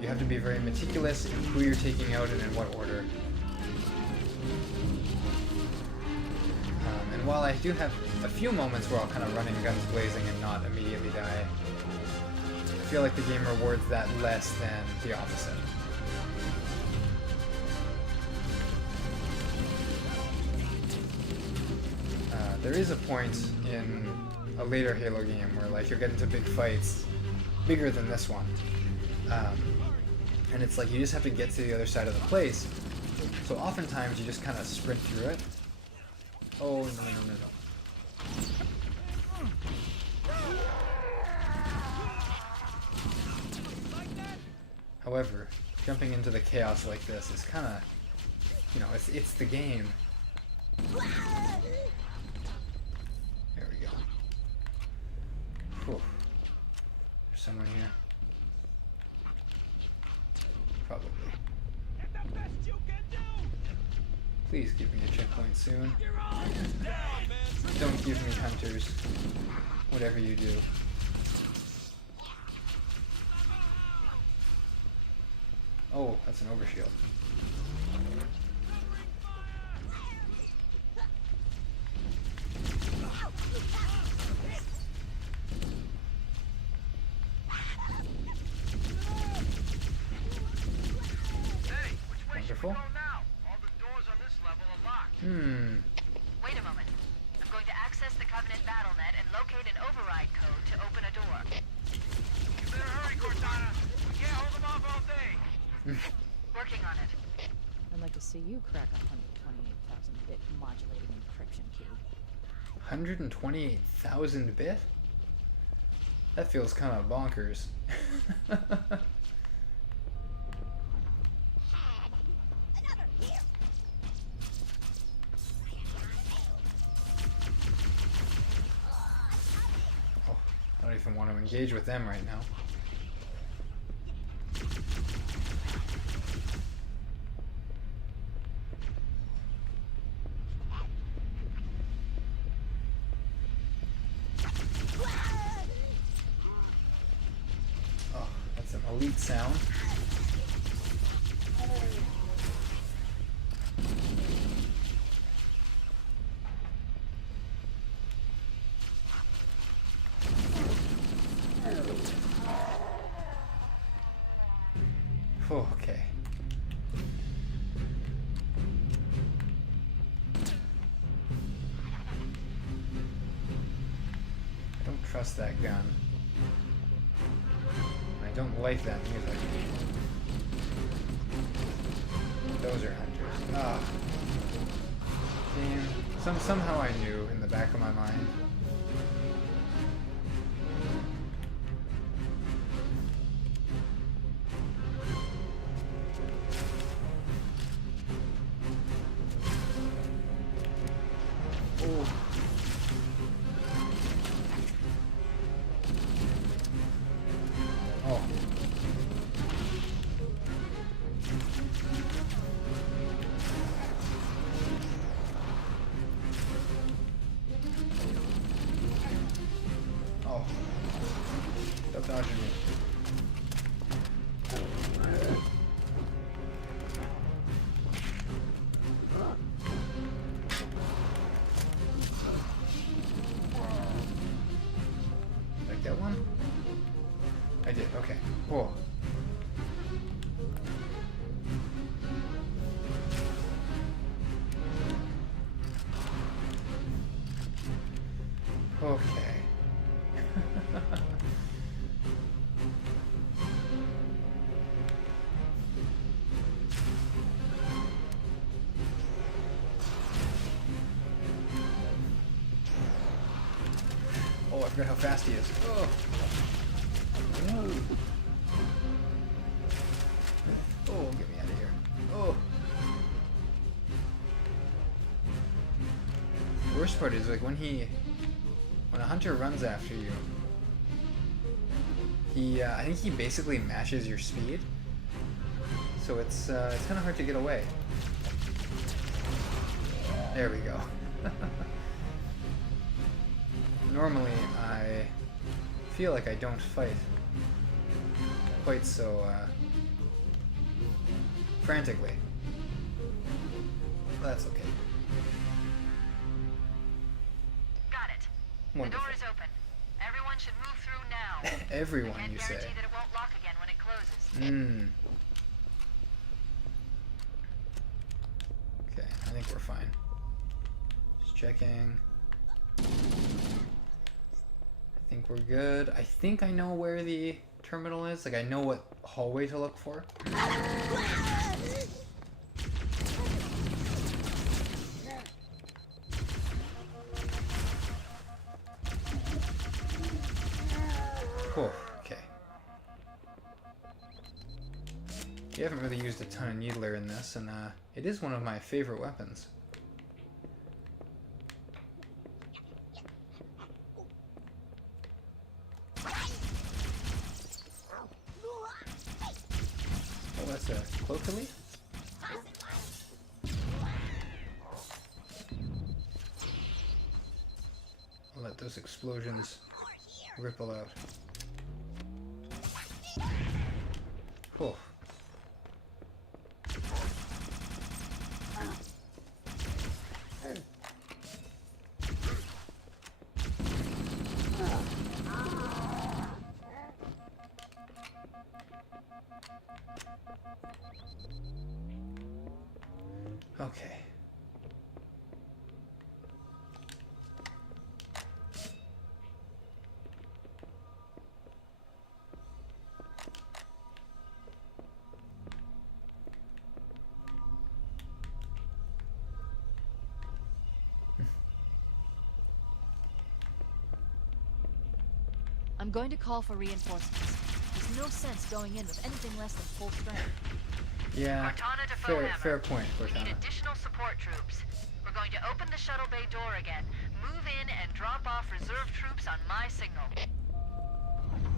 You have to be very meticulous in who you're taking out and in what order. And while I do have a few moments where I'll kind of run in guns blazing and not immediately die, I feel like the game rewards that less than the opposite. There is a point in a later Halo game where like you'll get into big fights, bigger than this one. And it's like you just have to get to the other side of the place. So oftentimes you just kind of sprint through it. Oh, no. However, jumping into the chaos like this is kind of, you know, it's the game. There we go. Whew. There's someone here. Probably. Please give me a checkpoint soon. Don't give me hunters. Whatever you do. Oh, that's an overshield. Wonderful. Wait a moment. I'm going to access the Covenant BattleNet and locate an override code to open a door. You better hurry, Cortana. We can't hold them off all day. Working on it. I'd like to see you crack a 128,000-bit modulating encryption key. 128,000 bit? That feels kind of bonkers. I don't even want to engage with them right now. Oh, that's an elite sound. Okay. I don't trust that gun. I don't like that music. Those are hunters. Ah. Damn. Somehow I knew in the back of my mind. Oh, dodging me. Did I get one? I did, okay. Whoa. Okay. Oh, I forgot how fast he is. Oh. Oh, get me out of here. Oh. The worst part is like when a hunter runs after you, I think he basically matches your speed. So it's kind of hard to get away. There we go. Normally, I feel like I don't fight quite so frantically. That's okay. Got it. Wonderful. The door is open. Everyone should move through now. Everyone, I can't you say? guarantee that it won't lock again when it closes. Hmm. Okay, I think we're fine. Just checking. I think we're good. I think I know where the terminal is. Like, I know what hallway to look for. Cool. Okay. You haven't really used a ton of Needler in this, and it is one of my favorite weapons. Oh, that's a cloaky? I'll let those explosions ripple out. Cool. Okay. I'm going to call for reinforcements. There's no sense going in with anything less than full strength. Yeah, Cortana to fair point, We need Cortana. additional support troops. We're going to open the shuttle bay door again, move in, and drop off reserve troops on my signal.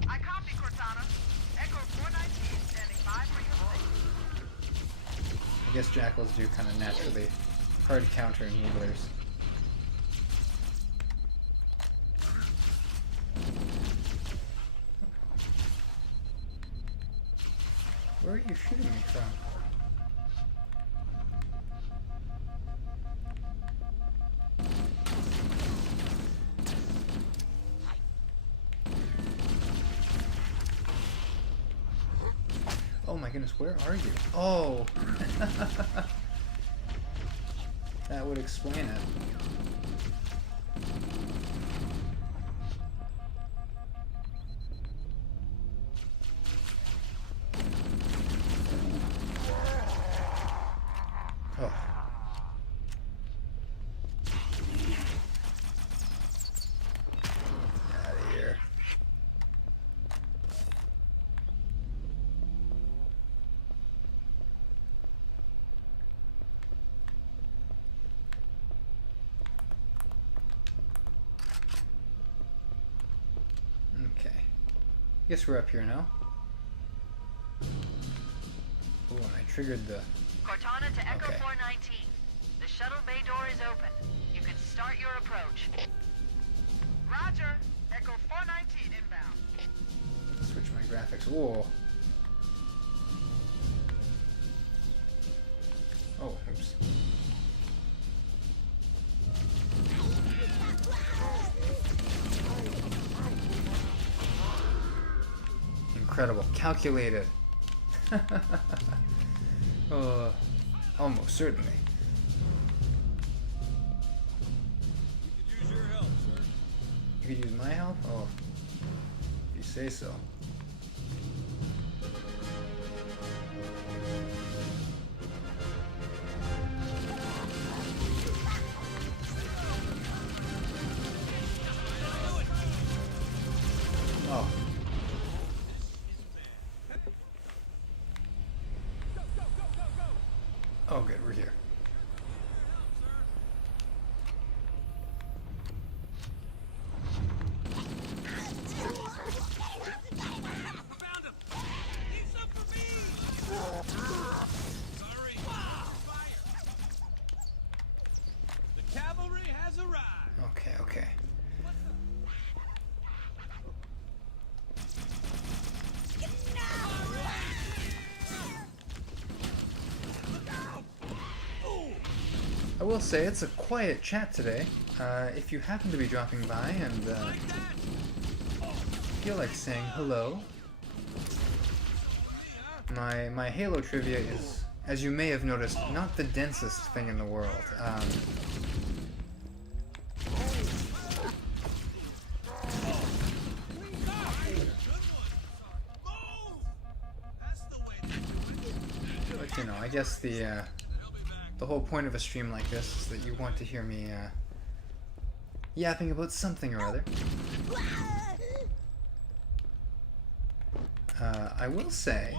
I copy, Cortana. Echo 419 standing by for your signal. I guess jackals do kind of naturally hard counter Needlers. Where are you shooting me from? Oh my goodness, where are you? Oh! That would explain it. Oh. Out of here. Okay. Guess we're up here now. Oh, and I triggered the... Cortana to Echo Okay. 419. The shuttle bay door is open. You can start your approach. Roger. Echo 419 inbound. switch my graphics. Whoa. Oh, oops. Incredible. Calculated. Almost certainly. We could use your help, sir. You could use my help? Oh, if you say so. Oh. Oh, good, we're here. Found him! Need some for me! Sorry. Fire! The cavalry has arrived! Okay, okay. I will say it's a quiet chat today. If you happen to be dropping by and feel like saying hello, my Halo trivia is, as you may have noticed, not the densest thing in the world. But you know, I guess the whole point of a stream like this is that you want to hear me yapping about something or other. I will say,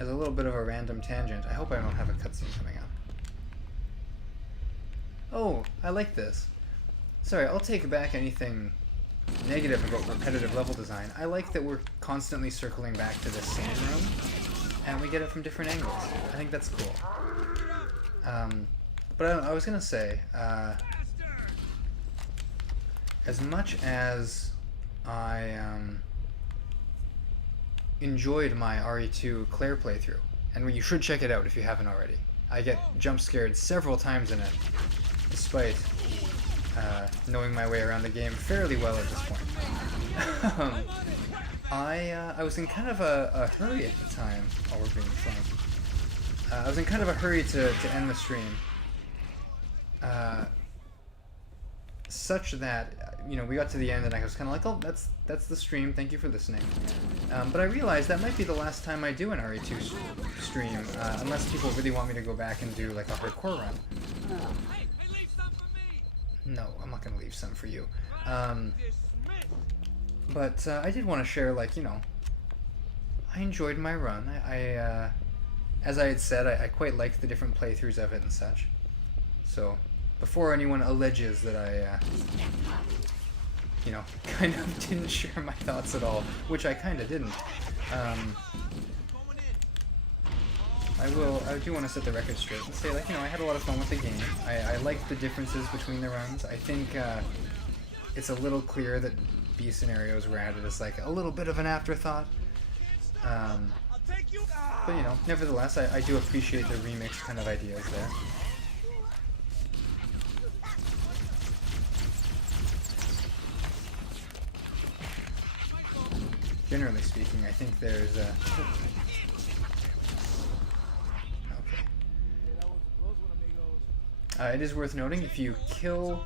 as a little bit of a random tangent, I hope I don't have a cutscene coming up. Oh, I like this. Sorry, I'll take back anything negative about repetitive level design. I like that we're constantly circling back to the same room, and we get it from different angles. I think that's cool. But I was gonna say, as much as I enjoyed my RE2 Claire playthrough, and you should check it out if you haven't already. I get jump scared several times in it, despite knowing my way around the game fairly well at this point. I was in kind of a hurry at the time. Oh, we're being flanked. I was in kind of a hurry to end the stream, such that, you know, we got to the end and I was kind of like, oh, that's the stream, thank you for listening. But I realized that might be the last time I do an RE2 stream, unless people really want me to go back and do like a hardcore run. No, I'm not going to leave some for you. But I did want to share, like, you know, I enjoyed my run. As I had said, I quite liked the different playthroughs of it and such. So, before anyone alleges that I, you know, kind of didn't share my thoughts at all, which I kind of didn't, I do want to set the record straight and say, like, you know, I had a lot of fun with the game. I liked the differences between the runs. I think it's a little clear that B scenarios were added as, like, a little bit of an afterthought. But, you know, nevertheless, I do appreciate the remix kind of ideas there. Generally speaking, I think there's a... Okay. It is worth noting, if you kill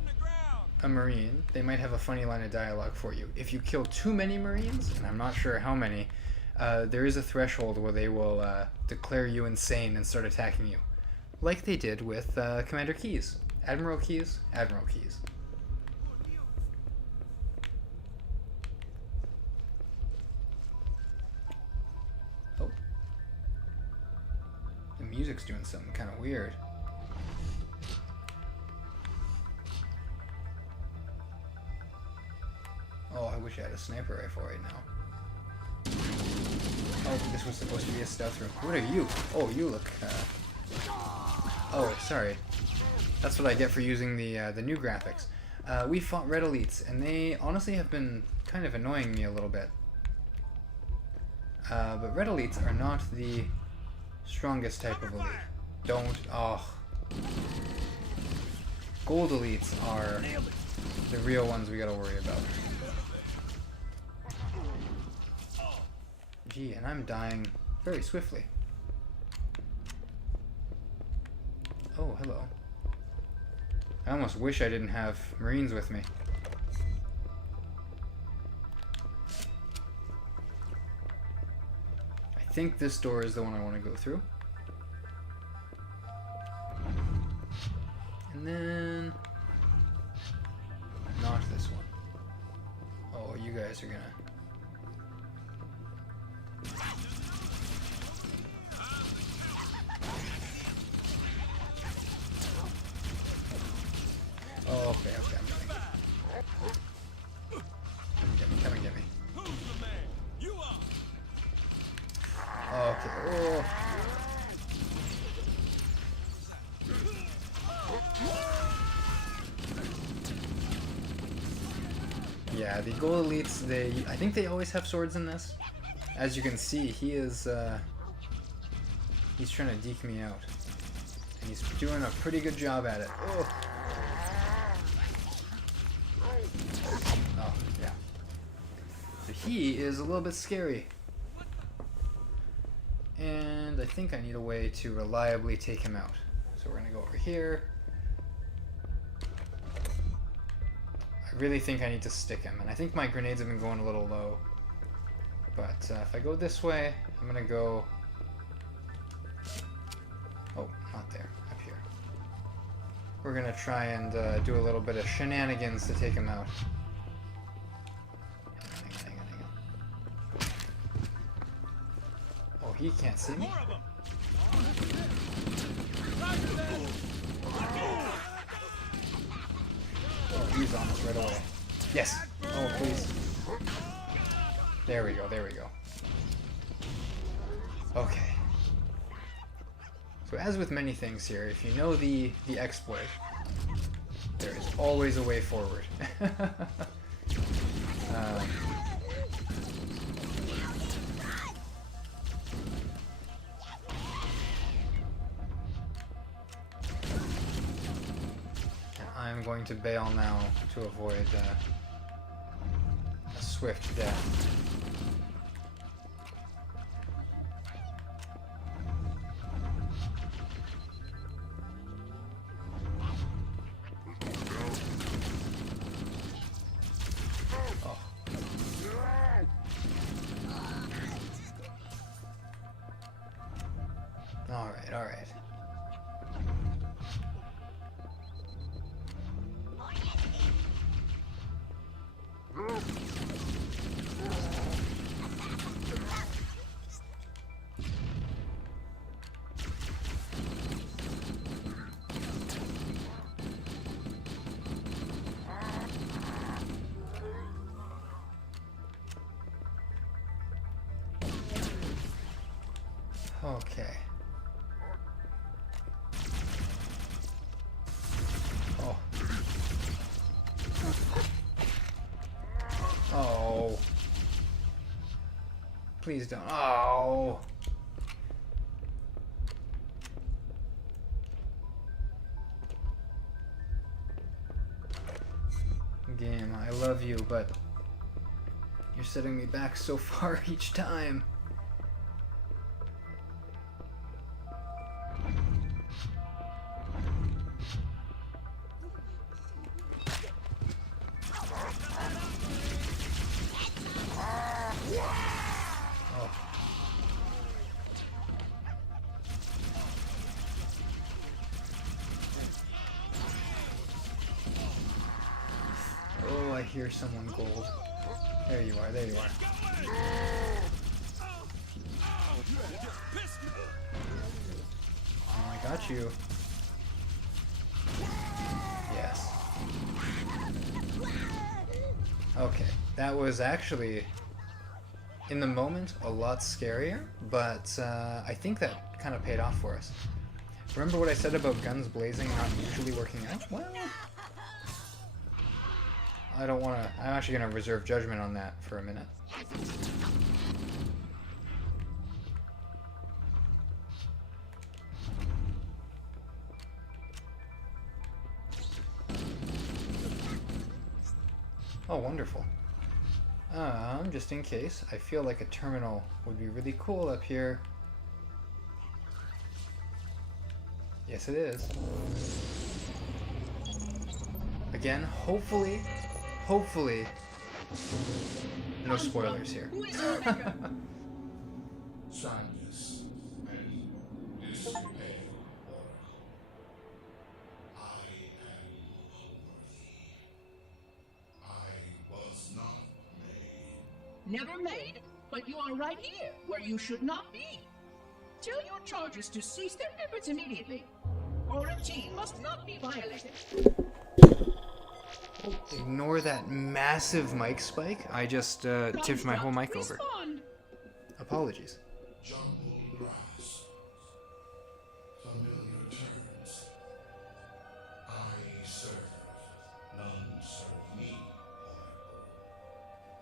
a Marine, they might have a funny line of dialogue for you. If you kill too many Marines, and I'm not sure how many, there is a threshold where they will declare you insane and start attacking you. Like they did with Commander Keyes. Admiral Keyes? Admiral Keyes. Oh. The music's doing something kind of weird. Oh, I wish I had a sniper rifle right now. Oh, this was supposed to be a stealth room. What are you? Oh, you look, Oh, sorry. That's what I get for using the new graphics. We fought Red Elites, and they honestly have been kind of annoying me a little bit. But red elites are not the strongest type of elite. Don't. Oh. Gold elites are the real ones we gotta worry about. Gee, and I'm dying very swiftly. Oh, hello. I almost wish I didn't have Marines with me. I think this door is the one I want to go through. And then... not this one. Oh, you guys are gonna... Oh, okay, I'm getting it. Come and get me. Who's the man? You are. Okay, oh. Yeah, the gold elites, I think they always have swords in this. As you can see, he is, he's trying to deke me out. And he's doing a pretty good job at it. Oh. Oh, yeah. So he is a little bit scary. And I think I need a way to reliably take him out. So we're gonna go over here. I really think I need to stick him, and I think my grenades have been going a little low. But if I go this way, I'm gonna go... oh, not there, up here. We're gonna try and do a little bit of shenanigans to take him out. Hang on. Oh, he can't see me? Oh, he's on us right away. Yes! Oh, please. There we go, there we go. Okay. So as with many things here, if you know the exploit, there is always a way forward. I'm going to bail now to avoid a swift death. Oh. All right. Okay. Oh. Oh. Please don't. Oh. Game, I love you, but you're setting me back so far each time. Oh, I hear someone gold. There you are, there you are. Oh, I got you. Yes. Okay, that was actually, in the moment, a lot scarier, but I think that kind of paid off for us. Remember what I said about guns blazing not usually working out? Well, I don't want to... I'm actually going to reserve judgment on that for a minute. Oh, wonderful. Just in case, I feel like a terminal would be really cool up here. Yes, it is. Again, hopefully, no spoilers here. Sadness and despair, Oracle. I am unworthy. I was not made. Never made, but you are right here, where you should not be. Tell your charges to cease their efforts immediately. Quarantine must not be violated. Ignore that massive mic spike. I just tipped my whole mic over. Apologies. Jungle grass. Familiar terms. I serve. None serve me,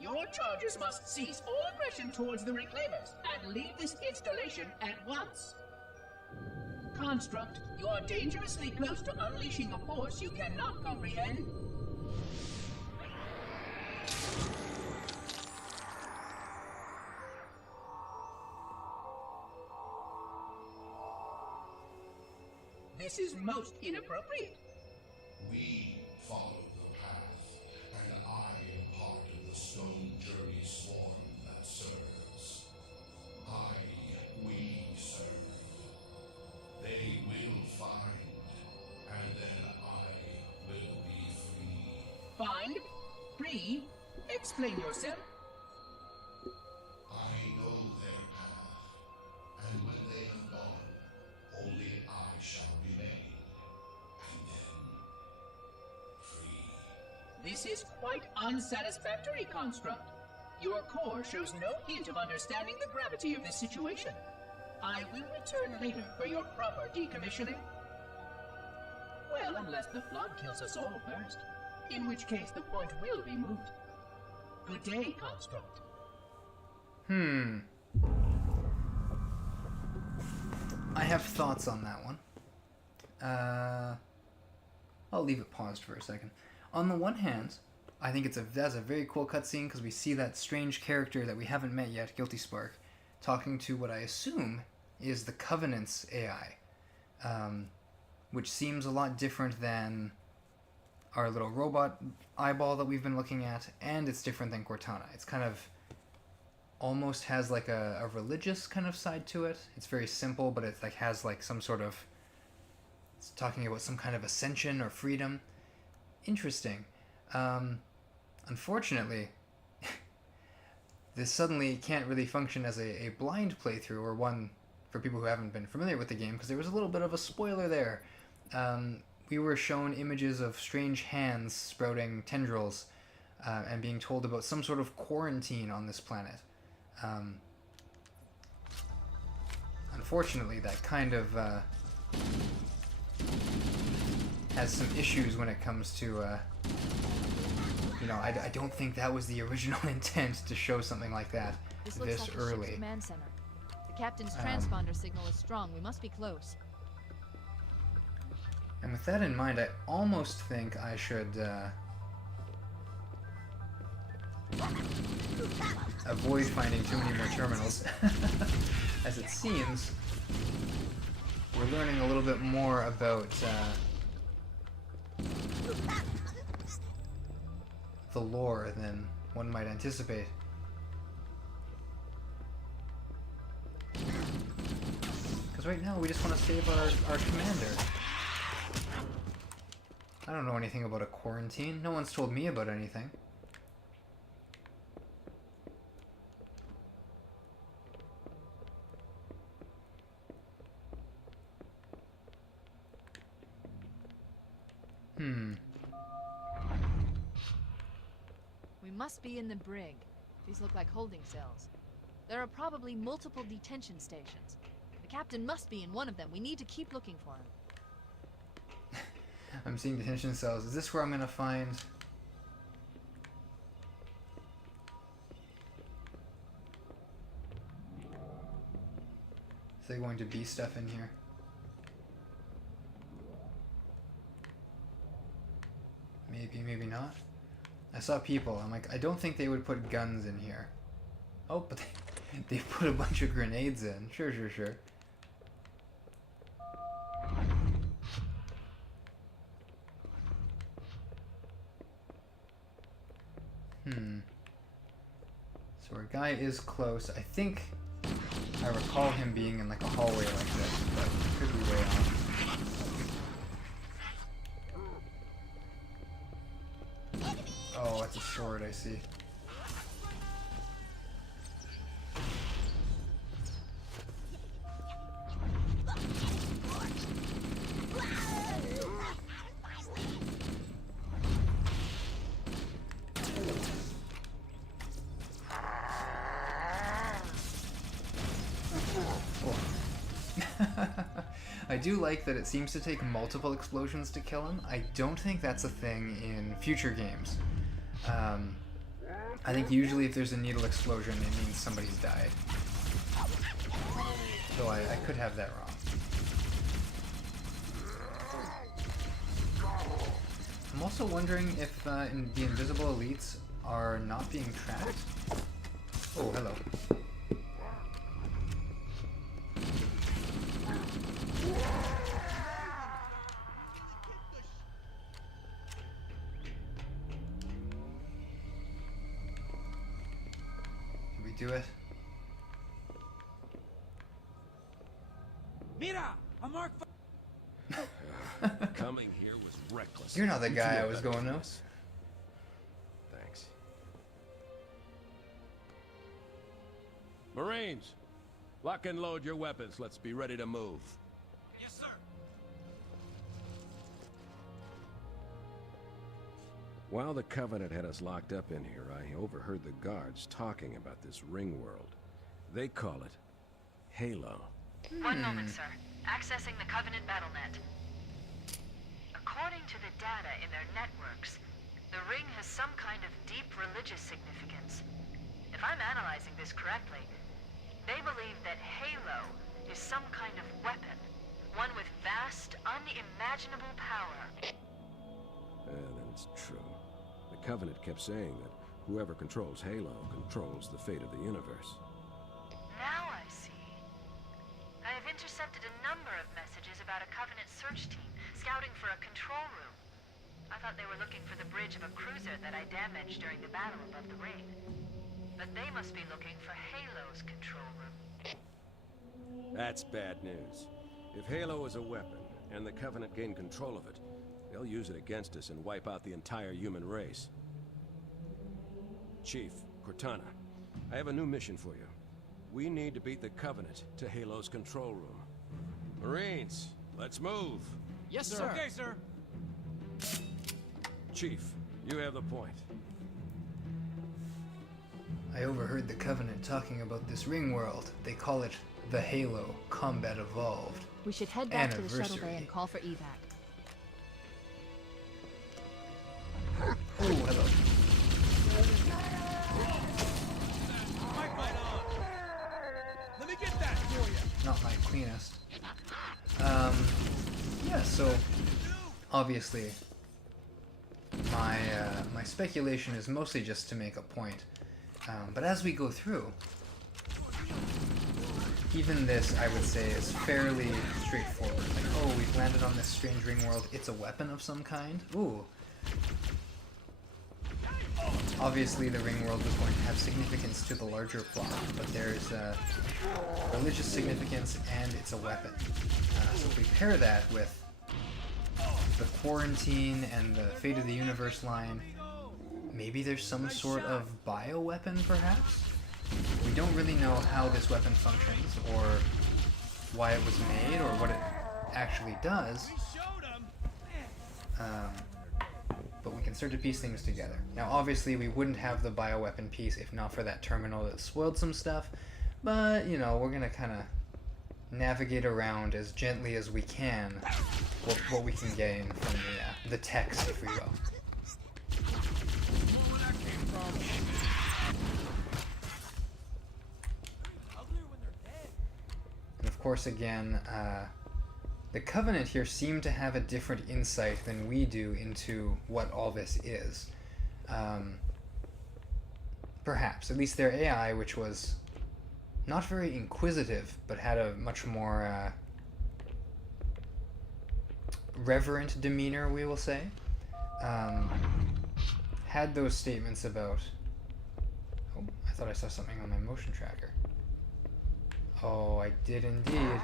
Oracle. Your charges must cease all aggression towards the Reclaimers and leave this installation at once. Construct, you are dangerously close to unleashing a force you cannot comprehend. This is most inappropriate. We follow the path, and I am part of the stone journey swarm that serves. We serve. They will find, and then I will be free. Find? Free? Explain yourself. I know their path, and when they have gone, only I shall remain, and then free. This is quite unsatisfactory, Construct. Your core shows no hint of understanding the gravity of this situation. I will return later for your proper decommissioning. Well, unless the flood kills us all first, in which case the point will be moot. Good day, Construct. I have thoughts on that one. I'll leave it paused for a second. On the one hand, I think that's a very cool cutscene because we see that strange character that we haven't met yet, Guilty Spark, talking to what I assume is the Covenant's AI, which seems a lot different than our little robot eyeball that we've been looking at, and it's different than Cortana. It's kind of almost has like a religious kind of side to it. It's very simple, but it like has like some sort of, it's talking about some kind of ascension or freedom. Interesting. Unfortunately, this suddenly can't really function as a blind playthrough, or one for people who haven't been familiar with the game, because there was a little bit of a spoiler there. We were shown images of strange hands sprouting tendrils and being told about some sort of quarantine on this planet. Unfortunately, that kind of has some issues when it comes to, I don't think that was the original intent to show something like that This this looks like early. The ship's command center. The captain's transponder signal is strong. We must be close. And with that in mind, I almost think I should avoid finding too many more terminals. As it seems, we're learning a little bit more about the lore than one might anticipate. Because right now we just want to save our commander. I don't know anything about a quarantine. No one's told me about anything. We must be in the brig. These look like holding cells. There are probably multiple detention stations. The captain must be in one of them. We need to keep looking for him. I'm seeing detention cells. Is this where I'm gonna find... Is there going to be stuff in here? Maybe, maybe not. I saw people. I'm like, I don't think they would put guns in here. Oh, but they put a bunch of grenades in. Sure, sure, sure. So our guy is close. I think I recall him being in like a hallway like this, but could be way off. Oh, that's a sword, I see. I do like that it seems to take multiple explosions to kill him. I don't think that's a thing in future games. I think usually if there's a needle explosion, it means somebody's died. So I could have that wrong. I'm also wondering if the invisible elites are not being tracked. Oh, hello. Did we do it? Mira, a mark. Coming here was reckless. You're not the You guy know I was better going than to. this. Thanks. Marines, lock and load your weapons. Let's be ready to move. Yes, sir. While the Covenant had us locked up in here, I overheard the guards talking about this ring world. They call it Halo. One moment, sir. Accessing the Covenant BattleNet. According to the data in their networks, the ring has some kind of deep religious significance. If I'm analyzing this correctly, they believe that Halo is some kind of weapon, one with vast, unimaginable power. Then it's true. The Covenant kept saying that whoever controls Halo controls the fate of the universe. Now I see. I have intercepted a number of messages about a Covenant search team scouting for a control room. I thought they were looking for the bridge of a cruiser that I damaged during the battle above the ring. But they must be looking for Halo's control room. That's bad news. If Halo is a weapon, and the Covenant gain control of it, they'll use it against us and wipe out the entire human race. Chief, Cortana, I have a new mission for you. We need to beat the Covenant to Halo's control room. Marines, let's move! Yes, sir. Okay, sir. Chief, you have the point. I overheard the Covenant talking about this ring world. They call it the Halo Combat Evolved. We should head back to the shuttle bay Anniversary. and call for evac. Oh, hello. Mic right on. Let me get that for you. Not my cleanest. Yeah, so obviously my speculation is mostly just to make a point. But as we go through, even this, I would say, is fairly straightforward. Like, oh, we've landed on this strange ring world. It's a weapon of some kind. Ooh. Obviously, the ring world is going to have significance to the larger plot, but there's religious significance, and it's a weapon. So if we pair that with the quarantine and the fate of the universe line, maybe there's some sort of bioweapon, perhaps? We don't really know how this weapon functions, or why it was made, or what it actually does. But we can start to piece things together. Now, obviously, we wouldn't have the bioweapon piece if not for that terminal that spoiled some stuff, but, you know, we're gonna kind of navigate around as gently as we can what we can gain from the text, if we will. And of course, again, the Covenant here seem to have a different insight than we do into what all this is. Perhaps. At least their AI, which was not very inquisitive, but had a much more reverent demeanor, we will say, had those statements about... Oh, I thought I saw something on my motion tracker. Oh, I did indeed.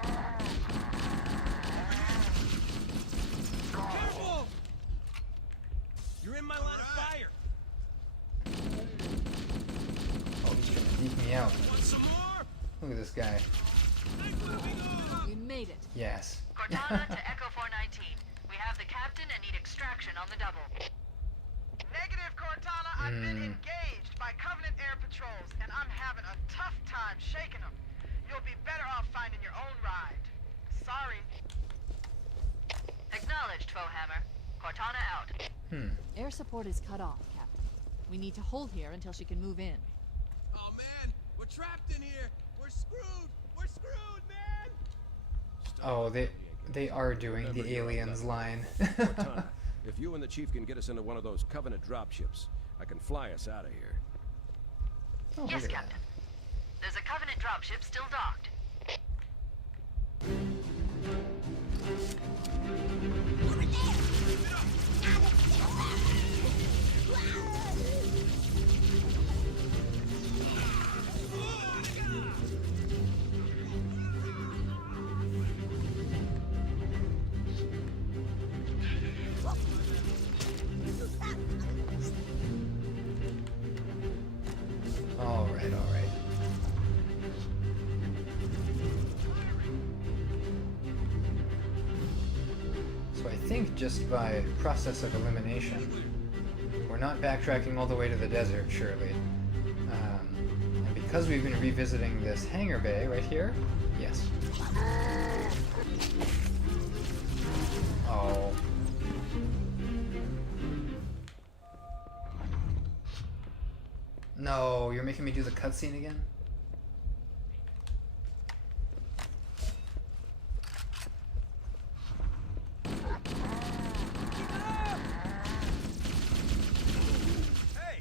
Careful! You're in my line of fire. Oh, he's trying to deke me out. Want some more? Look at this guy. We made it. Yes. Cortana to Echo 419. We have the captain and need extraction on the double. Negative, Cortana. I've been engaged by Covenant air patrols, and I'm having a tough time shaking them. You'll be better off finding your own ride. Sorry. Acknowledged, Foehammer. Cortana out. Air support is cut off, Captain. We need to hold here until she can move in. Oh man, we're trapped in here. We're screwed. We're screwed, man. Oh, they are doing the aliens line. Cortana, if you and the Chief can get us into one of those Covenant dropships, I can fly us out of here. Oh, Yes, look at Captain. There's a Covenant dropship still docked. that. All right, all right. So I think just by process of elimination, we're not backtracking all the way to the desert, surely. And because we've been revisiting this hangar bay right here, yes. Oh. No, you're making me do the cutscene again? Hey!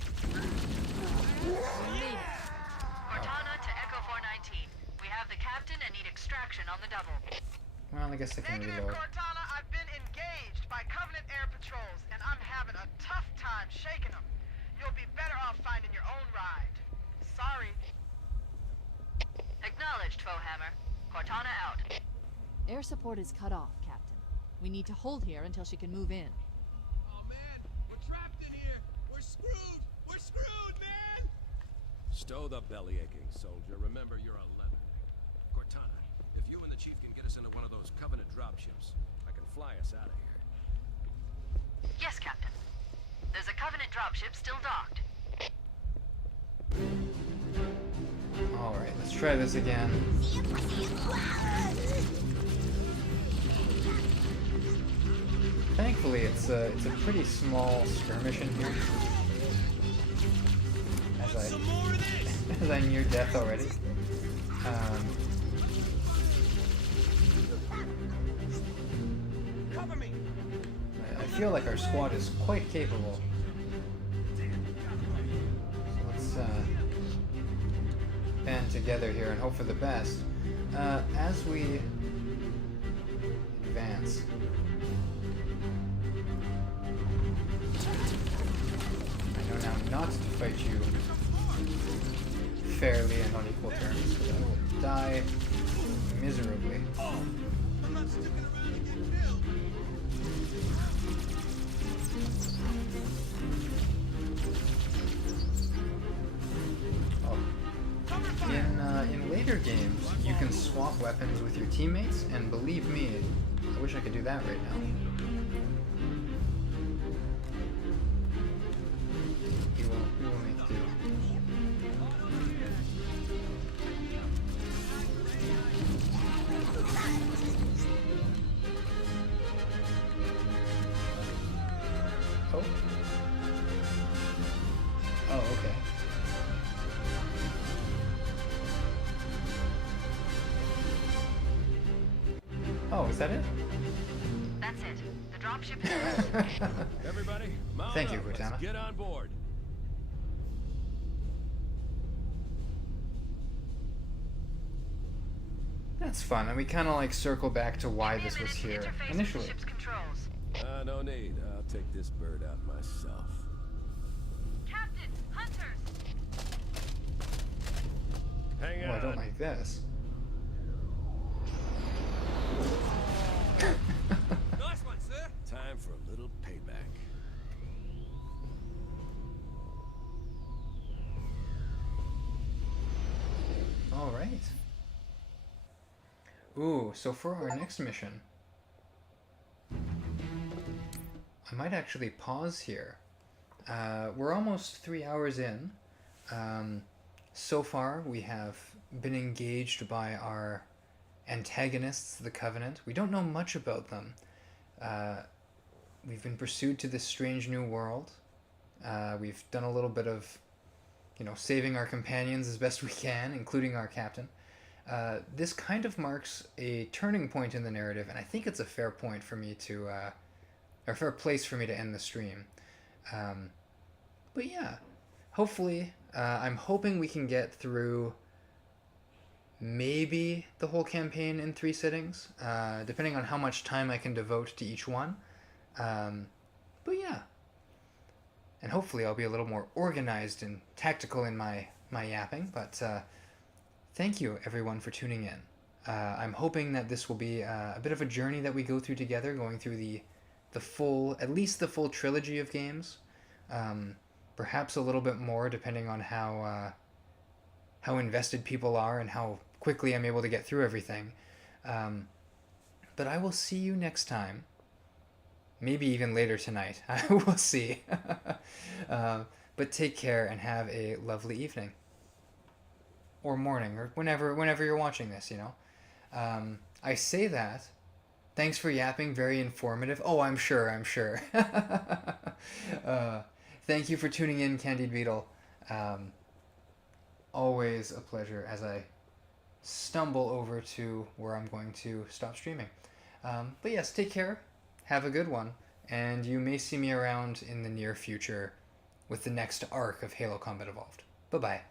Cortana to Echo 419. We have the captain and need extraction on the double. Well, I guess I can Negative, reload. Cortana. I've been engaged by Covenant air patrols, and I'm having a tough time shaking them. You'll be better off finding your own ride. Sorry. Acknowledged, Foehammer. Cortana out. Air support is cut off, Captain. We need to hold here until she can move in. Oh man, we're trapped in here. We're screwed. We're screwed, man. Stow the belly aching, soldier. Remember, you're a lemon. Cortana, if you and the Chief can get us into one of those Covenant dropships, I can fly us out of here. Yes, Captain. There's a Covenant dropship still docked. Alright, let's try this again. Thankfully, it's a pretty small skirmish in here. As I near death already. Cover me! I feel like our squad is quite capable. So let's band together here and hope for the best. As we advance. I know now not to fight you fairly and on equal terms, because I will die miserably. I'm not sticking around to get killed. In later games, you can swap weapons with your teammates, and believe me, I wish I could do that right now. We will make do. Oh. Oh, okay. Oh, is that it? That's it. The dropship is... Everybody, mount Thank you, up. Let's Cortana. get on board. That's fun, and we kind of like circle back to why this was here initially. No need. I'll take this bird out myself. Captain, hunters! Hang on. Oh, I don't like this. Nice one, sir. Time for a little payback. All right. Ooh, so for our next mission, I might actually pause here. We're almost 3 hours in. So far, we have been engaged by our antagonists, the Covenant. We don't know much about them. We've been pursued to this strange new world. We've done a little bit of, saving our companions as best we can, including our captain. This kind of marks a turning point in the narrative, and I think it's a fair point for me to, or a fair place for me to end the stream. But yeah, hopefully, I'm hoping we can get through maybe the whole campaign in 3 sittings, depending on how much time I can devote to each one. But yeah, and hopefully I'll be a little more organized and tactical in my yapping, but thank you everyone for tuning in. I'm hoping that this will be a bit of a journey that we go through together, going through the full, at least the full trilogy of games. Perhaps a little bit more, depending on how invested people are and how quickly I'm able to get through everything. But I will see you next time. Maybe even later tonight. We'll see. But take care and have a lovely evening. Or morning, or whenever you're watching this, I say that. Thanks for yapping, very informative. Oh, I'm sure. Thank you for tuning in, Candied Beetle. Always a pleasure as I stumble over to where I'm going to stop streaming. But yes, take care, have a good one, and you may see me around in the near future with the next arc of Halo Combat Evolved. Bye-bye.